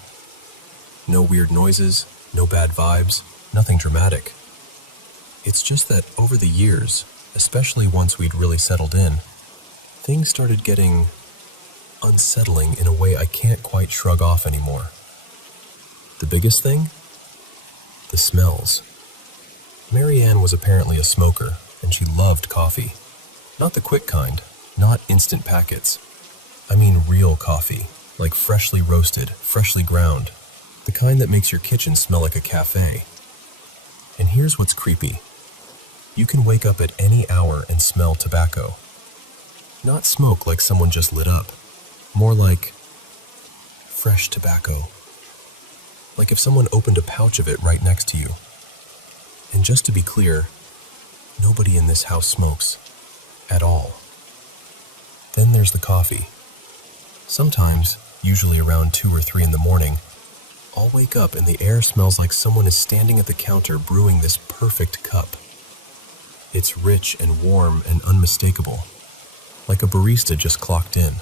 No weird noises, no bad vibes, nothing dramatic. It's just that over the years, especially once we'd really settled in, things started getting unsettling in a way I can't quite shrug off anymore. The biggest thing? The smells. Marianne was apparently a smoker, and she loved coffee. Not the quick kind, not instant packets. I mean real coffee, like freshly roasted, freshly ground, the kind that makes your kitchen smell like a cafe. And here's what's creepy. You can wake up at any hour and smell tobacco. Not smoke like someone just lit up, more like fresh tobacco. Like if someone opened a pouch of it right next to you. And just to be clear, nobody in this house smokes. At all. Then there's the coffee. Sometimes, usually around 2 or 3 in the morning, I'll wake up and the air smells like someone is standing at the counter brewing this perfect cup. It's rich and warm and unmistakable, like a barista just clocked in.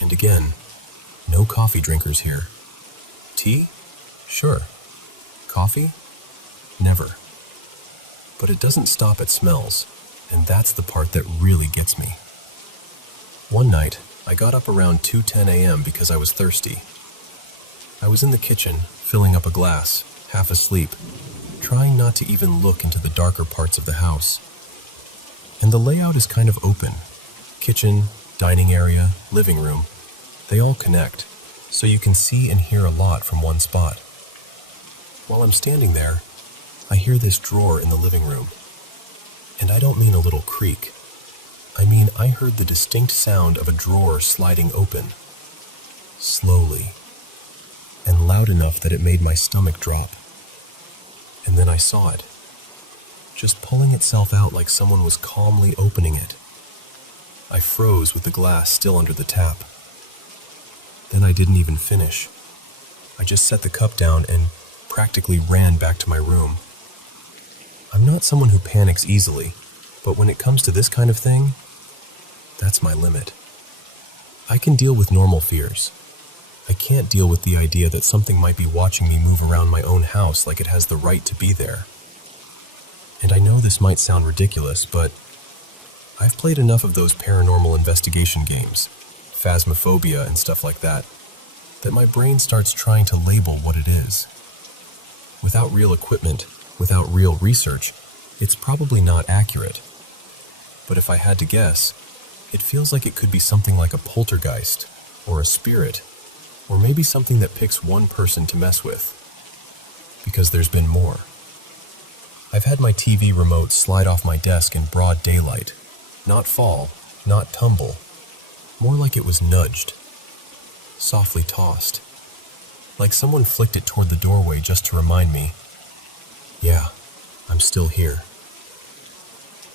And again, no coffee drinkers here. Tea? Sure. Coffee? Never. But it doesn't stop at smells, and that's the part that really gets me. One night, I got up around 2:10 a.m. because I was thirsty. I was in the kitchen, filling up a glass, half asleep, trying not to even look into the darker parts of the house. And the layout is kind of open. Kitchen, dining area, living room, they all connect, so you can see and hear a lot from one spot. While I'm standing there, I hear this drawer in the living room. And I don't mean a little creak. I mean I heard the distinct sound of a drawer sliding open. Slowly. And loud enough that it made my stomach drop. And then I saw it. Just pulling itself out like someone was calmly opening it. I froze with the glass still under the tap. Then I didn't even finish. I just set the cup down and practically ran back to my room. I'm not someone who panics easily, but when it comes to this kind of thing, that's my limit. I can deal with normal fears. I can't deal with the idea that something might be watching me move around my own house like it has the right to be there. And I know this might sound ridiculous, but I've played enough of those paranormal investigation games, phasmophobia and stuff like that my brain starts trying to label what it is. Without real equipment, without real research, it's probably not accurate. But if I had to guess, it feels like it could be something like a poltergeist, or a spirit, or maybe something that picks one person to mess with. Because there's been more. I've had my TV remote slide off my desk in broad daylight. Not fall, not tumble. More like it was nudged. Softly tossed. Like someone flicked it toward the doorway just to remind me, yeah, I'm still here.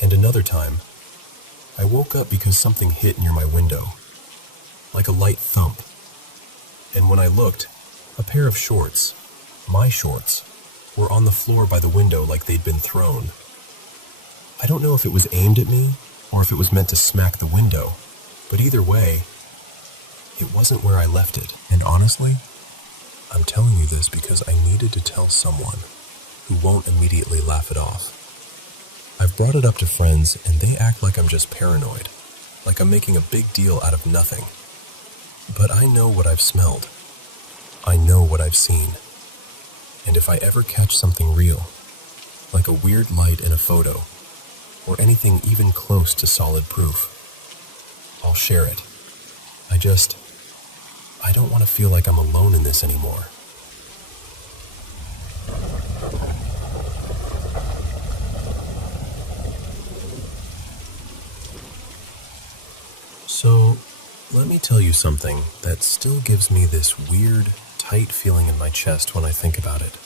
And another time, I woke up because something hit near my window. Like a light thump. And when I looked, a pair of shorts, my shorts, were on the floor by the window like they'd been thrown. I don't know if it was aimed at me, or if it was meant to smack the window, but either way, it wasn't where I left it. And honestly, I'm telling you this because I needed to tell someone who won't immediately laugh it off. I've brought it up to friends and they act like I'm just paranoid, like I'm making a big deal out of nothing. But I know what I've smelled. I know what I've seen. And if I ever catch something real, like a weird light in a photo, or anything even close to solid proof, I'll share it. I don't want to feel like I'm alone in this anymore. So, let me tell you something that still gives me this weird, tight feeling in my chest when I think about it.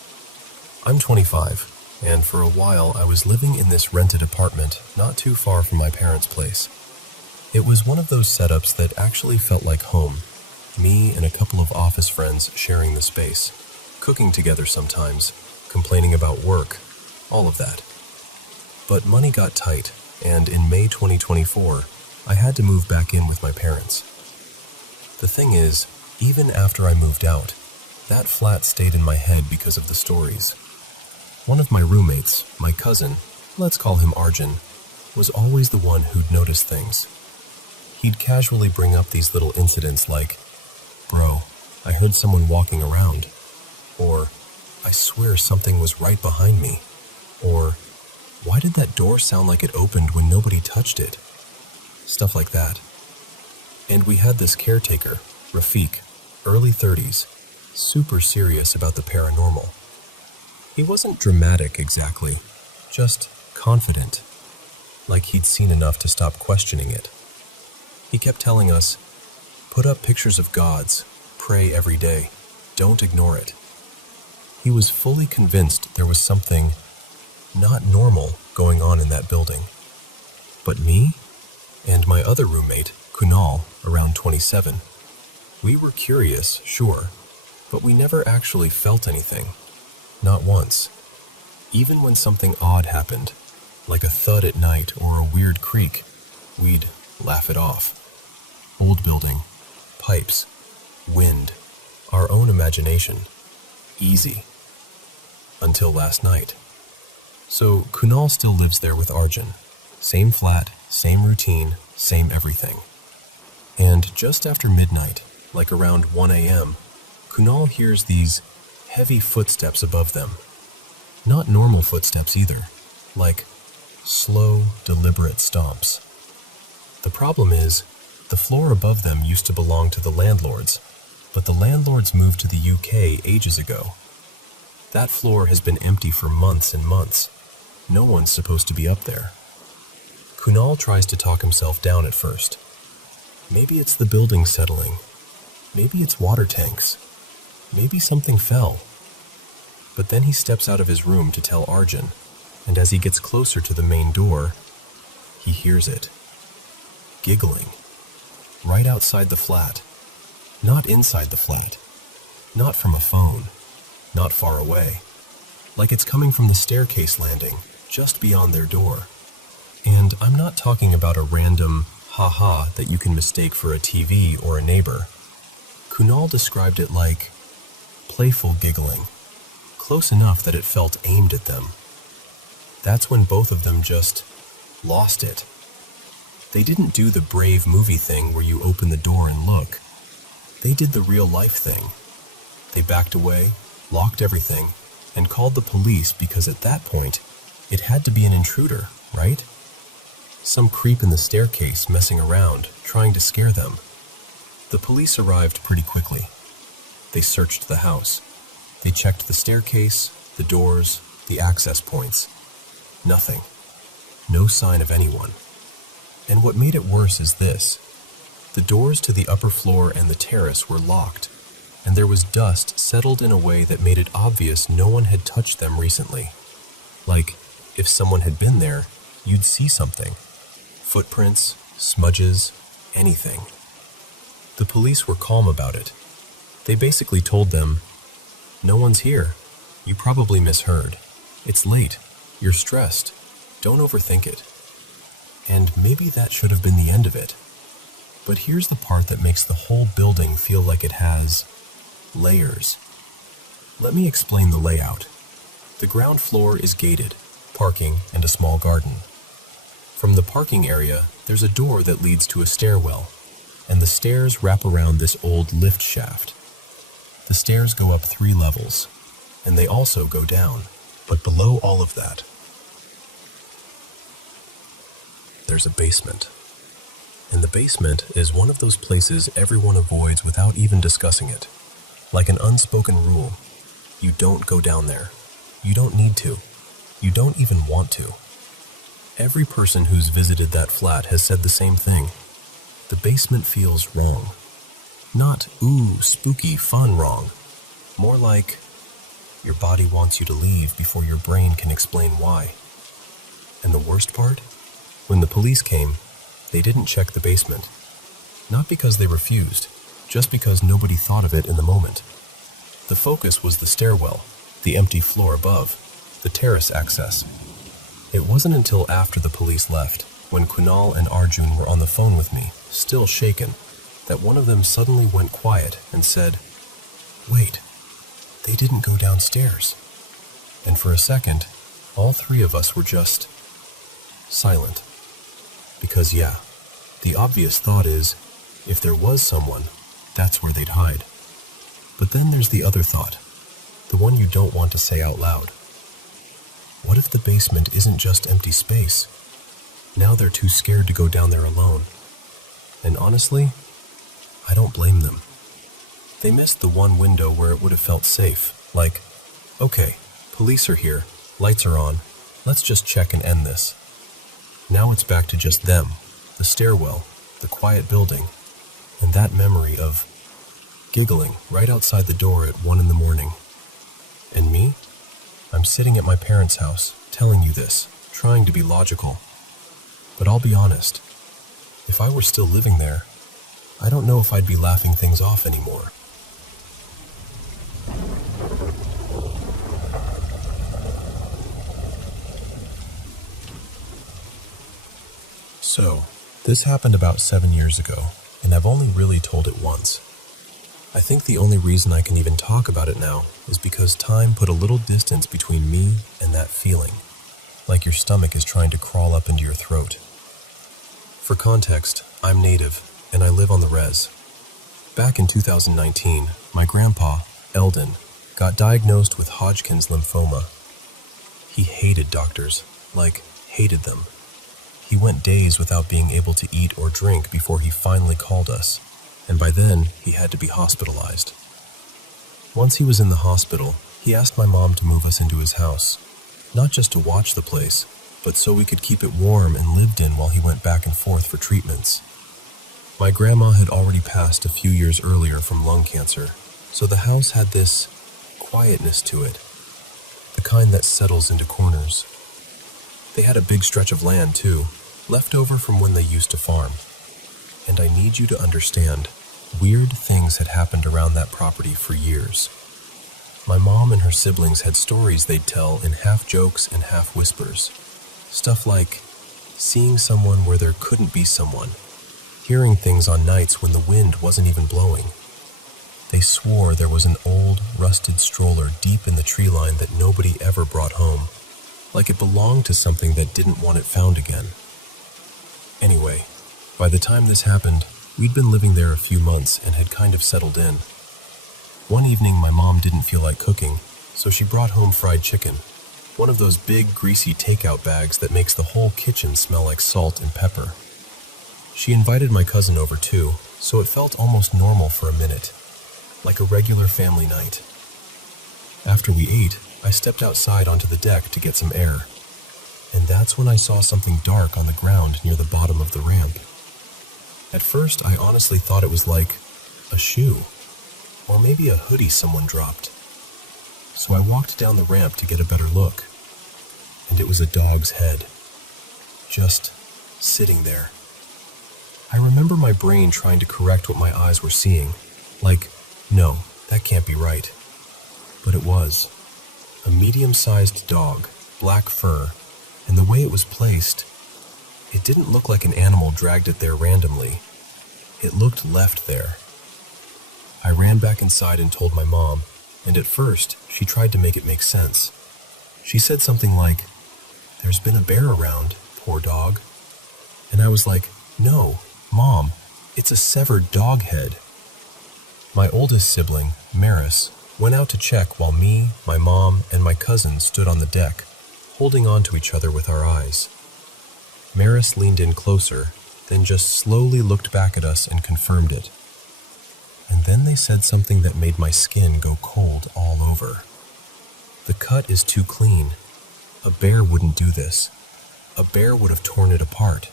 I'm 25, and for a while I was living in this rented apartment not too far from my parents' place. It was one of those setups that actually felt like home. Me and a couple of office friends sharing the space, cooking together sometimes, complaining about work, all of that. But money got tight, and in May 2024, I had to move back in with my parents. The thing is, even after I moved out, that flat stayed in my head because of the stories. One of my roommates, my cousin, let's call him Arjun, was always the one who'd notice things. He'd casually bring up these little incidents like, "Bro, I heard someone walking around," or, "I swear something was right behind me," or, "Why did that door sound like it opened when nobody touched it?" Stuff like that. And we had this caretaker, Rafiq, early 30s, super serious about the paranormal. He wasn't dramatic exactly, just confident, like he'd seen enough to stop questioning it. He kept telling us, "Put up pictures of gods, pray every day, don't ignore it." He was fully convinced there was something not normal going on in that building. But me and my other roommate, Kunal, around 27, we were curious, sure, but we never actually felt anything. Not once. Even when something odd happened, like a thud at night or a weird creak, we'd laugh it off. Old building, pipes, wind, our own imagination. Easy. Until last night. So Kunal still lives there with Arjun. Same flat, same routine, same everything. And just after midnight, like around 1 a.m., Kunal hears these heavy footsteps above them. Not normal footsteps either, like slow, deliberate stomps. The problem is, The floor above them used to belong to the landlords, but the landlords moved to the UK ages ago. That floor has been empty for months and months. No one's supposed to be up there. Kunal tries to talk himself down at first. Maybe it's the building settling. Maybe it's water tanks. Maybe something fell. But then he steps out of his room to tell Arjun, and as he gets closer to the main door, he hears it. Giggling. Right outside the flat. Not inside the flat. Not from a phone. Not far away. Like it's coming from the staircase landing, just beyond their door. And I'm not talking about a random ha-ha that you can mistake for a TV or a neighbor. Kunal described it like playful giggling, close enough that it felt aimed at them. That's when both of them just lost it. They didn't do the brave movie thing where you open the door and look. They did the real-life thing. They backed away, locked everything, and called the police because at that point, it had to be an intruder, right? Some creep in the staircase messing around, trying to scare them. The police arrived pretty quickly. They searched the house. They checked the staircase, the doors, the access points. Nothing. No sign of anyone. And what made it worse is this. The doors to the upper floor and the terrace were locked, and there was dust settled in a way that made it obvious no one had touched them recently. Like, if someone had been there, you'd see something. Footprints, smudges, anything. The police were calm about it. They basically told them, "No one's here. You probably misheard. It's late. You're stressed. Don't overthink it." And maybe that should have been the end of it. But here's the part that makes the whole building feel like it has layers. Let me explain the layout. The ground floor is gated, parking, and a small garden. From the parking area, there's a door that leads to a stairwell, and the stairs wrap around this old lift shaft. The stairs go up 3 levels, and they also go down. But below all of that, there's a basement. And the basement is one of those places everyone avoids without even discussing it. Like an unspoken rule, you don't go down there. You don't need to. You don't even want to. Every person who's visited that flat has said the same thing. The basement feels wrong. Not, ooh, spooky, fun wrong. More like, your body wants you to leave before your brain can explain why. And the worst part? When the police came, they didn't check the basement. Not because they refused, just because nobody thought of it in the moment. The focus was the stairwell, the empty floor above, the terrace access. It wasn't until after the police left, when Kunal and Arjun were on the phone with me, still shaken, that one of them suddenly went quiet and said, "Wait, they didn't go downstairs." And for a second, all 3 of us were just silent. Because yeah, the obvious thought is, if there was someone, that's where they'd hide. But then there's the other thought, the one you don't want to say out loud. What if the basement isn't just empty space? Now they're too scared to go down there alone. And honestly, I don't blame them. They missed the one window where it would have felt safe, like, okay, police are here, lights are on, let's just check and end this. Now it's back to just them, the stairwell, the quiet building, and that memory of giggling right outside the door at 1 in the morning. And me? I'm sitting at my parents' house, telling you this, trying to be logical. But I'll be honest, if I were still living there, I don't know if I'd be laughing things off anymore. So, this happened about 7 years ago, and I've only really told it once. I think the only reason I can even talk about it now is because time put a little distance between me and that feeling, like your stomach is trying to crawl up into your throat. For context, I'm native, and I live on the res. Back in 2019, my grandpa, Eldon, got diagnosed with Hodgkin's lymphoma. He hated doctors, like, hated them. He went days without being able to eat or drink before he finally called us, and by then he had to be hospitalized. Once he was in the hospital, he asked my mom to move us into his house, not just to watch the place, but so we could keep it warm and lived in while he went back and forth for treatments. My grandma had already passed a few years earlier from lung cancer, so the house had this quietness to it, the kind that settles into corners. They had a big stretch of land too, left over from when they used to farm. And I need you to understand, weird things had happened around that property for years. My mom and her siblings had stories they'd tell in half jokes and half whispers. Stuff like seeing someone where there couldn't be someone, hearing things on nights when the wind wasn't even blowing. They swore there was an old, rusted stroller deep in the tree line that nobody ever brought home, like it belonged to something that didn't want it found again. Anyway, by the time this happened, we'd been living there a few months and had kind of settled in. One evening my mom didn't feel like cooking, so she brought home fried chicken, one of those big, greasy takeout bags that makes the whole kitchen smell like salt and pepper. She invited my cousin over too, so it felt almost normal for a minute, like a regular family night. After we ate, I stepped outside onto the deck to get some air, and that's when I saw something dark on the ground near the bottom of the ramp. At first, I honestly thought it was like a shoe, or maybe a hoodie someone dropped. So I walked down the ramp to get a better look, and it was a dog's head, just sitting there. I remember my brain trying to correct what my eyes were seeing, like, no, that can't be right. But it was. A medium-sized dog, black fur, and the way it was placed, it didn't look like an animal dragged it there randomly. It looked left there. I ran back inside and told my mom, and at first, she tried to make it make sense. She said something like, "There's been a bear around, poor dog." And I was like, "No, Mom, it's a severed dog head." My oldest sibling, Maris, went out to check while me, my mom, and my cousin stood on the deck, holding on to each other with our eyes. Maris leaned in closer, then just slowly looked back at us and confirmed it. And then they said something that made my skin go cold all over. "The cut is too clean. A bear wouldn't do this. A bear would have torn it apart."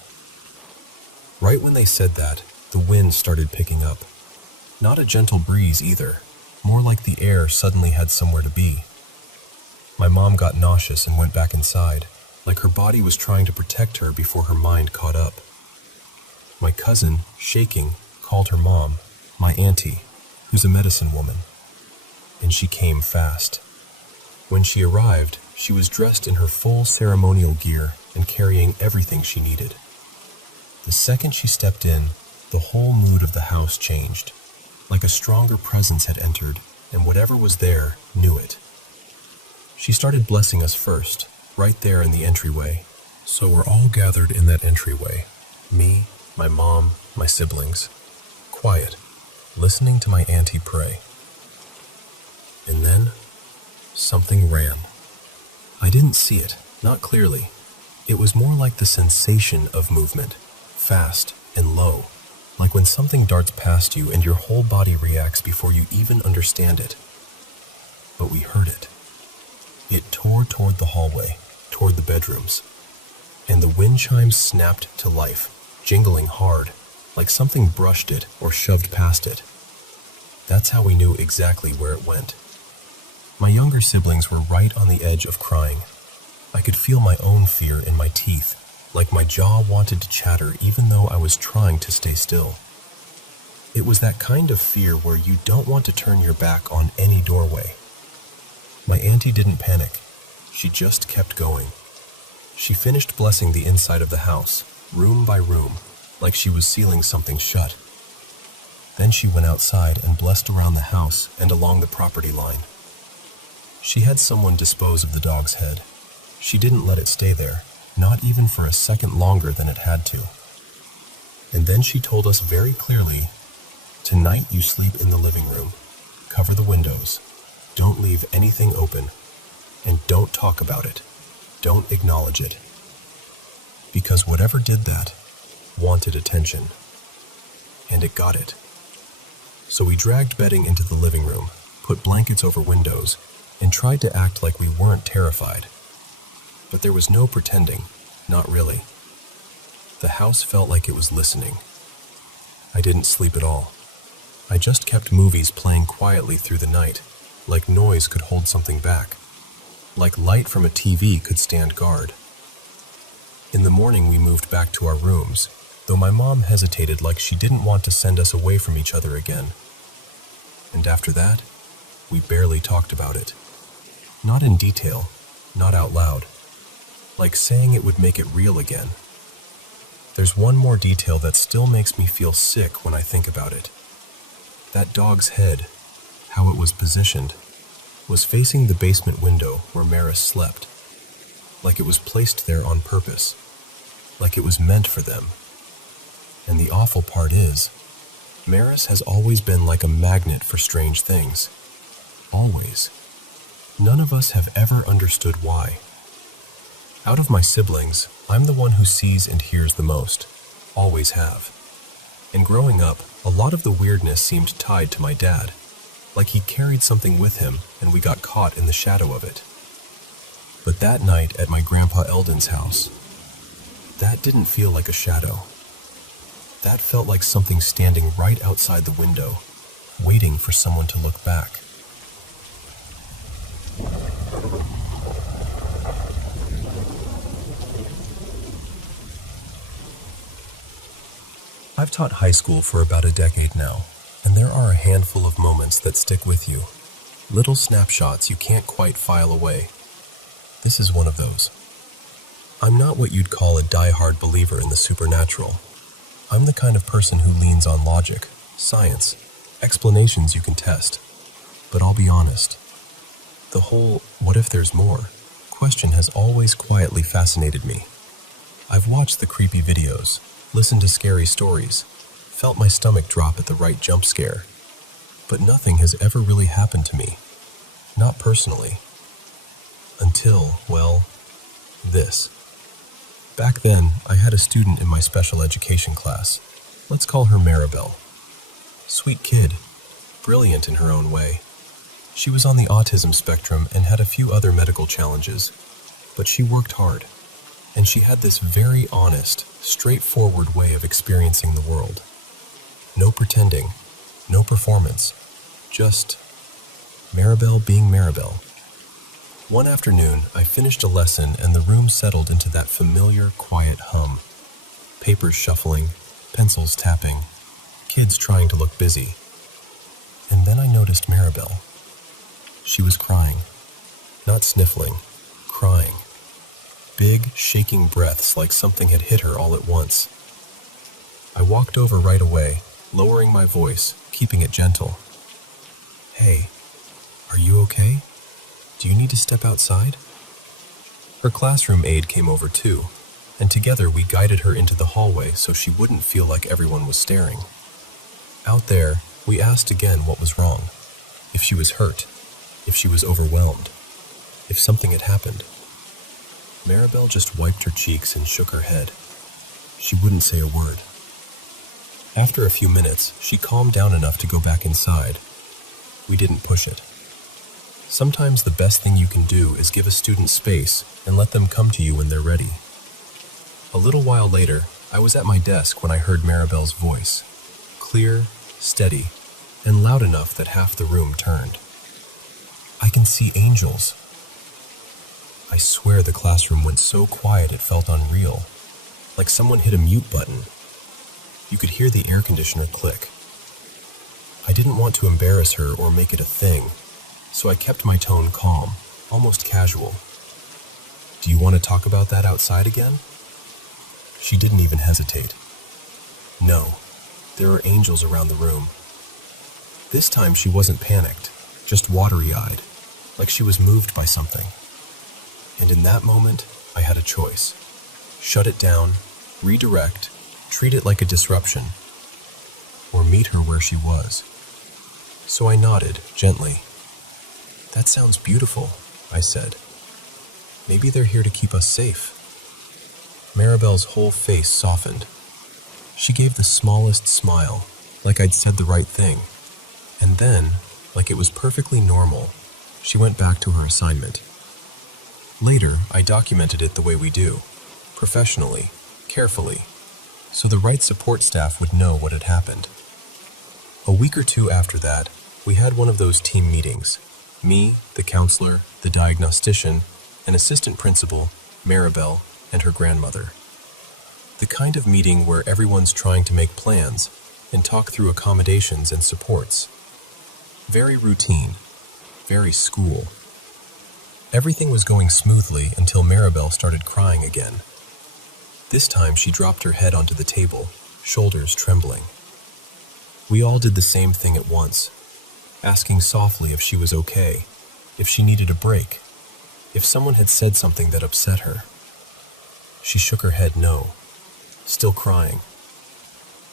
Right when they said that, the wind started picking up. Not a gentle breeze either, more like the air suddenly had somewhere to be. My mom got nauseous and went back inside, like her body was trying to protect her before her mind caught up. My cousin, shaking, called her mom, my auntie, who's a medicine woman, and she came fast. When she arrived, she was dressed in her full ceremonial gear and carrying everything she needed. The second she stepped in, the whole mood of the house changed, like a stronger presence had entered, and whatever was there knew it. She started blessing us first, right there in the entryway. So we're all gathered in that entryway, me, my mom, my siblings, quiet, listening to my auntie pray. And then, something ran. I didn't see it, not clearly. It was more like the sensation of movement, fast and low, like when something darts past you and your whole body reacts before you even understand it. But we heard it. It tore toward the hallway, toward the bedrooms, and the wind chimes snapped to life, jingling hard, like something brushed it or shoved past it. That's how we knew exactly where it went. My younger siblings were right on the edge of crying. I could feel my own fear in my teeth, like my jaw wanted to chatter even though I was trying to stay still. It was that kind of fear where you don't want to turn your back on any doorway. My auntie didn't panic. She just kept going. She finished blessing the inside of the house, room by room, like she was sealing something shut. Then she went outside and blessed around the house and along the property line. She had someone dispose of the dog's head. She didn't let it stay there, not even for a second longer than it had to. And then she told us very clearly, "Tonight you sleep in the living room. Cover the windows. Don't leave anything open. And don't talk about it. Don't acknowledge it." because whatever did that wanted attention. And it got it. So we dragged bedding into the living room, put blankets over windows, and tried to act like we weren't terrified. But there was no pretending, not really. The house felt like it was listening. I didn't sleep at all. I just kept movies playing quietly through the night, like noise could hold something back, like light from a TV could stand guard. In the morning we moved back to our rooms, though my mom hesitated like she didn't want to send us away from each other again. And after that, we barely talked about it. Not in detail, not out loud, like saying it would make it real again. There's one more detail that still makes me feel sick when I think about it. That dog's head, how it was positioned, was facing the basement window where Maris slept, like it was placed there on purpose, like it was meant for them. And the awful part is, Maris has always been like a magnet for strange things. Always. None of us have ever understood why. Out of my siblings, I'm the one who sees and hears the most. Always have. And growing up, a lot of the weirdness seemed tied to my dad, like he carried something with him and we got caught in the shadow of it. But that night at my Grandpa Eldon's house, that didn't feel like a shadow. That felt like something standing right outside the window, waiting for someone to look back. I've taught high school for about a decade now, and there are a handful of moments that stick with you. Little snapshots you can't quite file away. This is one of those. I'm not what you'd call a die-hard believer in the supernatural. I'm the kind of person who leans on logic, science, explanations you can test. But I'll be honest, the whole "what if there's more" question has always quietly fascinated me. I've watched the creepy videos, listened to scary stories, felt my stomach drop at the right jump scare, but nothing has ever really happened to me. Not personally. Until, well, this. Back then, I had a student in my special education class. Let's call her Maribel. Sweet kid, brilliant in her own way. She was on the autism spectrum and had a few other medical challenges, but she worked hard, and she had this very honest, straightforward way of experiencing the world. No pretending, no performance, just Maribel being Maribel. One afternoon, I finished a lesson and the room settled into that familiar, quiet hum. Papers shuffling, pencils tapping, kids trying to look busy. And then I noticed Maribel. She was crying. Not sniffling, crying. Big, shaking breaths like something had hit her all at once. I walked over right away, lowering my voice, keeping it gentle. "Hey, are you okay? Do you need to step outside?" Her classroom aide came over too, and together we guided her into the hallway so she wouldn't feel like everyone was staring. Out there, we asked again what was wrong, if she was hurt, if she was overwhelmed, if something had happened. Maribel just wiped her cheeks and shook her head. She wouldn't say a word. After a few minutes, she calmed down enough to go back inside. We didn't push it. Sometimes the best thing you can do is give a student space and let them come to you when they're ready. A little while later, I was at my desk when I heard Maribel's voice, clear, steady, and loud enough that half the room turned. "I can see angels." I swear the classroom went so quiet it felt unreal, like someone hit a mute button. You could hear the air conditioner click. I didn't want to embarrass her or make it a thing, so I kept my tone calm, almost casual. "Do you want to talk about that outside again?" She didn't even hesitate. "No, there are angels around the room." This time she wasn't panicked, just watery-eyed, like she was moved by something. And in that moment, I had a choice. Shut it down, redirect, treat it like a disruption, or meet her where she was. So I nodded, gently. "That sounds beautiful," I said. "Maybe they're here to keep us safe." Maribel's whole face softened. She gave the smallest smile, like I'd said the right thing. And then, like it was perfectly normal, she went back to her assignment. Later, I documented it the way we do, professionally, carefully, so the right support staff would know what had happened. A week or two after that, we had one of those team meetings. Me, the counselor, the diagnostician, an assistant principal, Maribel, and her grandmother. The kind of meeting where everyone's trying to make plans and talk through accommodations and supports. Very routine, very school. Everything was going smoothly until Maribel started crying again. This time she dropped her head onto the table, shoulders trembling. We all did the same thing at once, asking softly if she was okay, if she needed a break, if someone had said something that upset her. She shook her head no, still crying.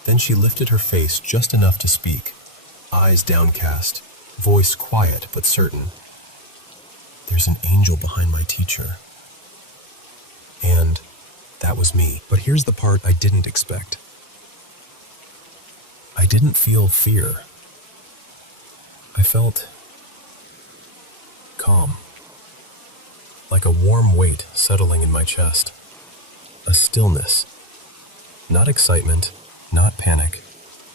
Then she lifted her face just enough to speak, eyes downcast, voice quiet but certain. "There's an angel behind my teacher." And that was me. But here's the part I didn't expect. I didn't feel fear. I felt calm, like a warm weight settling in my chest. A stillness. Not excitement, not panic,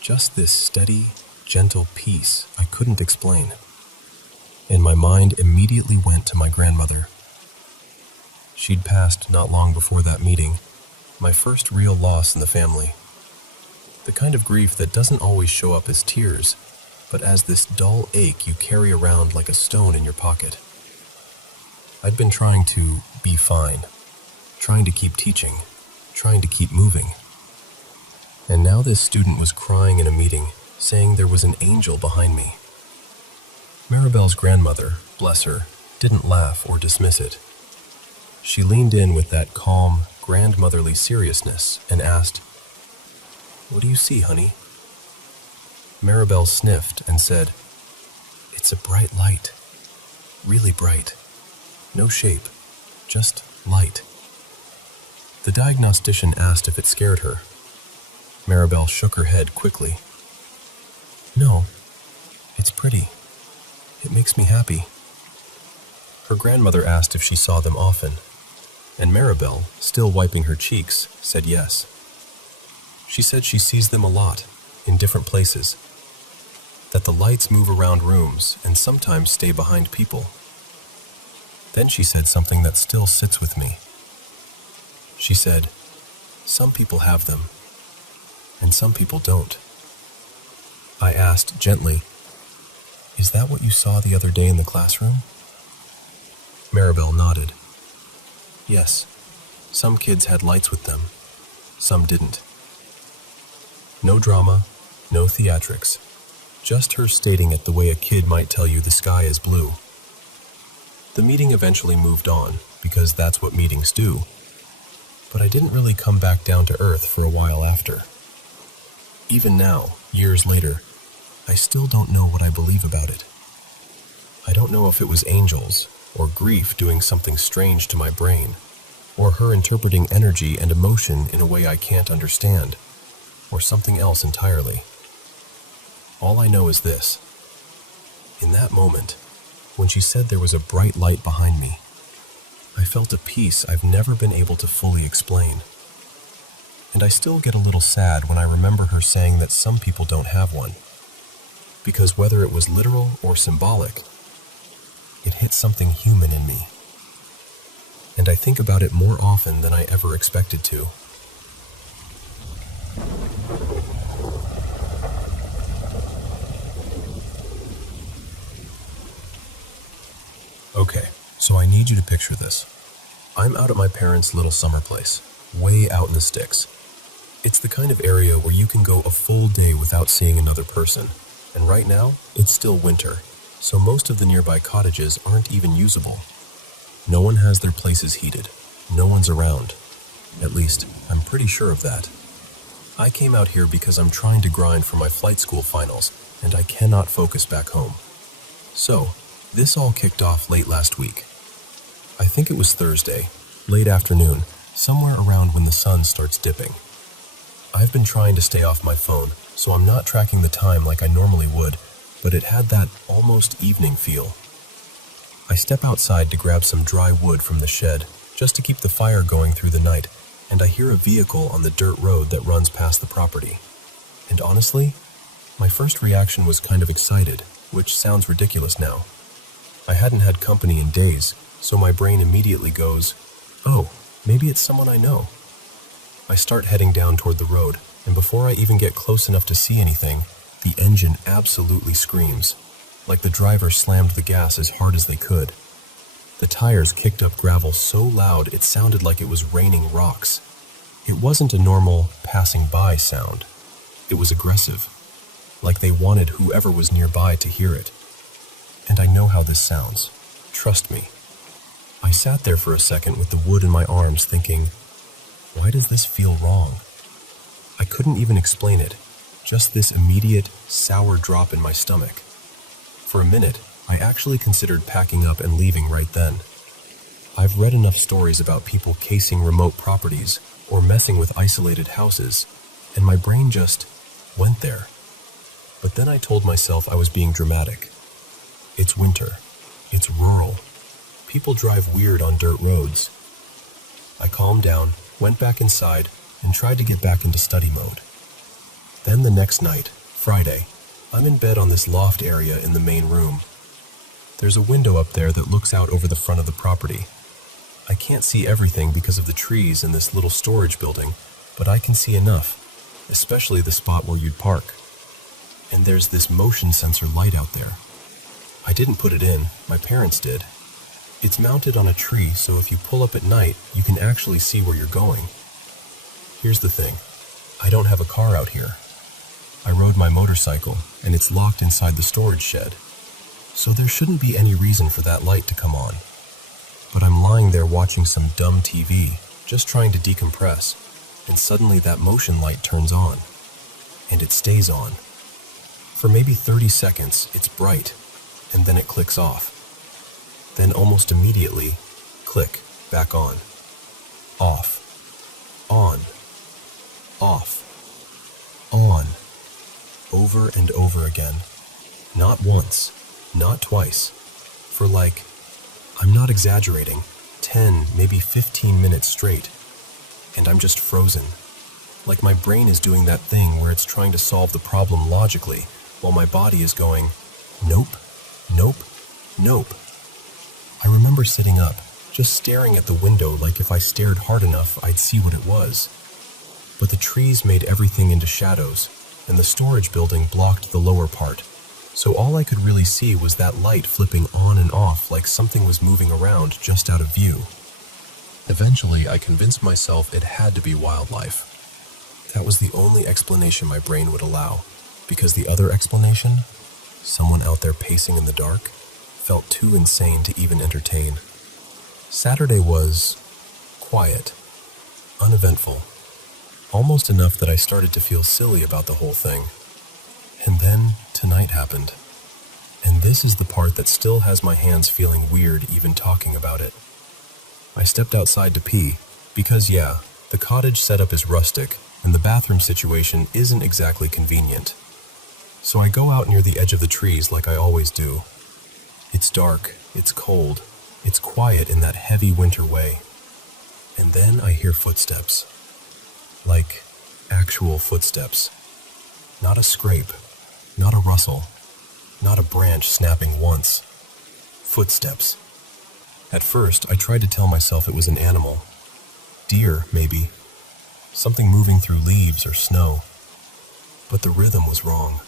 just this steady, gentle peace I couldn't explain. And my mind immediately went to my grandmother. She'd passed not long before that meeting, my first real loss in the family. The kind of grief that doesn't always show up as tears, but as this dull ache you carry around like a stone in your pocket. I'd been trying to be fine, trying to keep teaching, trying to keep moving. And now this student was crying in a meeting, saying there was an angel behind me. Maribel's grandmother, bless her, didn't laugh or dismiss it. She leaned in with that calm, grandmotherly seriousness and asked, "What do you see, honey?" Maribel sniffed and said, "It's a bright light, really bright. No shape, just light." The diagnostician asked if it scared her. Maribel shook her head quickly. "No, it's pretty. It makes me happy." Her grandmother asked if she saw them often, and Maribel, still wiping her cheeks, said yes. She said she sees them a lot, in different places, that the lights move around rooms and sometimes stay behind people. Then she said something that still sits with me. She said, "Some people have them, and some people don't." I asked gently, "Is that what you saw the other day in the classroom?" Maribel nodded. Yes, some kids had lights with them, some didn't. No drama, no theatrics, just her stating it the way a kid might tell you the sky is blue. The meeting eventually moved on, because that's what meetings do, but I didn't really come back down to earth for a while after. Even now, years later, I still don't know what I believe about it. I don't know if it was angels, or grief doing something strange to my brain, or her interpreting energy and emotion in a way I can't understand, or something else entirely. All I know is this. In that moment, when she said there was a bright light behind me, I felt a peace I've never been able to fully explain. And I still get a little sad when I remember her saying that some people don't have one, because whether it was literal or symbolic, it hit something human in me. And I think about it more often than I ever expected to. Okay, so I need you to picture this. I'm out at my parents' little summer place, way out in the sticks. It's the kind of area where you can go a full day without seeing another person, and right now, it's still winter, so most of the nearby cottages aren't even usable. No one has their places heated. No one's around. At least, I'm pretty sure of that. I came out here because I'm trying to grind for my flight school finals, and I cannot focus back home. So, this all kicked off late last week. I think it was Thursday, late afternoon, somewhere around when the sun starts dipping. I've been trying to stay off my phone, so I'm not tracking the time like I normally would, but it had that almost evening feel. I step outside to grab some dry wood from the shed, just to keep the fire going through the night, and I hear a vehicle on the dirt road that runs past the property. And honestly, my first reaction was kind of excited, which sounds ridiculous now. I hadn't had company in days, so my brain immediately goes, oh, maybe it's someone I know. I start heading down toward the road, and before I even get close enough to see anything, the engine absolutely screams, like the driver slammed the gas as hard as they could. The tires kicked up gravel so loud it sounded like it was raining rocks. It wasn't a normal passing by sound. It was aggressive, like they wanted whoever was nearby to hear it. And I know how this sounds. Trust me. I sat there for a second with the wood in my arms thinking, why does this feel wrong? I couldn't even explain it, just this immediate, sour drop in my stomach. For a minute, I actually considered packing up and leaving right then. I've read enough stories about people casing remote properties or messing with isolated houses, and my brain just went there. But then I told myself I was being dramatic. It's winter. It's rural. People drive weird on dirt roads. I calmed down, went back inside, and tried to get back into study mode. Then the next night, Friday, I'm in bed on this loft area in the main room. There's a window up there that looks out over the front of the property. I can't see everything because of the trees in this little storage building, but I can see enough, especially the spot where you'd park. And there's this motion sensor light out there. I didn't put it in, my parents did. It's mounted on a tree, so if you pull up at night, you can actually see where you're going. Here's the thing, I don't have a car out here. I rode my motorcycle, and it's locked inside the storage shed. So there shouldn't be any reason for that light to come on. But I'm lying there watching some dumb TV, just trying to decompress, and suddenly that motion light turns on. And it stays on. For maybe 30 seconds, it's bright, and then it clicks off. Then almost immediately, click, back on. Off. On. Off. On. Over and over again. Not once, not twice. For like, I'm not exaggerating, 10, maybe 15 minutes straight. And I'm just frozen. Like my brain is doing that thing where it's trying to solve the problem logically, while my body is going, nope, nope, nope. I remember sitting up, just staring at the window like if I stared hard enough, I'd see what it was. But the trees made everything into shadows, and the storage building blocked the lower part, so all I could really see was that light flipping on and off like something was moving around just out of view. Eventually, I convinced myself it had to be wildlife. That was the only explanation my brain would allow, because the other explanation, someone out there pacing in the dark, felt too insane to even entertain. Saturday was quiet, uneventful, almost enough that I started to feel silly about the whole thing. And then tonight happened. And this is the part that still has my hands feeling weird even talking about it. I stepped outside to pee, because yeah, the cottage setup is rustic, and the bathroom situation isn't exactly convenient. So I go out near the edge of the trees like I always do. It's dark, it's cold, it's quiet in that heavy winter way. And then I hear footsteps. Like actual footsteps. Not a scrape, not a rustle, not a branch snapping once. Footsteps. At first, I tried to tell myself it was an animal. Deer, maybe. Something moving through leaves or snow. But the rhythm was wrong.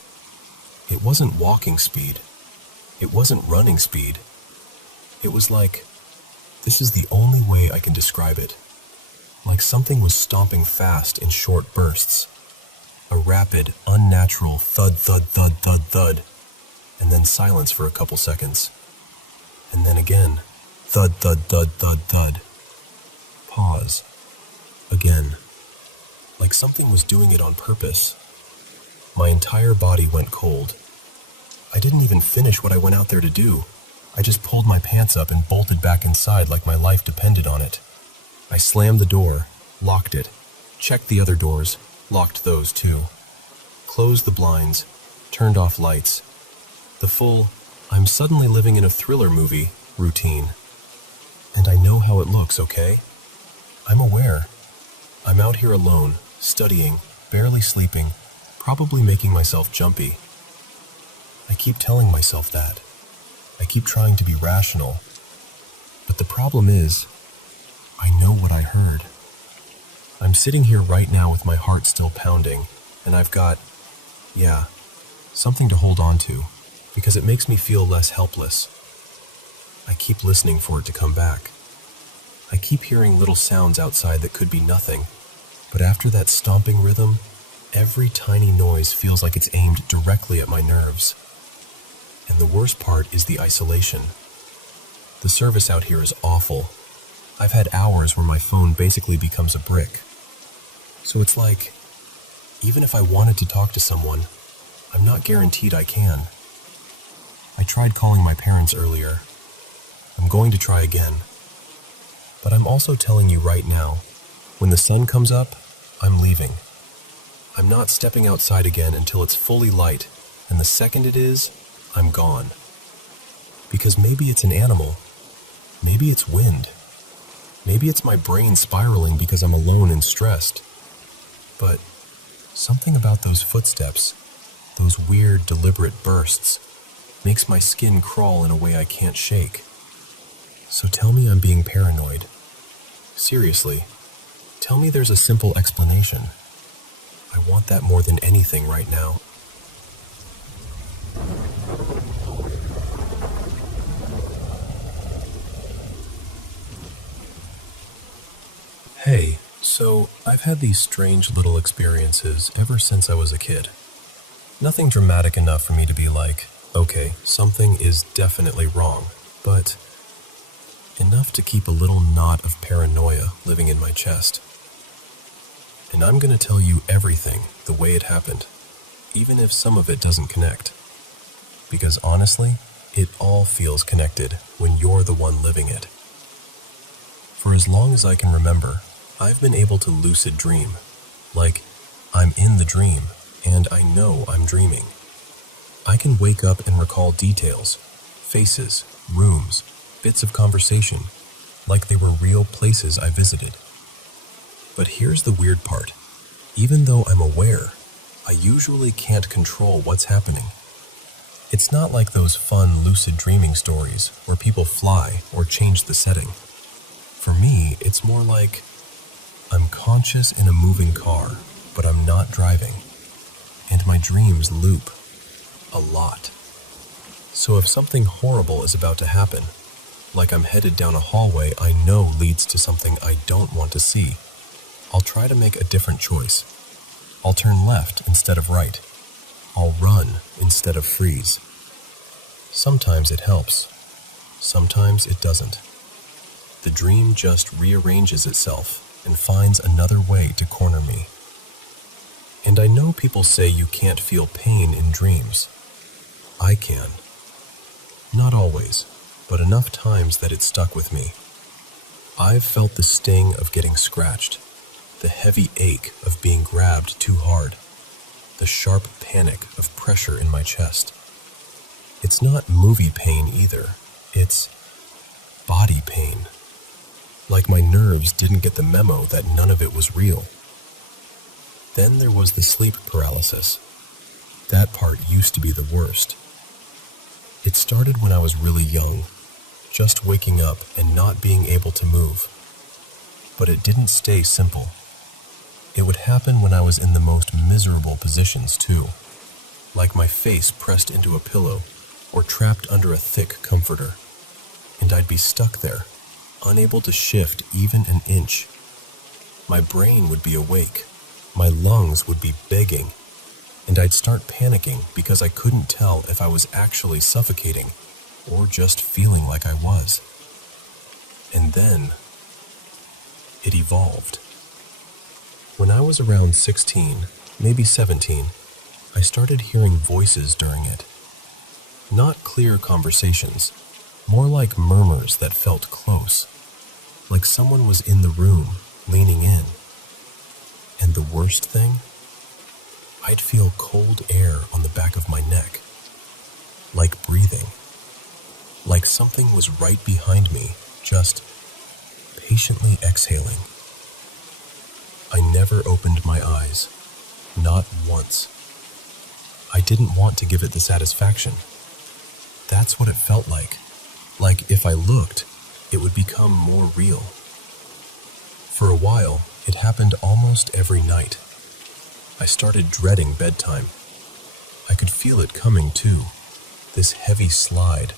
It wasn't walking speed. It wasn't running speed. It was like, this is the only way I can describe it. Like something was stomping fast in short bursts. A rapid, unnatural thud, thud, thud, thud, thud. And then silence for a couple seconds. And then again, thud, thud, thud, thud, thud. Pause. Again. Like something was doing it on purpose. My entire body went cold. I didn't even finish what I went out there to do. I just pulled my pants up and bolted back inside like my life depended on it. I slammed the door, locked it, checked the other doors, locked those too, closed the blinds, turned off lights. The full, I'm suddenly living in a thriller movie routine. And I know how it looks, okay? I'm aware. I'm out here alone, studying, barely sleeping, probably making myself jumpy. I keep telling myself that. I keep trying to be rational. But the problem is, I know what I heard. I'm sitting here right now with my heart still pounding, and I've got, something to hold on to, because it makes me feel less helpless. I keep listening for it to come back. I keep hearing little sounds outside that could be nothing, but after that stomping rhythm, every tiny noise feels like it's aimed directly at my nerves. And the worst part is the isolation. The service out here is awful. I've had hours where my phone basically becomes a brick. So it's like, even if I wanted to talk to someone, I'm not guaranteed I can. I tried calling my parents earlier. I'm going to try again. But I'm also telling you right now, when the sun comes up, I'm leaving. I'm not stepping outside again until it's fully light, and the second it is, I'm gone. Because maybe it's an animal. Maybe it's wind. Maybe it's my brain spiraling because I'm alone and stressed. But something about those footsteps, those weird, deliberate bursts, makes my skin crawl in a way I can't shake. So tell me I'm being paranoid. Seriously, tell me there's a simple explanation. I want that more than anything right now. Hey, so I've had these strange little experiences ever since I was a kid. Nothing dramatic enough for me to be like, okay, something is definitely wrong, but enough to keep a little knot of paranoia living in my chest. And I'm going to tell you everything the way it happened, even if some of it doesn't connect. Because honestly, it all feels connected when you're the one living it. For as long as I can remember, I've been able to lucid dream. Like, I'm in the dream, and I know I'm dreaming. I can wake up and recall details, faces, rooms, bits of conversation, like they were real places I visited. But here's the weird part. Even though I'm aware, I usually can't control what's happening. It's not like those fun lucid dreaming stories where people fly or change the setting. For me, it's more like I'm conscious in a moving car, but I'm not driving. And my dreams loop. A lot. So if something horrible is about to happen, like I'm headed down a hallway I know leads to something I don't want to see, I'll try to make a different choice. I'll turn left instead of right. I'll run instead of freeze. Sometimes it helps. Sometimes it doesn't. The dream just rearranges itself and finds another way to corner me. And I know people say you can't feel pain in dreams. I can. Not always, but enough times that it stuck with me. I've felt the sting of getting scratched, the heavy ache of being grabbed too hard, the sharp panic of pressure in my chest. It's not movie pain either. It's body pain. Like my nerves didn't get the memo that none of it was real. Then there was the sleep paralysis. That part used to be the worst. It started when I was really young, just waking up and not being able to move. But it didn't stay simple. It would happen when I was in the most miserable positions too, like my face pressed into a pillow or trapped under a thick comforter. And I'd be stuck there, unable to shift even an inch. My brain would be awake, my lungs would be begging, and I'd start panicking because I couldn't tell if I was actually suffocating or just feeling like I was. And then it evolved. When I was around 16, maybe 17, I started hearing voices during it. Not clear conversations, more like murmurs that felt close. like someone was in the room, leaning in. And the worst thing? I'd feel cold air on the back of my neck, like breathing, like something was right behind me, just patiently exhaling. I never opened my eyes, not once. I didn't want to give it the satisfaction. That's what it felt like if I looked, it would become more real. For a while, it happened almost every night. I started dreading bedtime. I could feel it coming too, this heavy slide,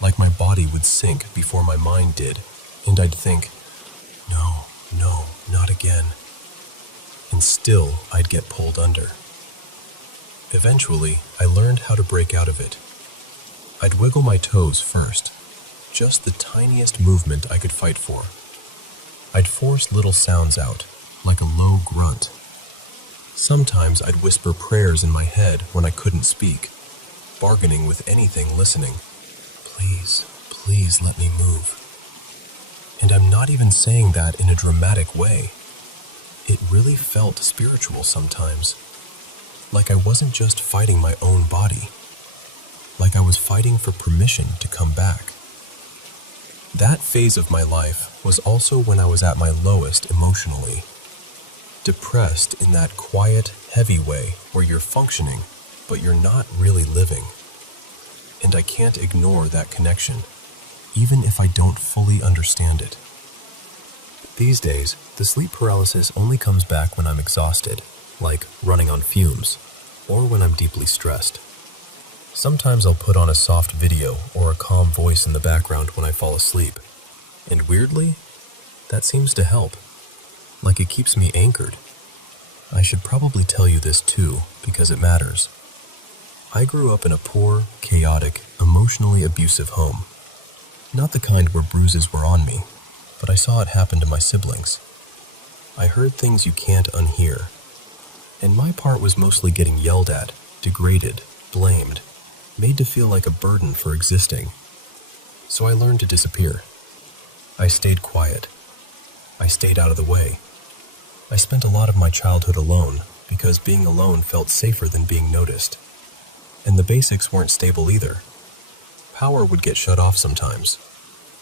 like my body would sink before my mind did, and I'd think, no, not again. And still I'd get pulled under. Eventually, I learned how to break out of it. I'd wiggle my toes first, just the tiniest movement I could fight for. I'd force little sounds out, like a low grunt. Sometimes I'd whisper prayers in my head when I couldn't speak, bargaining with anything listening. Please let me move. And I'm not even saying that in a dramatic way. It really felt spiritual sometimes, like I wasn't just fighting my own body, like I was fighting for permission to come back. That phase of my life was also when I was at my lowest emotionally, depressed in that quiet, heavy way where you're functioning, but you're not really living. And I can't ignore that connection, even if I don't fully understand it. These days, the sleep paralysis only comes back when I'm exhausted, like running on fumes, or when I'm deeply stressed. Sometimes I'll put on a soft video or a calm voice in the background when I fall asleep, and weirdly, that seems to help, like it keeps me anchored. I should probably tell you this too, because it matters. I grew up in a poor, chaotic, emotionally abusive home. Not the kind where bruises were on me, but I saw it happen to my siblings. I heard things you can't unhear, and my part was mostly getting yelled at, degraded, blamed, made to feel like a burden for existing. So I learned to disappear. I stayed quiet. I stayed out of the way. I spent a lot of my childhood alone because being alone felt safer than being noticed. And the basics weren't stable either. Power would get shut off sometimes.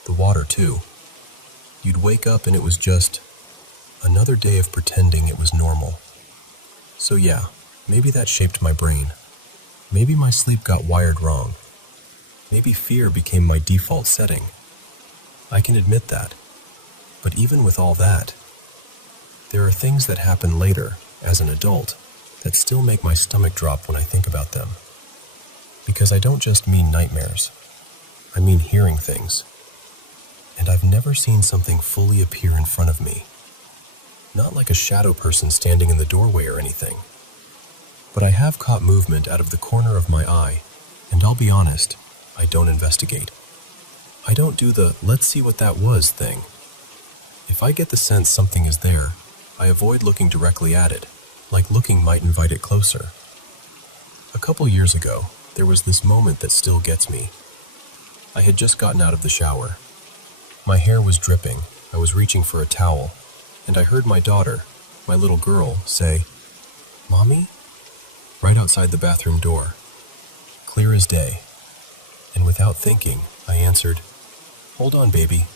The water too. You'd wake up and it was just another day of pretending it was normal. So yeah, maybe that shaped my brain. Maybe my sleep got wired wrong. Maybe fear became my default setting. I can admit that. But even with all that, there are things that happen later, as an adult, that still make my stomach drop when I think about them. Because I don't just mean nightmares. I mean hearing things. And I've never seen something fully appear in front of me. Not like a shadow person standing in the doorway or anything. But I have caught movement out of the corner of my eye, and I'll be honest, I don't investigate. I don't do the "let's see what that was" thing. If I get the sense something is there, I avoid looking directly at it, like looking might invite it closer. A couple years ago, there was this moment that still gets me. I had just gotten out of the shower. My hair was dripping, I was reaching for a towel, and I heard my daughter, my little girl, say, "Mommy?" right outside the bathroom door, clear as day. And without thinking, I answered, "Hold on, baby."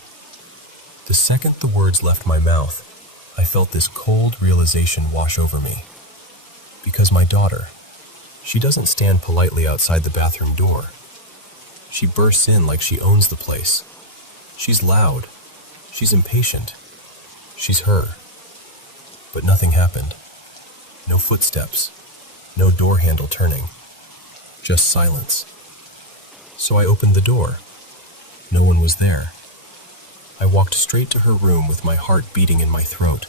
The second the words left my mouth, I felt this cold realization wash over me. Because my daughter, she doesn't stand politely outside the bathroom door. She bursts in like she owns the place. She's loud. She's impatient. She's her. But nothing happened. No footsteps. No door handle turning. Just silence. So I opened the door. No one was there. I walked straight to her room with my heart beating in my throat,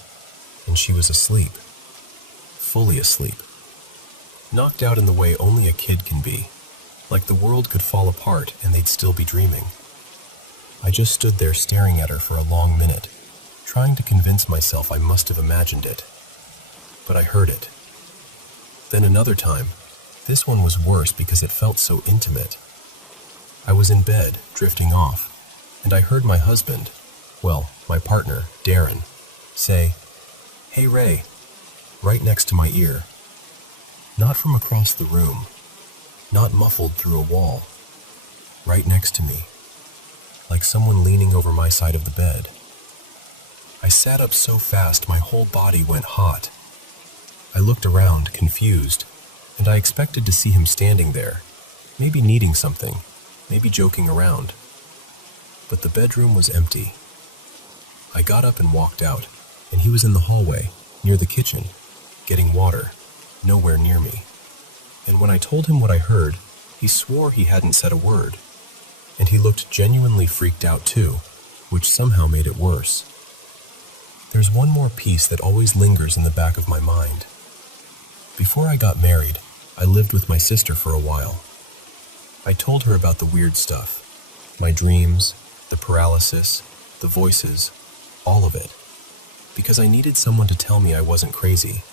and she was asleep. Fully asleep. Knocked out in the way only a kid can be, like the world could fall apart and they'd still be dreaming. I just stood there staring at her for a long minute, trying to convince myself I must have imagined it. But I heard it. Then another time. This one was worse because it felt so intimate. I was in bed, drifting off, and I heard my husband, well, my partner, Darren, say, "Hey Ray," right next to my ear. Not from across the room, not muffled through a wall, right next to me, like someone leaning over my side of the bed. I sat up so fast my whole body went hot. I looked around, confused, and I expected to see him standing there, maybe needing something, maybe joking around. But the bedroom was empty. I got up and walked out, and he was in the hallway, near the kitchen, getting water, nowhere near me. And when I told him what I heard, he swore he hadn't said a word. And he looked genuinely freaked out too, which somehow made it worse. There's one more piece that always lingers in the back of my mind. Before I got married, I lived with my sister for a while. I told her about the weird stuff, my dreams, the paralysis, the voices, all of it, because I needed someone to tell me I wasn't crazy.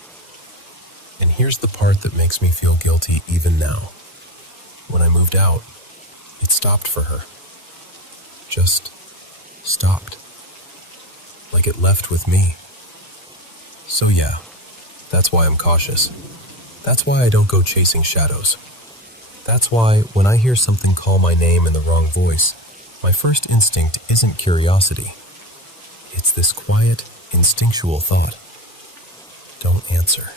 And here's the part that makes me feel guilty even now. When I moved out, it stopped for her. Just stopped. Like it left with me. So yeah, that's why I'm cautious. That's why I don't go chasing shadows. That's why when I hear something call my name in the wrong voice, my first instinct isn't curiosity. It's this quiet, instinctual thought. Don't answer.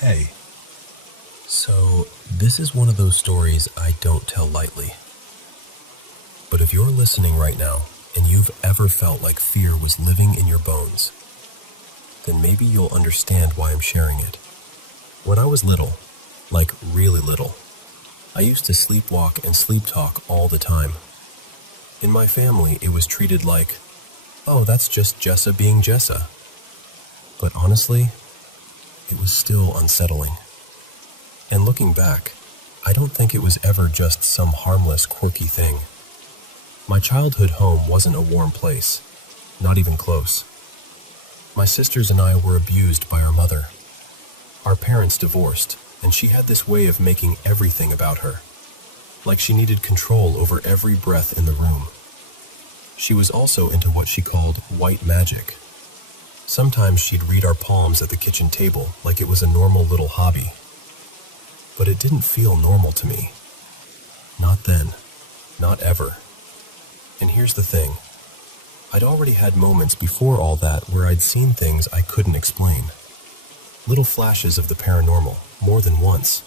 Hey. So, this is one of those stories I don't tell lightly. But if you're listening right now, and you've ever felt like fear was living in your bones, then maybe you'll understand why I'm sharing it. When I was little, like really little, I used to sleepwalk and sleep talk all the time. In my family, it was treated like, oh, that's just Jessa being Jessa. But honestly, it was still unsettling. And looking back, I don't think it was ever just some harmless, quirky thing. My childhood home wasn't a warm place, not even close. My sisters and I were abused by our mother. Our parents divorced, and she had this way of making everything about her, like she needed control over every breath in the room. She was also into what she called white magic. Sometimes she'd read our palms at the kitchen table like it was a normal little hobby. But it didn't feel normal to me. Not then. Not ever. And here's the thing. I'd already had moments before all that where I'd seen things I couldn't explain. Little flashes of the paranormal, more than once.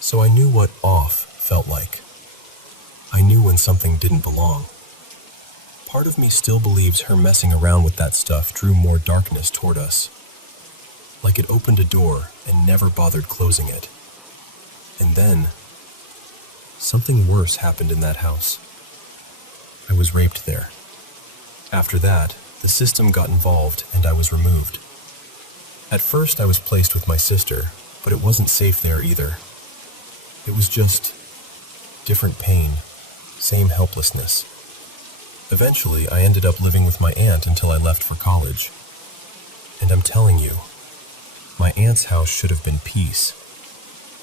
So I knew what off felt like. I knew when something didn't belong. Part of me still believes her messing around with that stuff drew more darkness toward us. Like it opened a door and never bothered closing it. And then, something worse happened in that house. I was raped there. After that, the system got involved and I was removed. At first I was placed with my sister, but it wasn't safe there either. It was just different pain, same helplessness. Eventually, I ended up living with my aunt until I left for college. And I'm telling you, my aunt's house should have been peace.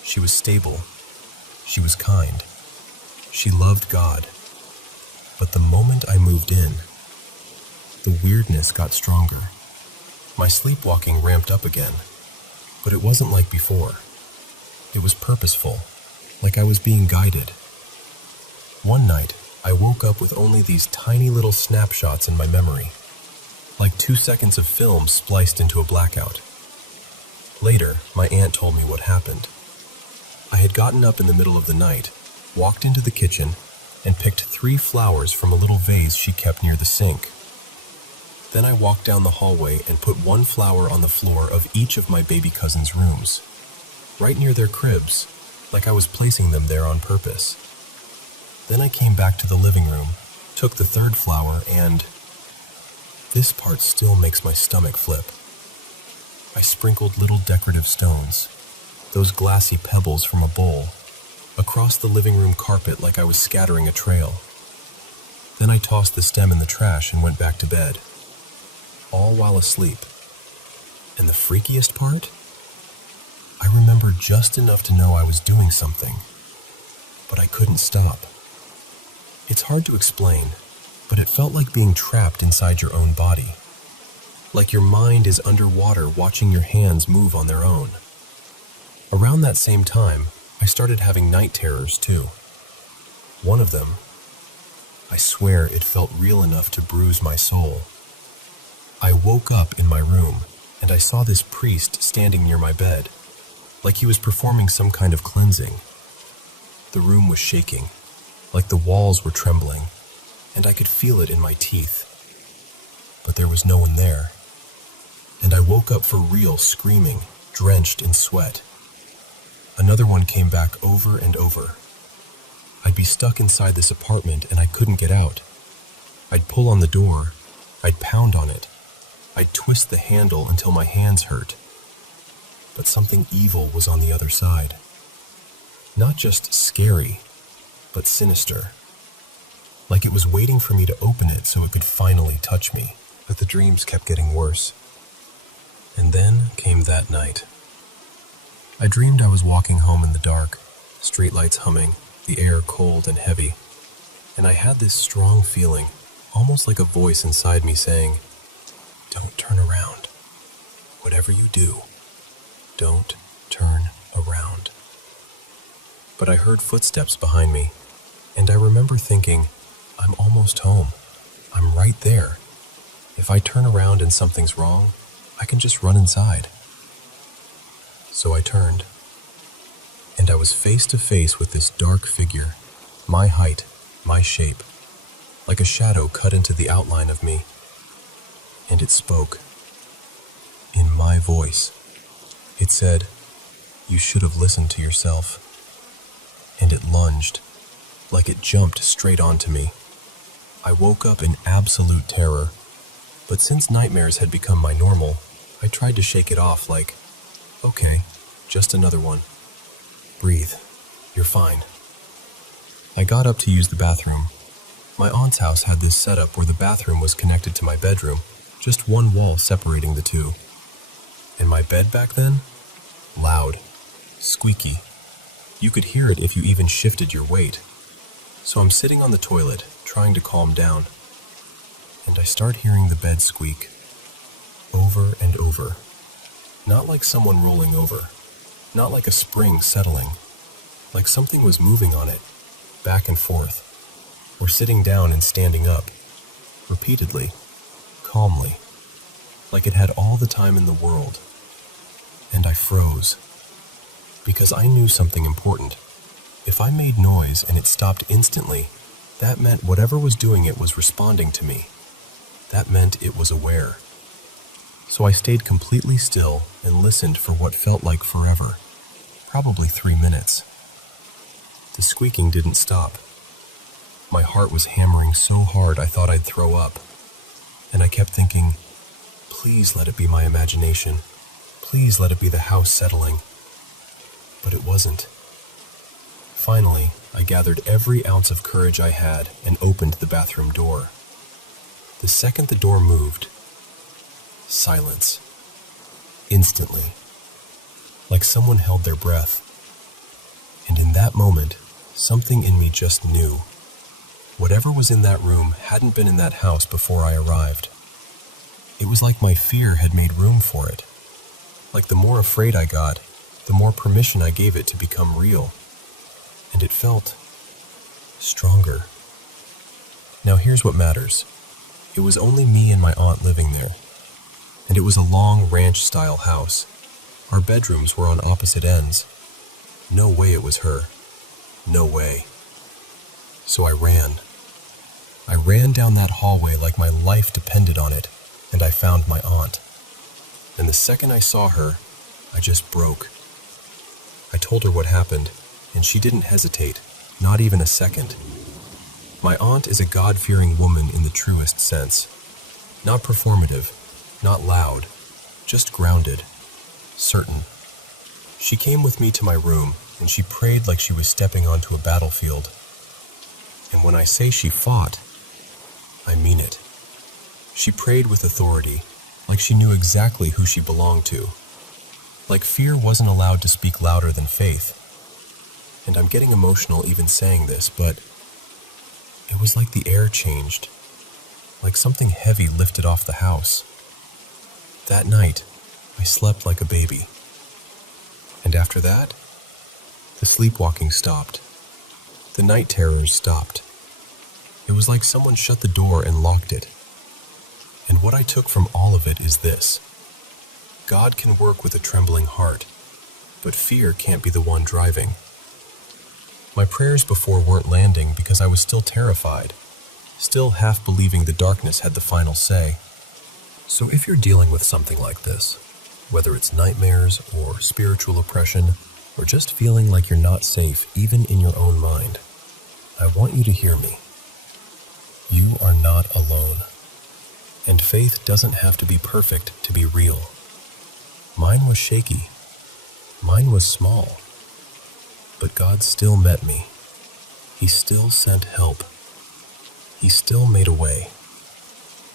She was stable. She was kind. She loved God. But the moment I moved in, the weirdness got stronger. My sleepwalking ramped up again, but it wasn't like before. It was purposeful, like I was being guided. One night, I woke up with only these tiny little snapshots in my memory, like 2 seconds of film spliced into a blackout. Later, my aunt told me what happened. I had gotten up in the middle of the night, walked into the kitchen, and picked 3 flowers from a little vase she kept near the sink. Then I walked down the hallway and put 1 flower on the floor of each of my baby cousins' rooms, right near their cribs, like I was placing them there on purpose. Then I came back to the living room, took the 3rd flower, and this part still makes my stomach flip. I sprinkled little decorative stones, those glassy pebbles from a bowl, across the living room carpet like I was scattering a trail. Then I tossed the stem in the trash and went back to bed, all while asleep. And the freakiest part? I remember just enough to know I was doing something, but I couldn't stop. It's hard to explain, but it felt like being trapped inside your own body. Like your mind is underwater watching your hands move on their own. Around that same time, I started having night terrors too. One of them, I swear it felt real enough to bruise my soul. I woke up in my room, and I saw this priest standing near my bed, like he was performing some kind of cleansing. The room was shaking, like the walls were trembling, and I could feel it in my teeth. But there was no one there. And I woke up for real screaming, drenched in sweat. Another one came back over and over. I'd be stuck inside this apartment and I couldn't get out. I'd pull on the door, I'd pound on it, I'd twist the handle until my hands hurt. But something evil was on the other side. Not just scary, but sinister. Like it was waiting for me to open it so it could finally touch me. But the dreams kept getting worse. And then came that night. I dreamed I was walking home in the dark, streetlights humming, the air cold and heavy. And I had this strong feeling, almost like a voice inside me saying, "Don't turn around. Whatever you do, don't turn around." But I heard footsteps behind me, and I remember thinking, I'm almost home. I'm right there. If I turn around and something's wrong, I can just run inside. So I turned, and I was face to face with this dark figure, my height, my shape, like a shadow cut into the outline of me. And it spoke, in my voice. It said, "You should have listened to yourself." And it lunged, like it jumped straight onto me. I woke up in absolute terror, but since nightmares had become my normal, I tried to shake it off like, okay, just another one. Breathe. You're fine. I got up to use the bathroom. My aunt's house had this setup where the bathroom was connected to my bedroom, just one wall separating the two. And my bed back then? Loud. Squeaky. You could hear it if you even shifted your weight. So I'm sitting on the toilet, trying to calm down. And I start hearing the bed squeak. Over and over. Not like someone rolling over. Not like a spring settling. Like something was moving on it, back and forth. Or sitting down and standing up. Repeatedly. Calmly. Like it had all the time in the world. And I froze. Because I knew something important. If I made noise and it stopped instantly, that meant whatever was doing it was responding to me. That meant it was aware. So I stayed completely still and listened for what felt like forever. Probably 3 minutes. The squeaking didn't stop. My heart was hammering so hard I thought I'd throw up. And I kept thinking, please let it be my imagination. Please let it be the house settling. But it wasn't. Finally, I gathered every ounce of courage I had and opened the bathroom door. The second the door moved, silence. Instantly. Like someone held their breath. And in that moment, something in me just knew. Whatever was in that room hadn't been in that house before I arrived. It was like my fear had made room for it. Like the more afraid I got, the more permission I gave it to become real. And it felt stronger. Now here's what matters. It was only me and my aunt living there. And it was a long ranch-style house. Our bedrooms were on opposite ends. No way it was her. No way. So I ran. I ran down that hallway like my life depended on it, and I found my aunt. And the second I saw her, I just broke. I told her what happened, and she didn't hesitate, not even a second. My aunt is a God-fearing woman in the truest sense. Not performative, not loud, just grounded, certain. She came with me to my room, and she prayed like she was stepping onto a battlefield. And when I say she fought, I mean it. She prayed with authority, like she knew exactly who she belonged to. Like fear wasn't allowed to speak louder than faith. And I'm getting emotional even saying this, but it was like the air changed, like something heavy lifted off the house. That night, I slept like a baby. And after that, the sleepwalking stopped. The night terrors stopped. It was like someone shut the door and locked it. And what I took from all of it is this: God can work with a trembling heart, but fear can't be the one driving. My prayers before weren't landing because I was still terrified, still half believing the darkness had the final say. So if you're dealing with something like this, whether it's nightmares or spiritual oppression, or just feeling like you're not safe even in your own mind, I want you to hear me. You are not alone. And faith doesn't have to be perfect to be real. Mine was shaky. Mine was small. But God still met me. He still sent help. He still made a way.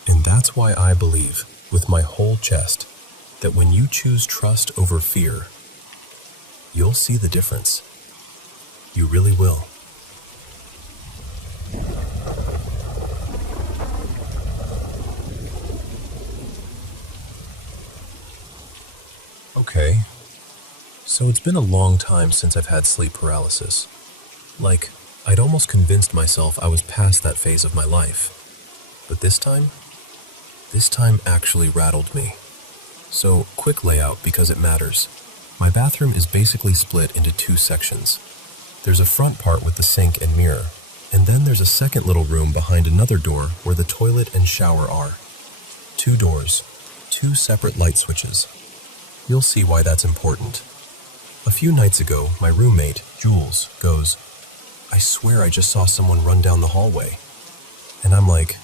And that's why I believe, with my whole chest, that when you choose trust over fear, you'll see the difference. You really will. Okay, so it's been a long time since I've had sleep paralysis. Like, I'd almost convinced myself I was past that phase of my life. But this time actually rattled me. So, quick layout because it matters. My bathroom is basically split into two sections. There's a front part with the sink and mirror, and then there's a second little room behind another door where the toilet and shower are. 2 doors, 2 separate light switches. You'll see why that's important. A few nights ago, my roommate, Jules, goes, "I swear I just saw someone run down the hallway." And I'm like,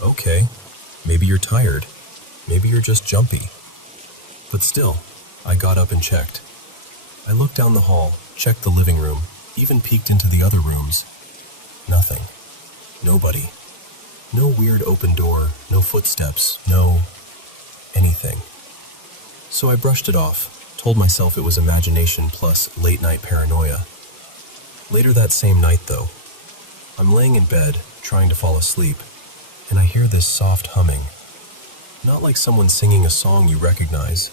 okay, maybe you're tired. Maybe you're just jumpy. But still, I got up and checked. I looked down the hall, checked the living room, even peeked into the other rooms. Nothing. Nobody. No weird open door, no footsteps, no anything. So I brushed it off, told myself it was imagination plus late-night paranoia. Later that same night, though, I'm laying in bed, trying to fall asleep, and I hear this soft humming. Not like someone singing a song you recognize,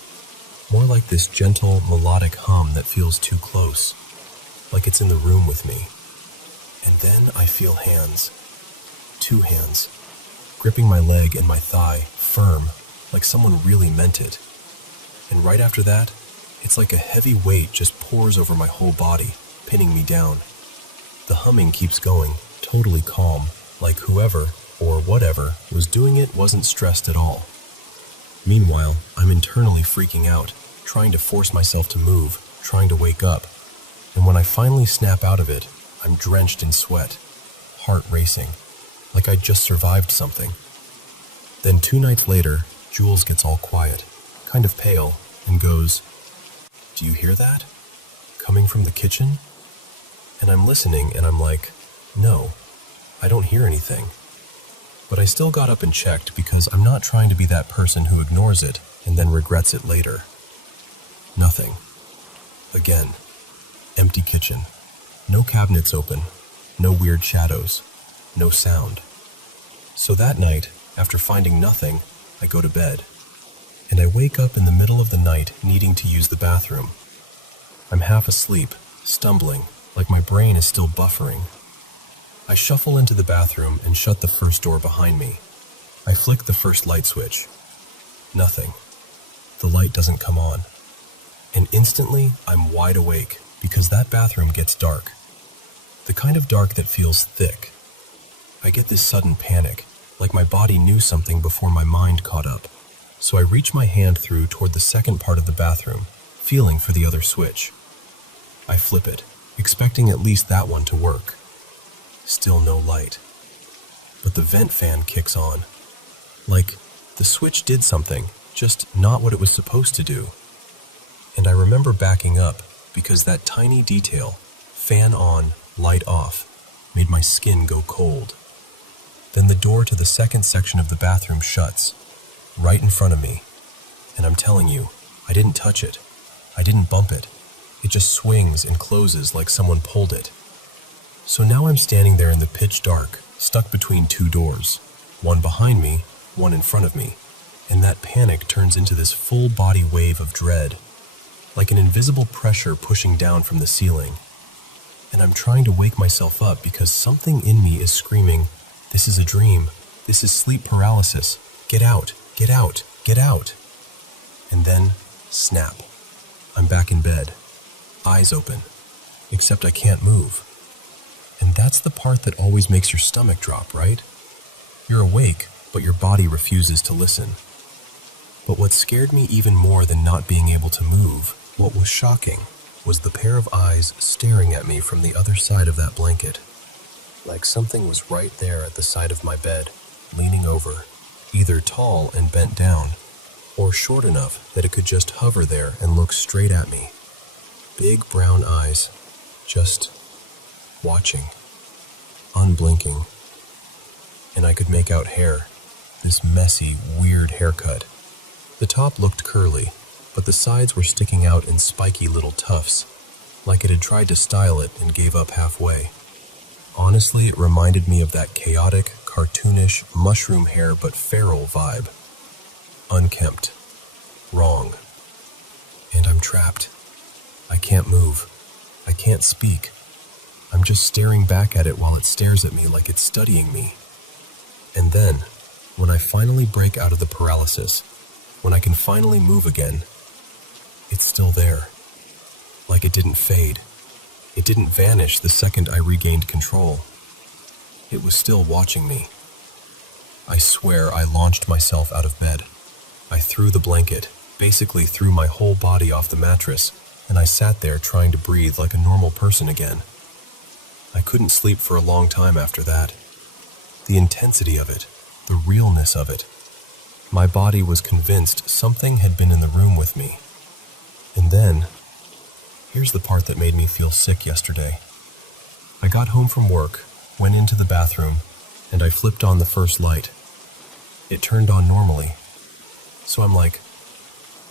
more like this gentle, melodic hum that feels too close, like it's in the room with me. And then I feel hands. 2 hands, gripping my leg and my thigh, firm, like someone really meant it. And right after that, it's like a heavy weight just pours over my whole body, pinning me down. The humming keeps going, totally calm, like whoever, or whatever, was doing it wasn't stressed at all. Meanwhile, I'm internally freaking out, trying to force myself to move, trying to wake up. And when I finally snap out of it, I'm drenched in sweat, heart racing, like I'd just survived something. Then 2 nights later, Jules gets all quiet, kind of pale, and goes, "Do you hear that? Coming from the kitchen?" And I'm listening, and I'm like, no, I don't hear anything. But I still got up and checked because I'm not trying to be that person who ignores it and then regrets it later. Nothing. Again, empty kitchen. No cabinets open, no weird shadows, no sound. So that night, after finding nothing, I go to bed. And I wake up in the middle of the night needing to use the bathroom. I'm half asleep, stumbling, like my brain is still buffering. I shuffle into the bathroom and shut the first door behind me. I flick the first light switch. Nothing. The light doesn't come on. And instantly, I'm wide awake because that bathroom gets dark. The kind of dark that feels thick. I get this sudden panic, like my body knew something before my mind caught up. So I reach my hand through toward the second part of the bathroom, feeling for the other switch. I flip it, expecting at least that one to work. Still no light. But the vent fan kicks on. Like, the switch did something, just not what it was supposed to do. And I remember backing up, because that tiny detail, fan on, light off, made my skin go cold. Then the door to the second section of the bathroom shuts, right in front of me, And I'm telling you, I didn't touch it. I didn't bump it. It just swings and closes like someone pulled it. So now I'm standing there in the pitch dark, stuck between two doors, one behind me, one in front of me, and that panic turns into this full-body wave of dread, like an invisible pressure pushing down from the ceiling. And I'm trying to wake myself up because something in me is screaming, "This is a dream. This is sleep paralysis. Get out, get out, get out." And then, snap. I'm back in bed, eyes open, except I can't move. And that's the part that always makes your stomach drop, right? You're awake, but your body refuses to listen. But what scared me even more than not being able to move, what was shocking, was the pair of eyes staring at me from the other side of that blanket. Like something was right there at the side of my bed, leaning over, either tall and bent down, or short enough that it could just hover there and look straight at me. Big brown eyes, just watching, unblinking. And I could make out hair, this messy, weird haircut. The top looked curly, but the sides were sticking out in spiky little tufts, like it had tried to style it and gave up halfway. Honestly, it reminded me of that chaotic, cartoonish, mushroom hair but feral vibe. Unkempt. Wrong. And I'm trapped. I can't move. I can't speak. I'm just staring back at it while it stares at me like it's studying me. And then, when I finally break out of the paralysis, when I can finally move again, it's still there. Like it didn't fade. It didn't vanish the second I regained control. It was still watching me. I swear I launched myself out of bed. I threw the blanket, basically threw my whole body off the mattress, and I sat there trying to breathe like a normal person again. I couldn't sleep for a long time after that. The intensity of it, the realness of it. My body was convinced something had been in the room with me. And then, here's the part that made me feel sick yesterday. I got home from work, went into the bathroom, and I flipped on the first light. It turned on normally. So I'm like,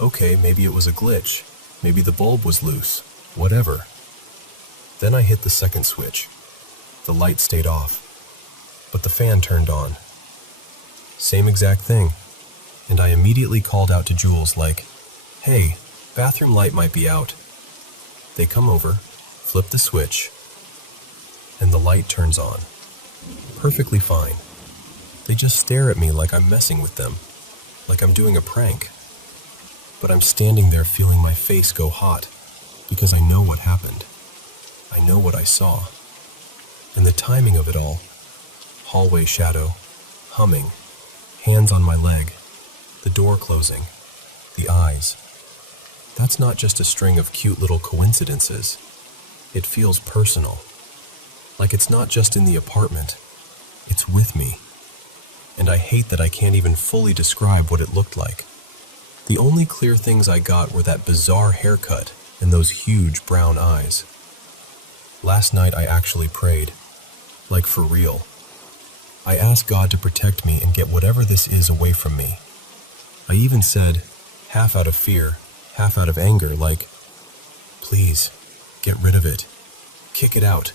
okay, maybe it was a glitch. Maybe the bulb was loose. Whatever. Then I hit the second switch. The light stayed off, but the fan turned on. Same exact thing. And I immediately called out to Jules like, "Hey, bathroom light might be out." They come over, flip the switch, and the light turns on. Perfectly fine. They just stare at me like I'm messing with them, like I'm doing a prank. But I'm standing there feeling my face go hot, because I know what happened. I know what I saw. And the timing of it all, hallway shadow, humming, hands on my leg, the door closing, the eyes. That's not just a string of cute little coincidences. It feels personal. Like it's not just in the apartment, it's with me. And I hate that I can't even fully describe what it looked like. The only clear things I got were that bizarre haircut and those huge brown eyes. Last night I actually prayed. Like for real. I asked God to protect me and get whatever this is away from me. I even said, half out of fear, half out of anger, like, "Please, get rid of it. Kick it out.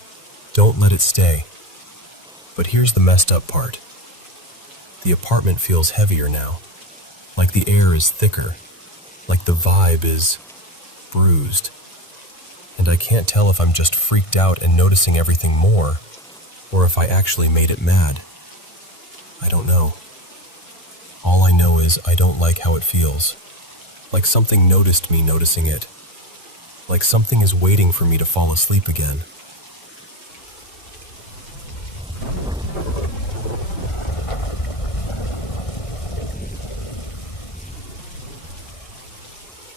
Don't let it stay." But here's the messed up part. The apartment feels heavier now. Like the air is thicker. Like the vibe is bruised. And I can't tell if I'm just freaked out and noticing everything more, or if I actually made it mad. I don't know. All I know is I don't like how it feels. Like something noticed me noticing it. Like something is waiting for me to fall asleep again.